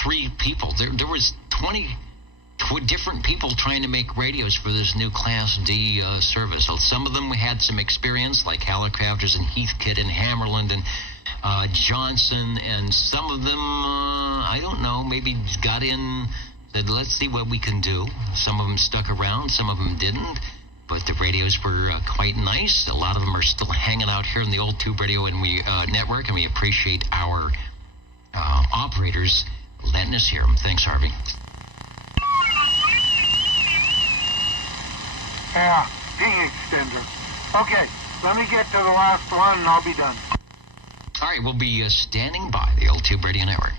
3 people. There was 20 different people trying to make radios for this new Class D service. So some of them had some experience, like Hallicrafters and Heathkit and Hammerland and Johnson, and some of them, I don't know, maybe got in, said, let's see what we can do. Some of them stuck around, some of them didn't, but the radios were quite nice. A lot of them are still hanging out here in the old Tube Radio and network, and we appreciate our operators letting us hear them. Thanks, Harvey. Yeah, ping extender. Okay, let me get to the last one and I'll be done. All right, we'll be standing by the old Tube Radio Network.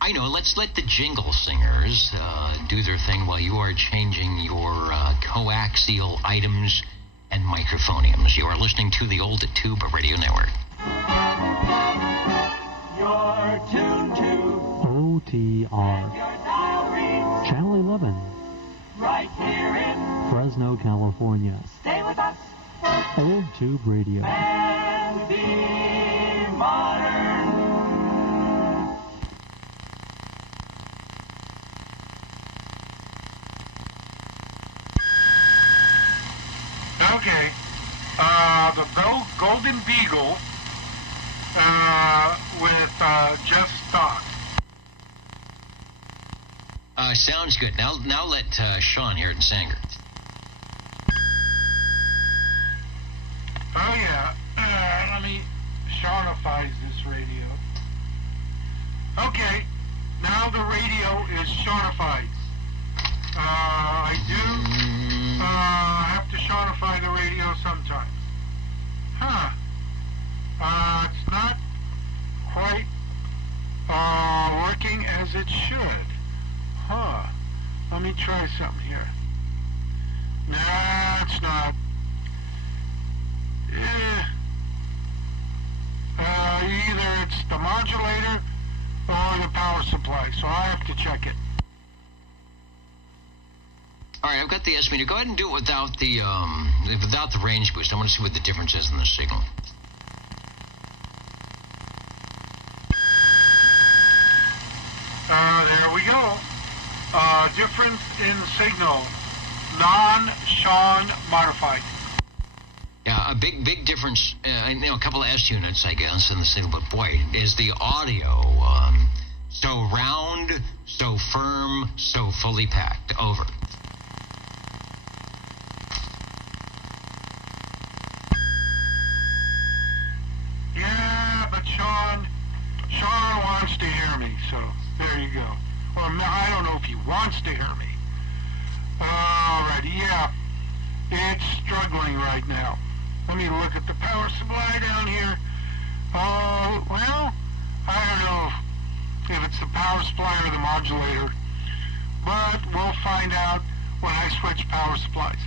I know, let's let the jingle singers do their thing while you are changing your coaxial items and microphoniums. You are listening to the old Tube Radio Network. You're tuned to OTR. Channel 11. Right here in Fresno, California. Stay with us Old Tube Radio. and be modern. Okay, the Golden Beagle with Just Thought. Sounds good. Now let Sean hear it in Sanger. Oh yeah, let me Seanify this radio. Okay, now the radio is Seanified. I do have to Seanify the radio sometimes. It's not quite working as it should. Let me try something here. Nah, it's not. Either it's the modulator or the power supply, so I have to check it. All right, I've got the S meter. Go ahead and do it without the range boost. I want to see what the difference is in the signal. There we go. Difference in signal. Non-Sean modified. Yeah, a big difference. A couple of S units, I guess, in the signal. But boy, is the audio so round, so firm, so fully packed. Over. Yeah, but Sean wants to hear me, so there you go. Well, I don't know if he wants to hear me. Alrighty, yeah. It's struggling right now. Let me look at the power supply down here. Well, I don't know if it's the power supply or the modulator, but we'll find out when I switch power supplies.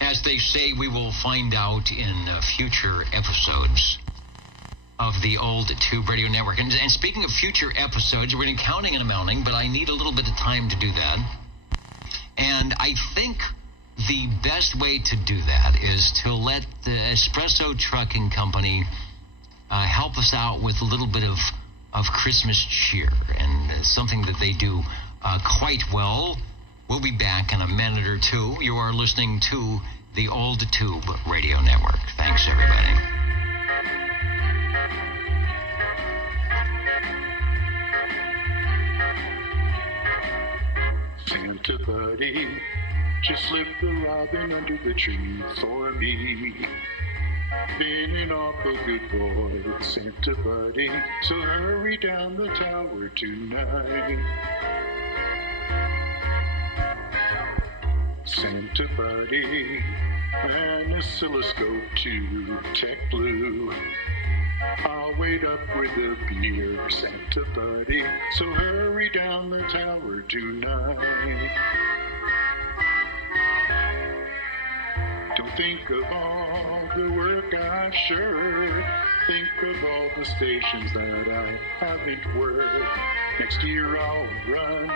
As they say, we will find out in future episodes of the old Tube Radio Network. And speaking of future episodes, we're counting and amounting, but I need a little bit of time to do that. And I think the best way to do that is to let the Espresso Trucking Company help us out with a little bit of Christmas cheer, and something that they do quite well. We'll be back in a minute or two. You are listening to the old Tube Radio Network. Thanks, everybody. Santa buddy, just slip the robin under the tree for me. Been an awful good boy, Santa buddy, so hurry down the tower tonight. Santa buddy, an oscilloscope to Tech Blue. I'll wait up with a beer, Santa buddy, so hurry down the tower tonight. think of all the work I've sure. Think of all the stations that I haven't worked. Next year I'll run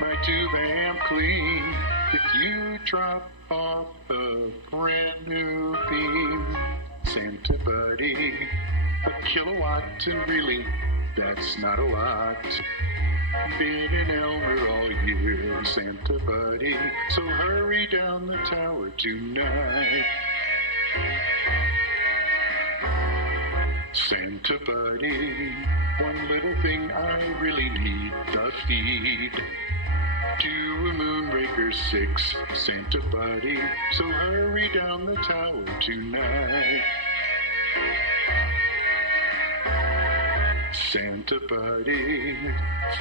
my tube amp clean if you drop off a brand new beam. Santa buddy, a kilowatt, and really, that's not a lot. Been in Elmer all year, Santa buddy, so hurry down the tower tonight. Santa buddy, one little thing I really need, the feed to a Moonraker 6, Santa buddy, so hurry down the tower tonight. Santa buddy,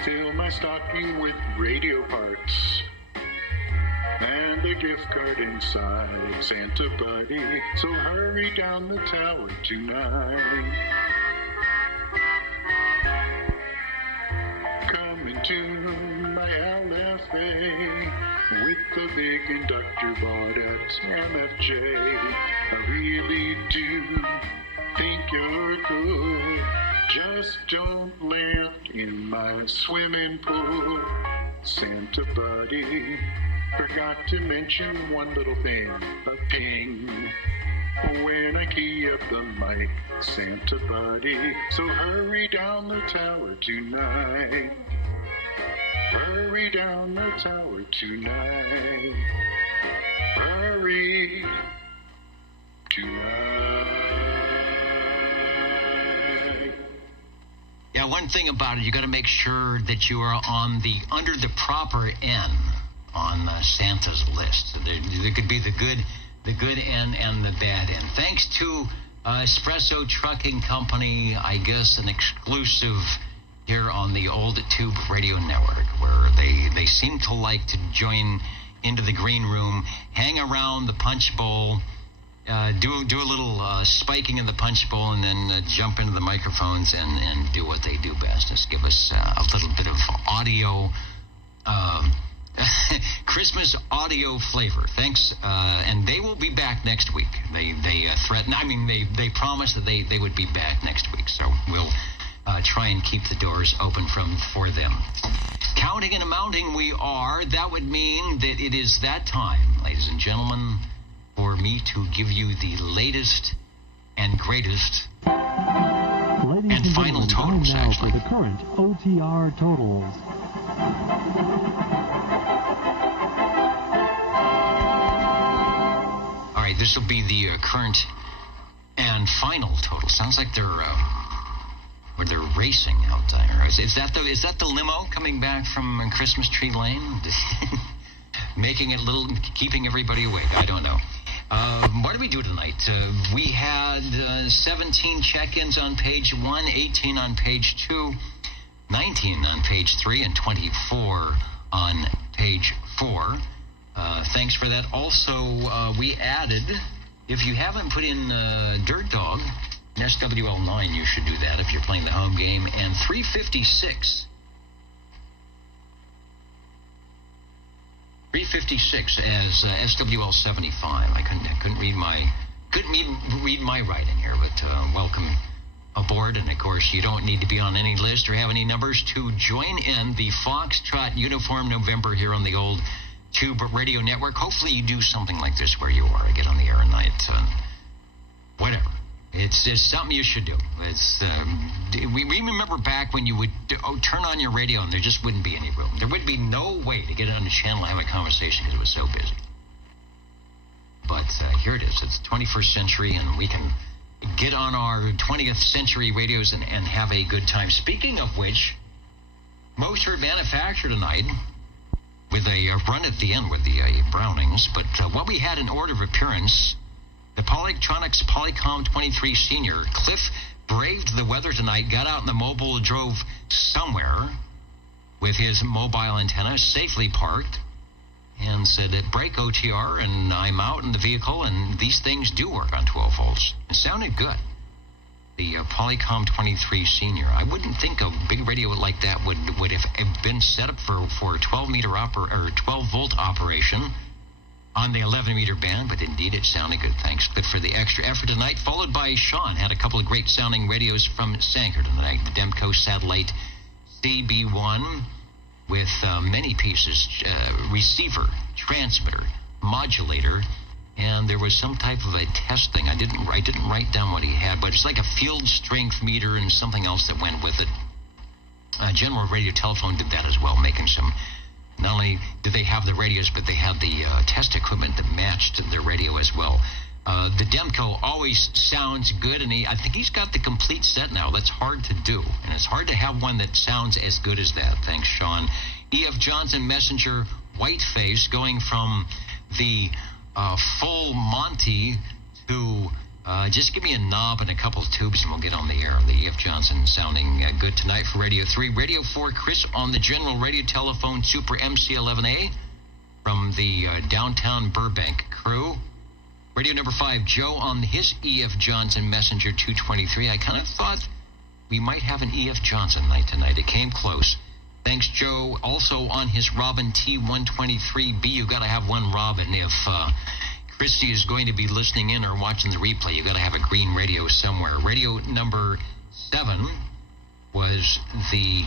fill my stocking with radio parts and a gift card inside, Santa buddy, so hurry down the tower tonight. Coming to my LFA with the big inductor bought at MFJ. I really do think you're cool. Just don't land in my swimming pool, Santa buddy. Forgot to mention one little thing, a ping. When I key up the mic, Santa buddy, so hurry down the tower tonight. Hurry down the tower tonight. Hurry tonight. Yeah, one thing about it, you got to make sure that you are under the proper N on Santa's list. There could be the good N and the bad N. Thanks to Espresso Trucking Company, I guess an exclusive here on the Old Tube Radio Network, where they seem to like to join into the green room, hang around the punch bowl, do a little spiking in the punch bowl, and then jump into the microphones and do what they do best. Just give us a little bit of audio, Christmas audio flavor. Thanks, and they will be back next week. They threatened. I mean, they promised that they would be back next week. So we'll try and keep the doors open for them. Counting and amounting we are. That would mean that it is that time, ladies and gentlemen, for me to give you the latest and greatest and final totals, now actually. For the current OTR totals. All right, this will be the current and final total. Sounds like they're racing out there. Is that the limo coming back from Christmas Tree Lane? Making it keeping everybody awake. I don't know. What did we do tonight? We had 17 check-ins on page 1, 18 on page 2, 19 on page 3, and 24 on page 4. Thanks for that. Also, we added, if you haven't put in Dirt Dog, in SWL9, you should do that if you're playing the home game, and 356. 356 as SWL 75. I couldn't read my writing here, but welcome aboard. And of course, you don't need to be on any list or have any numbers to join in the Foxtrot Uniform November here on the Old Tube Radio Network. Hopefully, you do something like this where you are. Get on the air at night, whatever. It's something you should do. We remember back when you would turn on your radio and there just wouldn't be any room. There would be no way to get on the channel and have a conversation because it was so busy. But here it is. It's the 21st century, and we can get on our 20th century radios and have a good time. Speaking of which, most are manufactured tonight with a run at the end with the Brownings. But what we had in order of appearance, the Polytronics Polycom 23 Senior. Cliff braved the weather tonight, got out in the mobile, drove somewhere with his mobile antenna, safely parked, and said, break OTR, and I'm out in the vehicle, and these things do work on 12 volts. It sounded good. The Polycom 23 Senior. I wouldn't think a big radio like that would have been set up for 12 volt operation. on the 11-meter band, but indeed it sounded good. Thanks, Cliff, for the extra effort tonight. Followed by Sean, had a couple of great sounding radios from Sanger tonight. The Demco Satellite CB1 with many pieces, receiver, transmitter, modulator, and there was some type of a test thing. I didn't write down what he had, but it's like a field strength meter and something else that went with it. General Radio Telephone did that as well, making some. Not only did they have the radios, but they had the test equipment that matched their radio as well. The Demco always sounds good, and I think he's got the complete set now. That's hard to do, and it's hard to have one that sounds as good as that. Thanks, Sean. E.F. Johnson Messenger Whiteface, going from the full Monty to just give me a knob and a couple of tubes and we'll get on the air. The E.F. Johnson sounding good tonight for Radio 3. Radio 4, Chris on the General Radio Telephone Super MC11A from the downtown Burbank crew. Radio number 5, Joe on his E.F. Johnson Messenger 223. I kind of thought we might have an E.F. Johnson night tonight. It came close. Thanks, Joe. Also on his Robin T123B. You got to have one Robin. If Christy is going to be listening in or watching the replay, you got to have a green radio somewhere. Radio number 7 was the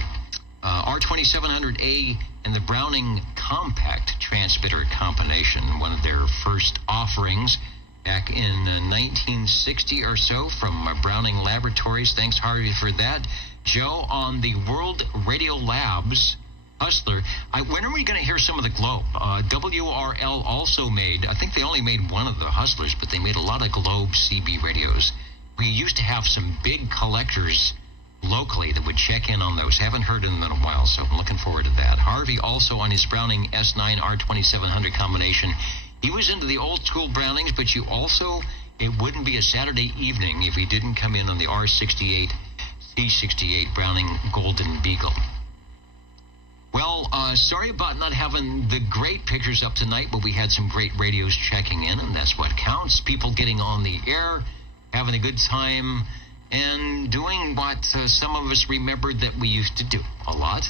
R2700A and the Browning Compact transmitter combination, one of their first offerings back in 1960 or so from Browning Laboratories. Thanks, Harvey, for that. Joe on the World Radio Labs Hustler. When are we going to hear some of the Globe? WRL also made, I think they only made one of the Hustlers, but they made a lot of Globe CB radios. We used to have some big collectors locally that would check in on those. Haven't heard them in a while, so I'm looking forward to that. Harvey also on his Browning S9 R2700 combination. He was into the old school Brownings, but you also, it wouldn't be a Saturday evening if he didn't come in on the R68 C68 Browning Golden Beagle. Well, sorry about not having the great pictures up tonight, but we had some great radios checking in, and that's what counts. People getting on the air, having a good time, and doing what some of us remembered that we used to do a lot.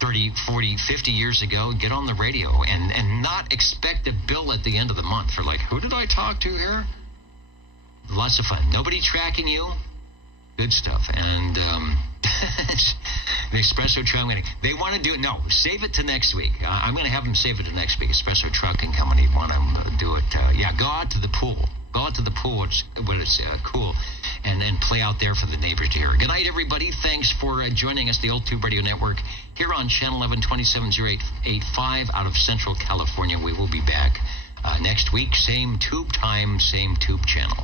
30, 40, 50 years ago, get on the radio and not expect a bill at the end of the month for like, who did I talk to here? Lots of fun. Nobody tracking you. Good stuff. And the Espresso Truck, they want to do it. No, save it to next week. I'm going to have them save it to next week. Espresso Trucking Company want them to do it. Go out to the pool. Go out to the pool when it's cool and then play out there for the neighbors to hear. Good night, everybody. Thanks for joining us, the Old Tube Radio Network, here on Channel 11 27085 out of Central California. We will be back next week. Same tube time, same tube channel.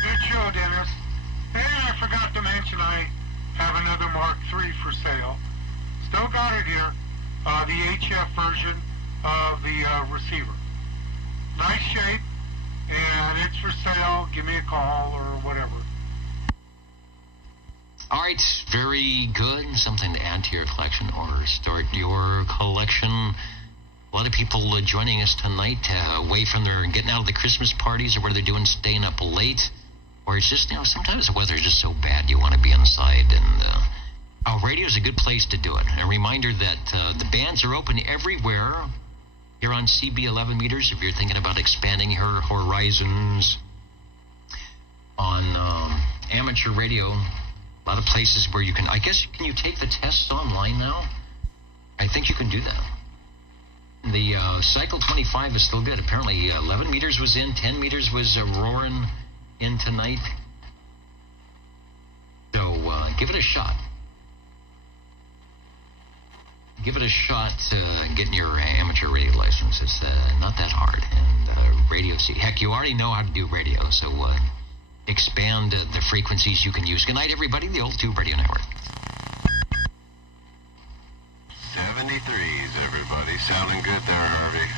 Good show, Dennis. And I forgot to mention I have another Mark III for sale. Still got it here. The HF version of the receiver. Nice shape, and it's for sale. Give me a call or whatever. All right, very good. Something to add to your collection or start your collection. A lot of people joining us tonight away from their getting out of the Christmas parties or where they're doing staying up late. Or it's just, sometimes the weather is just so bad you want to be inside. And radio is a good place to do it. A reminder that the bands are open everywhere here on CB 11 meters. If you're thinking about expanding your horizons on amateur radio, a lot of places where you can, I guess, can you take the tests online now? I think you can do that. The Cycle 25 is still good. Apparently 11 meters was in, 10 meters was roaring in tonight. So give it a shot. Give it a shot getting your amateur radio license. It's not that hard. And radio, heck, you already know how to do radio, so expand the frequencies you can use. Good night, everybody. The Old Tube Radio Network. 73s, everybody. Sounding good there, Harvey.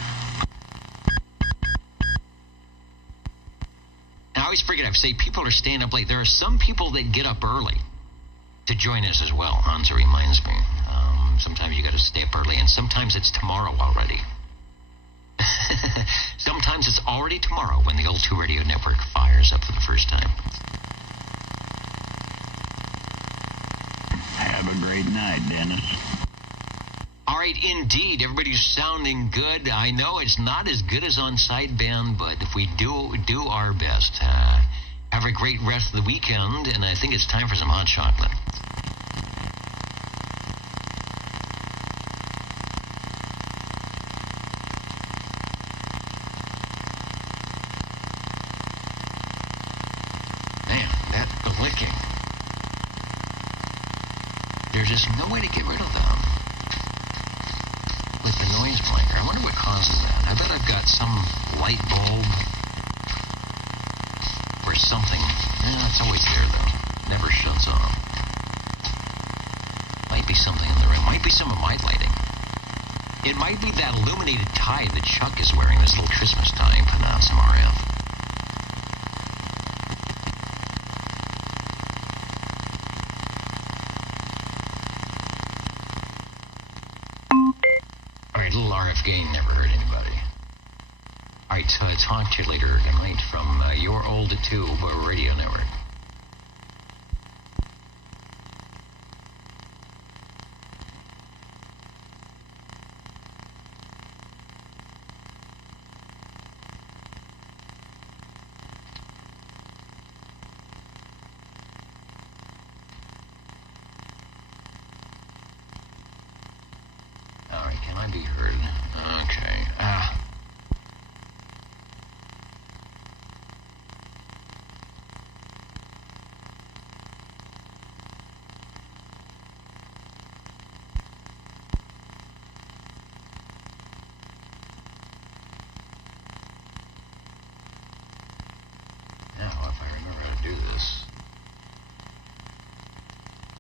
I always forget, I say people are staying up late. There are some people that get up early to join us as well. Hansa reminds me. Sometimes you got to stay up early, and sometimes it's tomorrow already. Sometimes it's already tomorrow when the Old 2 Radio Network fires up for the first time. Have a great night, Dennis. All right, indeed. Everybody's sounding good. I know it's not as good as on sideband, but if we do our best. Have a great rest of the weekend, and I think it's time for some hot chocolate. Man, that licking. There's just no way to get rid of them. With the noise blanker. I wonder what causes that. I bet I've got some light bulb or something. It's always there, though. Never shuts off. Might be something in the room. Might be some of my lighting. It might be that illuminated tie that Chuck is wearing this little Christmas tie and putting out some RF. Alright, little RF gain never hurt anybody. Alright, talk to you later tonight from your old tube radio network. Alright, can I be heard? Okay.